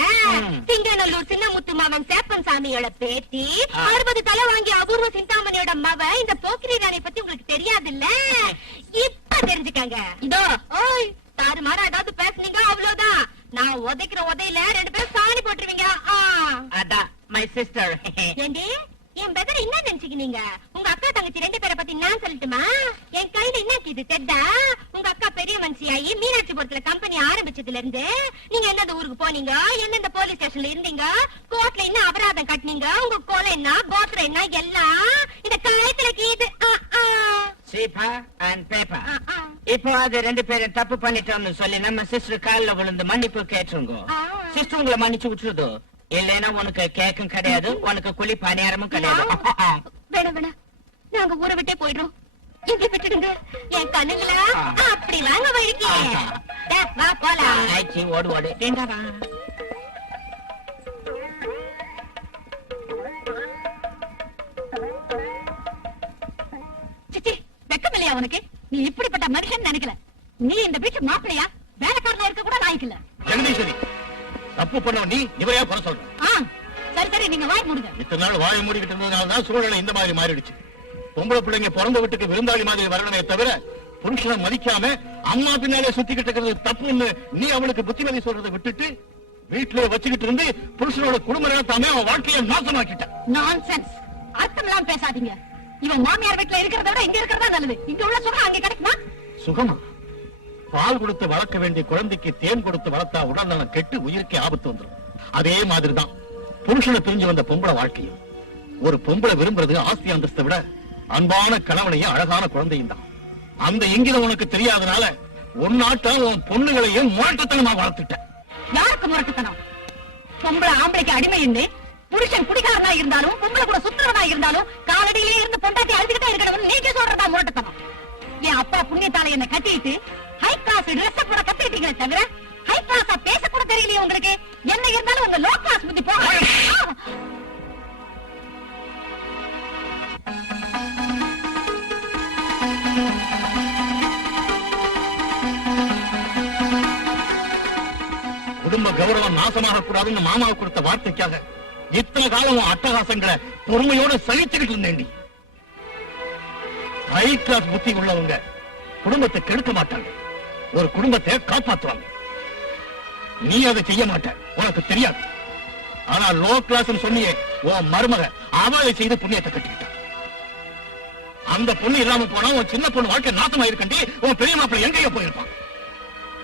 சிங்கநல்லூர் சின்ன முத்து மாவன் சேப்பன் சாமியோட பேத்தி 60 தலை வாங்கி அபூர்வ சிந்தாமணியோட மவ இந்த போக்கிரி ராணி பத்தி உங்களுக்கு தெரியாதுல்ல இப்ப தெரிஞ்சுக்காங்க இதோ ஓய் தாறுமாறா ஏதாவது பேசுனீங்க அவ்வளவுதான் நான் உதைக்கிற உதையில 2 பேரும் சாணி போட்டுருவீங்க அதான் my sister ஏண்டி என் பெதர் என்ன நினைச்சுக்கினீங்க உங்க அக்கா தங்கச்சி 2 பேரை பத்தி நான் சொல்லட்டுமா என் கையில என்ன இது தெட்டா உங்க அக்கா பெரிய மனுஷியாயி மீனாட்சிபுரத்துல கம்பெனி ஆரம்பிச்சதுல இருந்து நீங்க எந்தெந்த ஊருக்கு போனீங்க எந்தெந்த போலீஸ் ஸ்டேஷன்ல இருந்தீங்க கோர்ட்ல என்ன அபராதம் கட்டினீங்க உங்க கோலம் என்ன கோத்திரம் என்ன எல்லாம் இந்த காயத்துல கீது சீப்பா அண்ட் பேப்பா இப்போ அது 2 பேரும் தப்பு பண்ணிட்டோம்னு சொல்லி நம்ம சிஸ்டர் கால்ல விழுந்து மன்னிப்பு கேட்டுருங்க சிஸ்டர் உங்களை மன்னிச்சு விட்டுருதோ இல்லைன்னா உனக்கு கேக்கும் கிடையாது உனக்கு குழி பணியாரமும் கிடையாது வேணாம் நாங்க ஊரை விட்டே போயிடுறோம் எங்களை விட்டுடுங்க என் கண்ணுங்களா அப்படி வாங்க வழிக்கு வா போலாம் ஆயிடுச்சு ஓடு ஓடு வேண்டாவா சிச்சி வெக்கமில்லையா உனக்கு நீ இப்படிப்பட்ட மனுஷன் நினைக்கல நீ இந்த வீட்டு மாப்பிளையா வேலைக்காரனா இருக்க கூட நாய்க்கல ஜெகதீஸ்வரி தப்பு பண்ண நீ இவரையா குறை சொல்ற சரி நீங்க வாய் மூடுங்க இத்தனை நாள் வாய் மூடிக்கிட்டு இருந்ததுனாலதான் சூழ்நிலை இந்த மாதிரி மாறிடுச்சு பொம்பளை பிள்ளைங்க பிறந்த வீட்டுக்கு விருந்தாளி மாதிரி வரணுமே தவிர புருஷனை மதிக்காம அம்மா பின்னாலே சுத்திக்கிட்டு இருக்கிறது தப்புன்னு நீ அவளுக்கு புத்திமதி சொல்றதை விட்டுட்டு வீட்டுல வச்சுக்கிட்டு இருந்து புருஷனோட குடும்ப நடத்தாம அவன் வாழ்க்கையை நாசமாக்கிட்ட நான்சென்ஸ் அர்த்தமெல்லாம் பேசாதீங்க இவன் மாமியார் வீட்டுல இருக்கிறத விட இங்க இருக்கிறதா நல்லது இங்க உள்ள சுகம் அங்க கிடைக்குமா சுகமா பால் கொடுத்து வளர்க்க வேண்டிய குழந்தைக்கு தேன் கொடுத்து வளர்த்தா உடல்நலம் கெட்டு உயிருக்கே ஆபத்து வந்துடும் அதே மாதிரிதான் புருஷனை பிரிஞ்சு வந்த பொம்பளை வாழ்க்கையும் ஒரு பொம்பளை விரும்புறது ஆஸ்தி அந்தஸ்தை விட அன்பான கணவனையும் அழகான குழந்தையும் தான் அந்த இங்கிலம் உனக்கு தெரியாதனால உன்னாட்ட உன் பொண்ணுகளையும் முரட்டுத்தனமா வளர்த்துட்ட யாருக்கு முரட்டுத்தனம் பொம்பளை ஆம்பளைக்கு அடிமை இல்லை புருஷன் குடிகாரனா இருந்தாலும் பொம்பளை கூட சுத்தரவனா இருந்தாலும் காலடியிலே இருந்து பொண்டாட்டி அழுதுகிட்டே இருக்கணும் நீங்க சொல்றதா முரட்டுத்தனம் என் அப்பா புண்ணியத்தால என்ன கட்டிட்டு ஹை கிளாஸ் ட்ரெஸ் போட கத்துக்கிட்டீங்களே தவிர ஹை கிளாஸா பேச கூட தெரியலையே உங்களுக்கு என்ன இருந்தாலும் உங்க லோ கிளாஸ் புத்தி போக குடும்ப கௌரவம் நாசமாக கூடாதுன்னு மாமாவை கொடுத்த வார்த்தைக்காக இத்தனை காலம் அட்டகாசங்களை பொறுமையோடு சகிச்சுக்கிட்டு இருந்தேன் ஹை கிளாஸ் புத்தி உள்ளவங்க குடும்பத்தை கெடுக்க மாட்டாங்க ஒரு குடும்பத்தை காப்பாற்றுவாங்க நீ அதை செய்ய மாட்ட உனக்கு தெரியாது ஆனா லோ கிளாஸ் சொன்னியே உன் மருமக அவளை செய்து புண்ணியத்தை கட்டிக்கிட்ட அந்த பொண்ணு இல்லாம போனா உன் சின்ன பொண்ணு வாழ்க்கை நாசமா இருக்கண்டி உன் பெரிய மாப்பிள்ளை எங்கேயோ போயிருப்பான்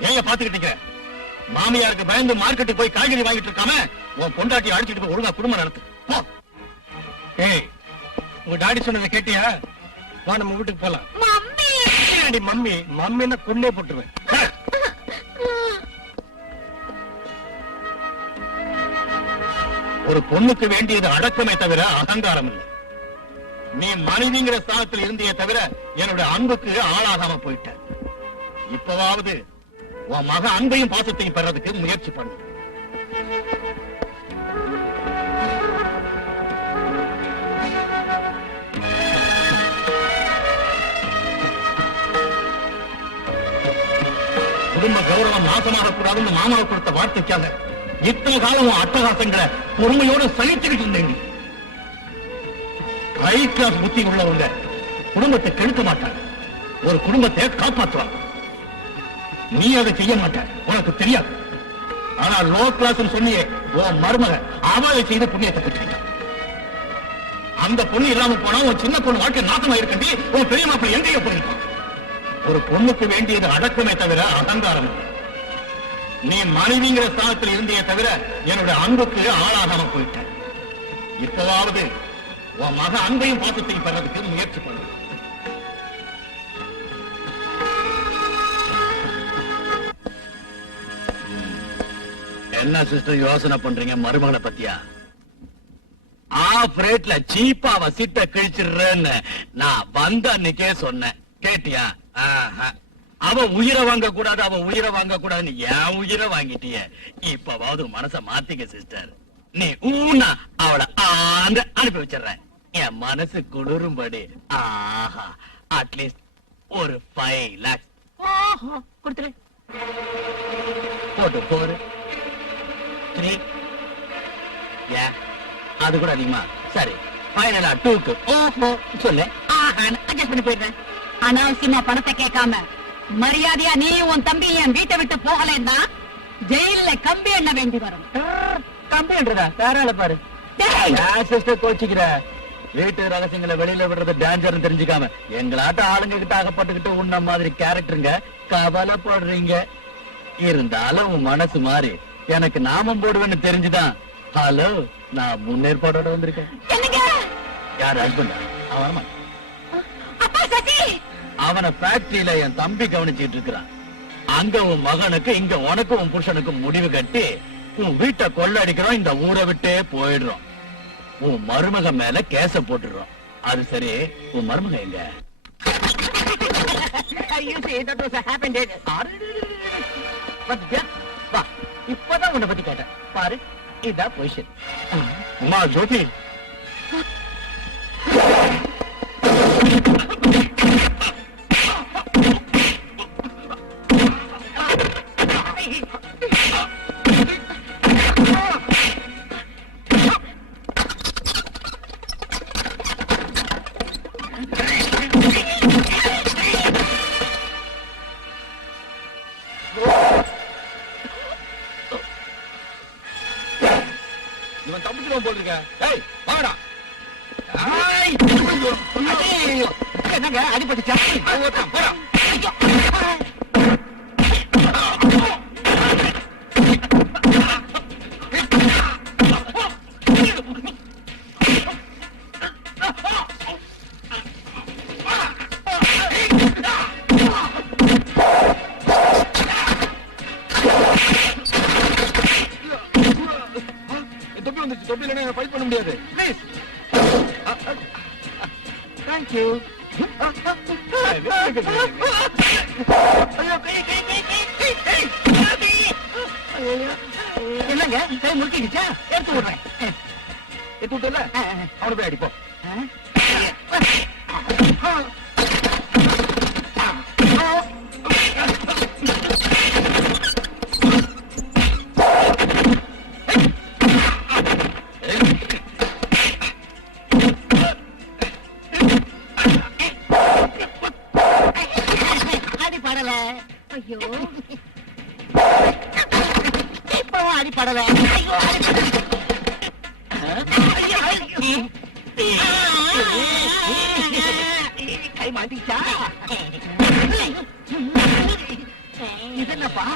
ஏங்க பாத்துக்கிட்டீங்க மாமியாருக்கு பயந்து மார்க்கெட்டுக்கு போய் காய்கறி வாங்கிட்டு இருக்காம உன் பொண்டாட்டி அடிச்சுட்டு போய் ஒழுங்கா குடும்பம் நடத்து போ. ஏய் உங்க டாடி சொன்னதை கேட்டியா வா நம்ம வீட்டுக்கு போலாம் மம்மி மம்மின்னா கொன்னே போட்டுருவேன் ஒரு பொண்ணுக்கு வேண்டியது அடக்கமே தவிர அகங்காரம் இல்லை. நீ மனைவிங்கிற ஸ்தானத்தில் இருந்தியே தவிர என்னுடைய அன்புக்கு ஆளாகாம போயிட்ட. இப்பவாவது உன் மக அன்பையும் பாசத்தையும் பெறதுக்கு முயற்சி பண்ணு. குடும்ப கௌரவம் நாசமாக கூடாதுன்னு மாமாவை கொடுத்த வார்த்தைக்காக இத்தனை காலம் அட்டகாசங்களை பொறுமையோடு சலிச்சுக்கிட்டு இருந்தேன். ஹை கிளாஸ் புத்தி உள்ளவங்க குடும்பத்தை கெடுக்க மாட்டாங்க, ஒரு குடும்பத்தை காப்பாற்றுவாங்க. நீ அதை செய்ய மாட்ட, உனக்கு தெரியாது. ஆனா லோ கிளாஸ் சொன்னியே உன் மருமக, அவளை செய்து புண்ணியத்தை பெற்றாங்க. அந்த பொண்ணு இல்லாம போனா உன் சின்ன பொண்ணு வாழ்க்கை நாசமா இருக்கண்டி உன் பெரிய மாப்பிள்ளை எங்கேயோ போயிருக்கான். ஒரு பொண்ணுக்கு வேண்டியது அடக்கமே தவிர அகங்காரம். நீ மனைவிங்கிற ஸ்தானத்தில் இருந்தே தவிர என்னுடைய அன்புக்கு ஆளாகாம போயிட்ட. இப்பவாவது உன் மக அன்பையும் பாசத்தையும் பெறதுக்கு முயற்சி பண்ணு. என்ன சிஸ்டர் யோசனை பண்றீங்க மருமகளை பத்தியா? ஆஃப் ரேட்ல சீப்பா அவ சீட்டை கிழிச்சிடுறேன்னு நான் வந்த அன்னைக்கே சொன்னேன், கேட்டியா? அவ உயிரை வாங்க கூடாது, அவ உயிரை வாங்க கூடாதுன்னு என் உயிரை வாங்கிட்டிய. இப்பவாவது மனச மாத்திக்க சிஸ்டர். நீ ஊனா அவளை ஆந்த அனுப்பி வச்சிடறேன், என் மனசு குளிரும்படி. ஆஹா, அட்லீஸ்ட் ஒரு 5 lakhs கொடுத்துரு. போட்டு 4 3 அது கூட அதிகமா? சரி, ஃபைனலா 2க்கு ஓஹோ சொல்லு. அட்ஜஸ்ட் பண்ணி போயிடுறேன். அனாவசியமா பணத்தை கேட்காம மரியாதையா நீ உன் தம்பி என் வீட்டை விட்டு போகலன்னா ஜெயில கம்பி எண்ண வேண்டி வரும். கம்பி என்றதா? வேற ஆள பாரு. சிஸ்டர் கோச்சிக்கிற வீட்டு ரகசியங்களை வெளியில விடுறது டேஞ்சர் தெரிஞ்சுக்காம எங்களாட்ட ஆளுங்க கிட்ட அகப்பட்டுக்கிட்டு உன்ன மாதிரி கேரக்டருங்க கவலைப்படுறீங்க. இருந்தாலும் உன் மனசு மாறி எனக்கு நாமம் போடுவேன்னு தெரிஞ்சுதான் ஹலோ நான் முன்னேற்பாடோட வந்திருக்கேன். யார் ஹஸ்பண்டா? அவன் அவனை ஃபேக்டரியில என் தம்பி கவனிச்சுட்டு இருக்கிறான். அங்க உன் மகனுக்கு, இங்க உனக்கு உன் புருஷனுக்கு முடிவு கட்டி உன் வீட்டை கொள்ளடிக்கிறோம், இந்த ஊரை விட்டே போயிடுறோம். உன் மருமக மேல கேச போட்டுடுறோம். அது சரி, உன் மருமக எங்க? இப்பதான் உன்னை பத்தி கேட்டேன் பாரு, இதான் பொசிஷன். அம்மா ஜோதி, இவன் தப்பிச்சுடுவான் போல் இருக்க. ஏய் வாடா. என்னங்க அடிபட்டுச்சா? போடா. தொப்பி வந்துச்சு, தொப்பி இல்லைன்னா ஃபைட் பண்ண முடியாது. ப்ளீஸ். Thank you. என்னங்க கை முறுக்கிடுச்சா? எடுத்து விடுறேன். எடுத்து விட்டல அவனை போய் அடிப்போம். ஐயோ, இப்போ அடிப்படல. கை மாட்டிச்சா? இது என்னப்பா?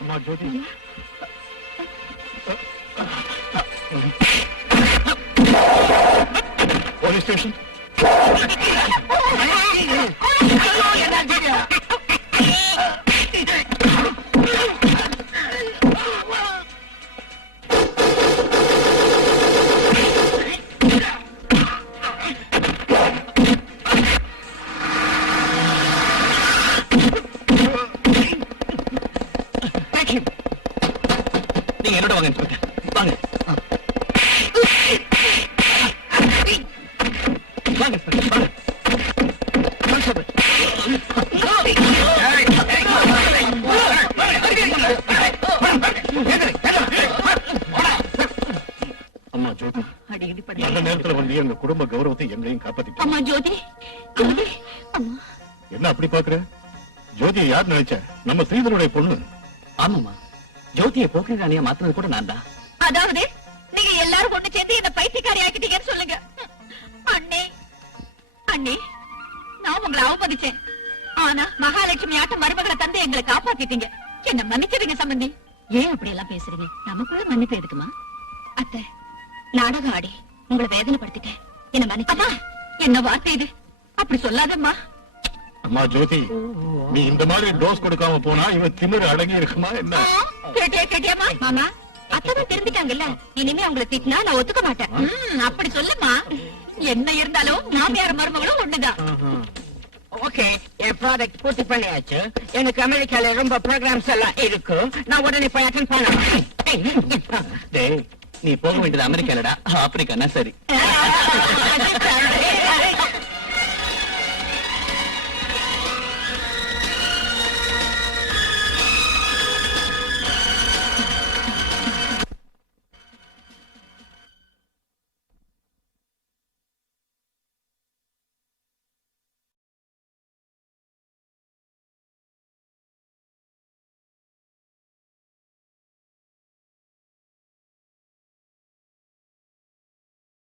அம்மா ஜோதி போலீஸ் ஸ்டேஷன் நீங்க என்னோட வாங்க இன்ஸ்பெக்டர் வாங்க வாங்க இன்ஸ்பெக்டர் வாங்க அம்மா ஜோதி நல்ல நேரத்துல வந்து எங்க குடும்ப கௌரவத்தை எங்களையும் காப்பாத்தி அம்மா ஜோதி ஜோதி அம்மா என்ன அப்படி பாக்குற ஜோதியை யார் நினைச்ச நம்ம ஸ்ரீதருடைய பொண்ணு ஆமாமா ஜோதியை போக்குறானியா மாத்தினது கூட நான் தான் அதாவது நீங்க எல்லாரும் ஒண்ணு சேர்ந்து என்ன பைத்தியக்காரி ஆக்கிட்டீங்கன்னு சொல்லுங்க அண்ணே அண்ணே நான் உங்களை அவமதிச்சேன் ஆனா மகாலட்சுமி ஆட்ட மருமகளை தந்து எங்களை காப்பாத்திட்டீங்க என்ன மன்னிச்சிருங்க சம்பந்தி ஏன் அப்படி எல்லாம் பேசுறீங்க நமக்குள்ள மன்னிப்பு எதுக்குமா அத்தை நாடகம் ஆடி உங்களை வேதனைப்படுத்திட்டேன் என்ன மன்னிச்சா என்ன வார்த்தை இது அப்படி சொல்லாதம்மா அம்மா ஜோதி நீ இந்த மாதிரி டோஸ் கொடுக்காம போனா இவன் திமிரு அடங்கி இருக்குமா என்ன கேட்டியாமா மாமா அத்தான் தெரிஞ்சுட்டாங்கல்ல இனிமே அவங்களை திட்டினா நான் ஒத்துக்க மாட்டேன் அப்படி சொல்லுமா என்ன இருந்தாலும் மாமியார் மருமகளும் ஒண்ணுதான் ஓகே என் ப்ராடக்ட் பூர்த்தி பண்ணியாச்சு எனக்கு அமெரிக்கால ரொம்ப ப்ரோக்ராம்ஸ் எல்லாம் இருக்கு நான் உடனே போய் அட்டென்ட் பண்ணணும் டேய் நீ போக வேண்டியது அமெரிக்காலடா ஆப்பிரிக்கானா சரி